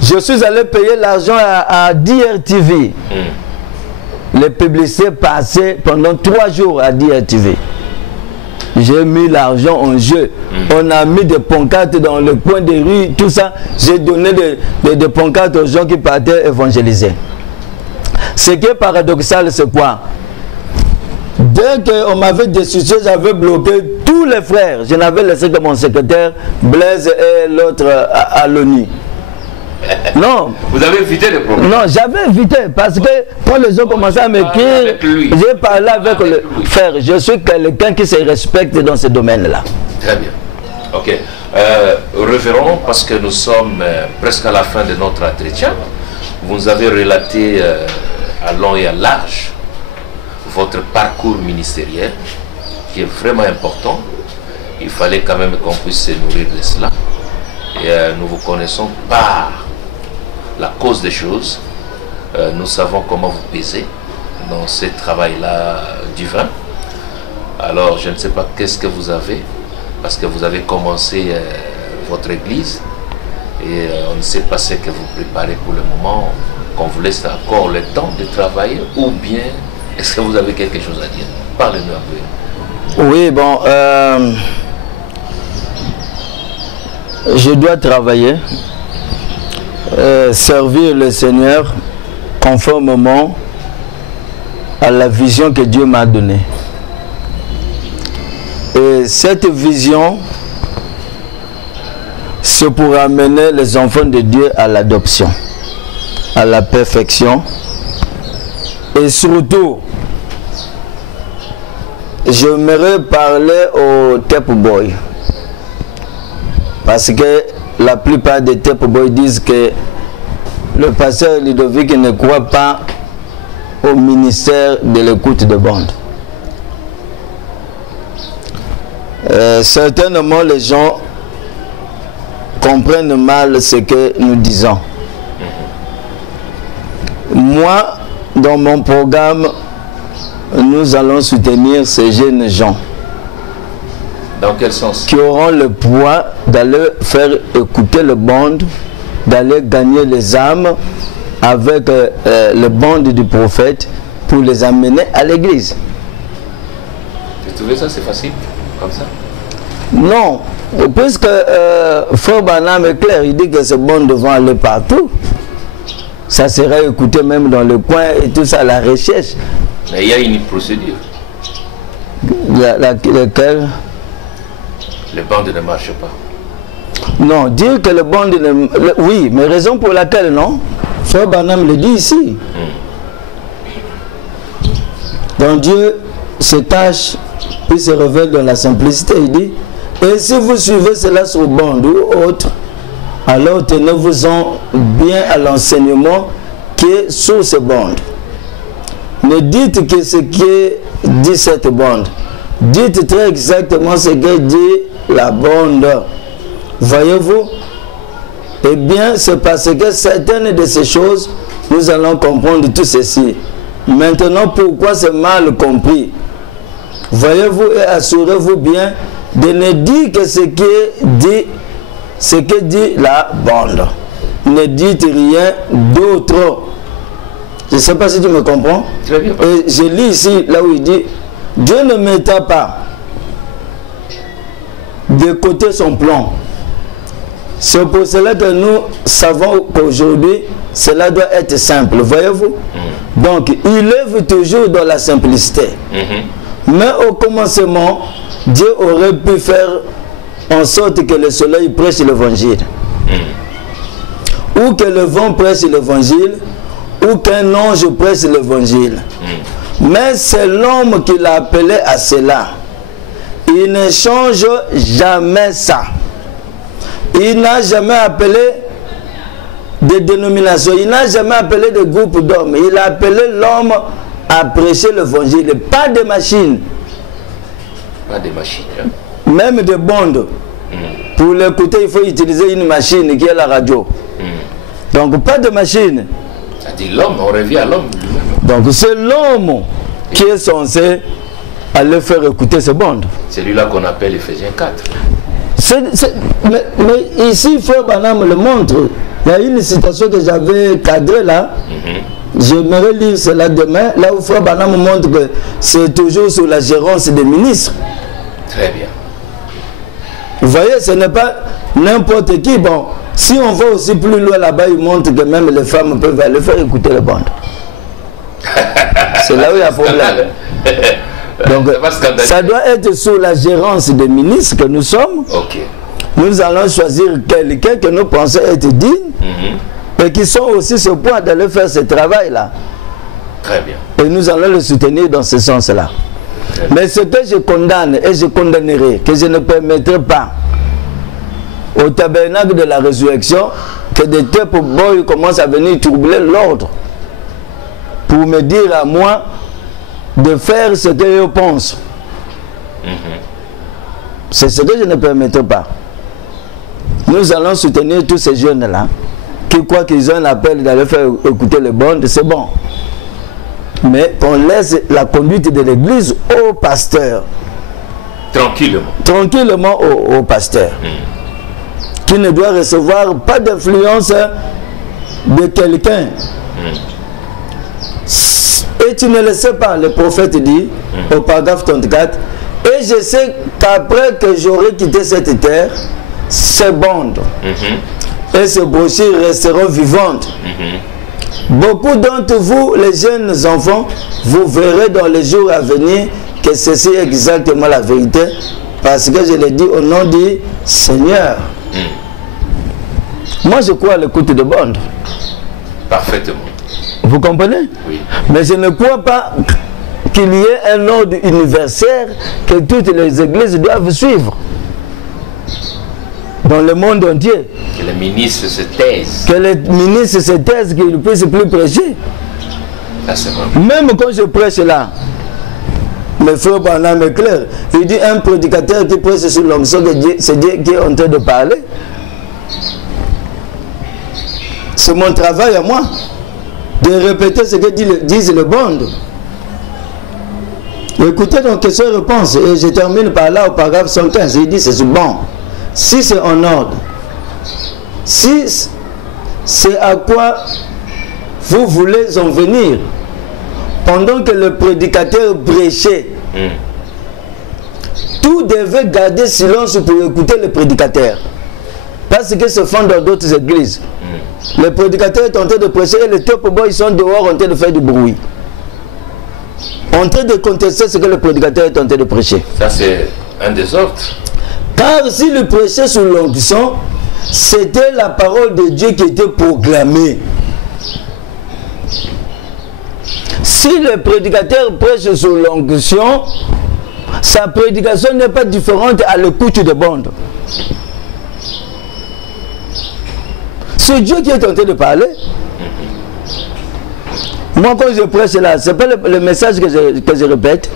Je suis allé payer l'argent à DRTV. Les publicités passaient pendant 3 jours à DRTV. J'ai mis l'argent en jeu. On a mis des pancartes dans le coin des rues, tout ça. J'ai donné des pancartes aux gens qui partaient évangéliser. Ce qui est paradoxal, c'est quoi? Dès qu'on m'avait destitué, j'avais bloqué tous les frères. Je n'avais laissé que mon secrétaire, Blaise et l'autre à l'ONU. Non. Vous avez évité le problème? Non, j'avais évité parce que quand les gens commençaient à m'écrire, j'ai parlé avec le frère. Je suis quelqu'un qui se respecte dans ce domaine-là. Très bien. Ok. Revenons parce que nous sommes presque à la fin de notre entretien. Vous nous avez relaté à long et à large votre parcours ministériel qui est vraiment important. Il fallait quand même qu'on puisse se nourrir de cela. Et nous vous connaissons par la cause des choses. Nous savons comment vous pesez dans ce travail-là divin. Alors, je ne sais pas qu'est-ce que vous avez, parce que vous avez commencé votre église et on ne sait pas ce que vous préparez pour le moment, qu'on vous laisse encore le temps de travailler, ou bien est-ce que vous avez quelque chose à dire? Parlez-nous un peu. Oui, bon, je dois travailler, servir le Seigneur conformément à la vision que Dieu m'a donnée. Et cette vision, c'est pour amener les enfants de Dieu à l'adoption, à la perfection. Et surtout, j'aimerais parler aux Tep Boys. Parce que la plupart des Tep Boys disent que le pasteur Ludovic ne croit pas au ministère de l'écoute de bande. Certainement, les gens comprennent mal ce que nous disons. Moi, dans mon programme, nous allons soutenir ces jeunes gens. Dans quel sens? Qui auront le poids d'aller faire écouter le band, d'aller gagner les âmes avec le band du prophète pour les amener à l'église. Vous trouvez ça c'est facile, comme ça? Non, puisque Frère Branham est clair, il dit que ce band devant aller partout. Ça serait écouté même dans le coin et tout ça, la recherche. Mais il y a une procédure. Laquelle? Le band ne marche pas. Non, dire que le band ne... Oui, mais raison pour laquelle, non? Frère Branham le dit ici. Donc Dieu se tâche, puis se révèle dans la simplicité. Il dit, et si vous suivez cela sur band ou autre, alors tenez-vous-en bien à l'enseignement qui est sur ce bande. Ne dites que ce que dit cette bande. Dites très exactement ce que dit la bande. Voyez-vous? Eh bien, c'est parce que certaines de ces choses, nous allons comprendre tout ceci. Maintenant, pourquoi c'est mal compris? Voyez-vous et assurez-vous bien de ne dire que ce que dit la bande. Ne dites rien d'autre. Je ne sais pas si tu me comprends. Très bien. Et je lis ici, là où il dit, Dieu ne mettra pas de côté son plan. C'est pour cela que nous savons qu'aujourd'hui, cela doit être simple. Voyez-vous? Donc, il œuvre toujours dans la simplicité. Mais au commencement, Dieu aurait pu faire en sorte que le soleil prêche l'évangile. Ou que le vent prêche l'évangile. Ou qu'un ange prêche l'évangile. Mais c'est l'homme qui l'a appelé à cela. Il ne change jamais ça. Il n'a jamais appelé de dénomination. Il n'a jamais appelé de groupe d'hommes. Il a appelé l'homme à prêcher l'évangile. Pas de machine. Pas de machine. Hein? Même de bandes. Pour l'écouter, il faut utiliser une machine qui est la radio. Donc pas de machine. Ça dit l'homme, on revient à l'homme lui-même. Donc c'est l'homme qui est censé aller faire écouter ces bandes. C'est lui-là qu'on appelle Ephésiens 4. Mais ici, Frère Branham le montre. Il y a une citation que j'avais cadrée là. J'aimerais lire cela demain. Là où Frère Branham montre que c'est toujours sous la gérance des ministres. Très bien. Vous voyez, ce n'est pas n'importe qui. Bon, si on va aussi plus loin là-bas, il montre que même les femmes peuvent aller faire écouter les bandes. C'est là où il y a problème. Donc, ça doit être sous la gérance des ministres que nous sommes. Okay. Nous allons choisir quelqu'un que nous pensons être digne et qui sont aussi ce point d'aller faire ce travail-là. Très bien. Et nous allons le soutenir dans ce sens-là. Mais ce que je condamne et je condamnerai, que je ne permettrai pas au tabernacle de la résurrection, que des têtes boys commencent à venir troubler l'ordre pour me dire à moi de faire ce que je pense. C'est ce que je ne permettrai pas. Nous allons soutenir tous ces jeunes-là qui croient qu'ils ont un appel d'aller faire écouter les bandes, c'est bon. Mais on laisse la conduite de l'église au pasteur. Tranquillement. Tranquillement au pasteur. Qui ne doit recevoir pas d'influence de quelqu'un. Et tu ne le sais pas, le prophète dit au paragraphe 34, et je sais qu'après que j'aurai quitté cette terre, ces bandes et ces brochures resteront vivantes. Beaucoup d'entre vous, les jeunes enfants, vous verrez dans les jours à venir que ceci est exactement la vérité, parce que je l'ai dit au nom du Seigneur. Moi, je crois à l'écoute de bandes. Parfaitement. Vous comprenez? Oui. Mais je ne crois pas qu'il y ait un ordre universel que toutes les églises doivent suivre dans le monde entier. Que les ministres se taisent. Que les ministres se taisent, qu'ils ne puissent plus prêcher. Ah, c'est vrai. Même quand je prêche là, le frère Branham est clair. Il dit un prédicateur qui prêche sur l'onction, c'est Dieu qui est en train de parler. C'est mon travail à moi de répéter ce que disent les bandes. Écoutez donc question-réponse. Et je termine par là au paragraphe 115. Il dit c'est bon. Si c'est en ordre, si c'est à quoi vous voulez en venir, pendant que le prédicateur prêchait, tout devait garder silence pour écouter le prédicateur. Parce que se font dans d'autres églises. Le prédicateur est en train de prêcher et les top boys sont dehors en train de faire du bruit. En train de contester ce que le prédicateur est en train de prêcher. Ça, c'est un désordre. Car si le prêchait sous l'onction, c'était la parole de Dieu qui était proclamée. Si le prédicateur prêche sous l'onction, sa prédication n'est pas différente à l'écoute de bandes. C'est Dieu qui est en train de parler. Moi, quand je prêche là, ce n'est pas le message que je répète.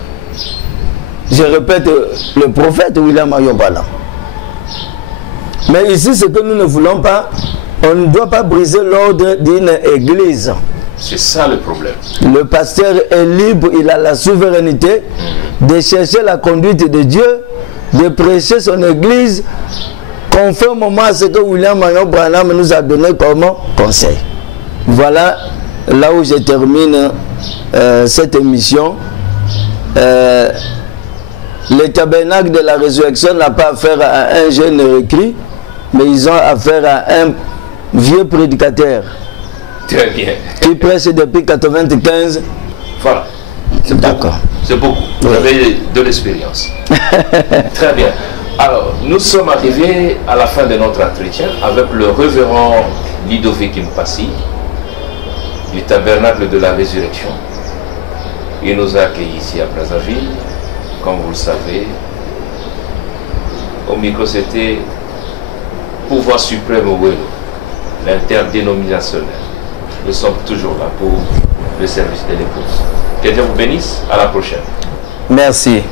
Je répète le prophète William Marion-Branham. Mais ici, ce que nous ne voulons pas, on ne doit pas briser l'ordre d'une église. C'est ça le problème. Le pasteur est libre, il a la souveraineté de chercher la conduite de Dieu, de prêcher son église conformément à ce que William Marion-Branham nous a donné comme conseil. Voilà là où je termine cette émission. Le tabernacle de la résurrection n'a pas affaire à un jeune recris, mais ils ont affaire à un vieux prédicateur. Très bien. Qui prêche depuis 1995. Voilà. D'accord. C'est beaucoup. Vous avez de l'expérience. Très bien. Alors, nous sommes arrivés à la fin de notre entretien avec le révérend Ludovic Mpassi du tabernacle de la résurrection. Il nous a accueillis ici à Brazzaville. Comme vous le savez, au micro c'était Pouvoir suprême au Welo, l'interdénominationnel. Nous sommes toujours là pour le service de l'épouse. Que Dieu vous bénisse. À la prochaine. Merci.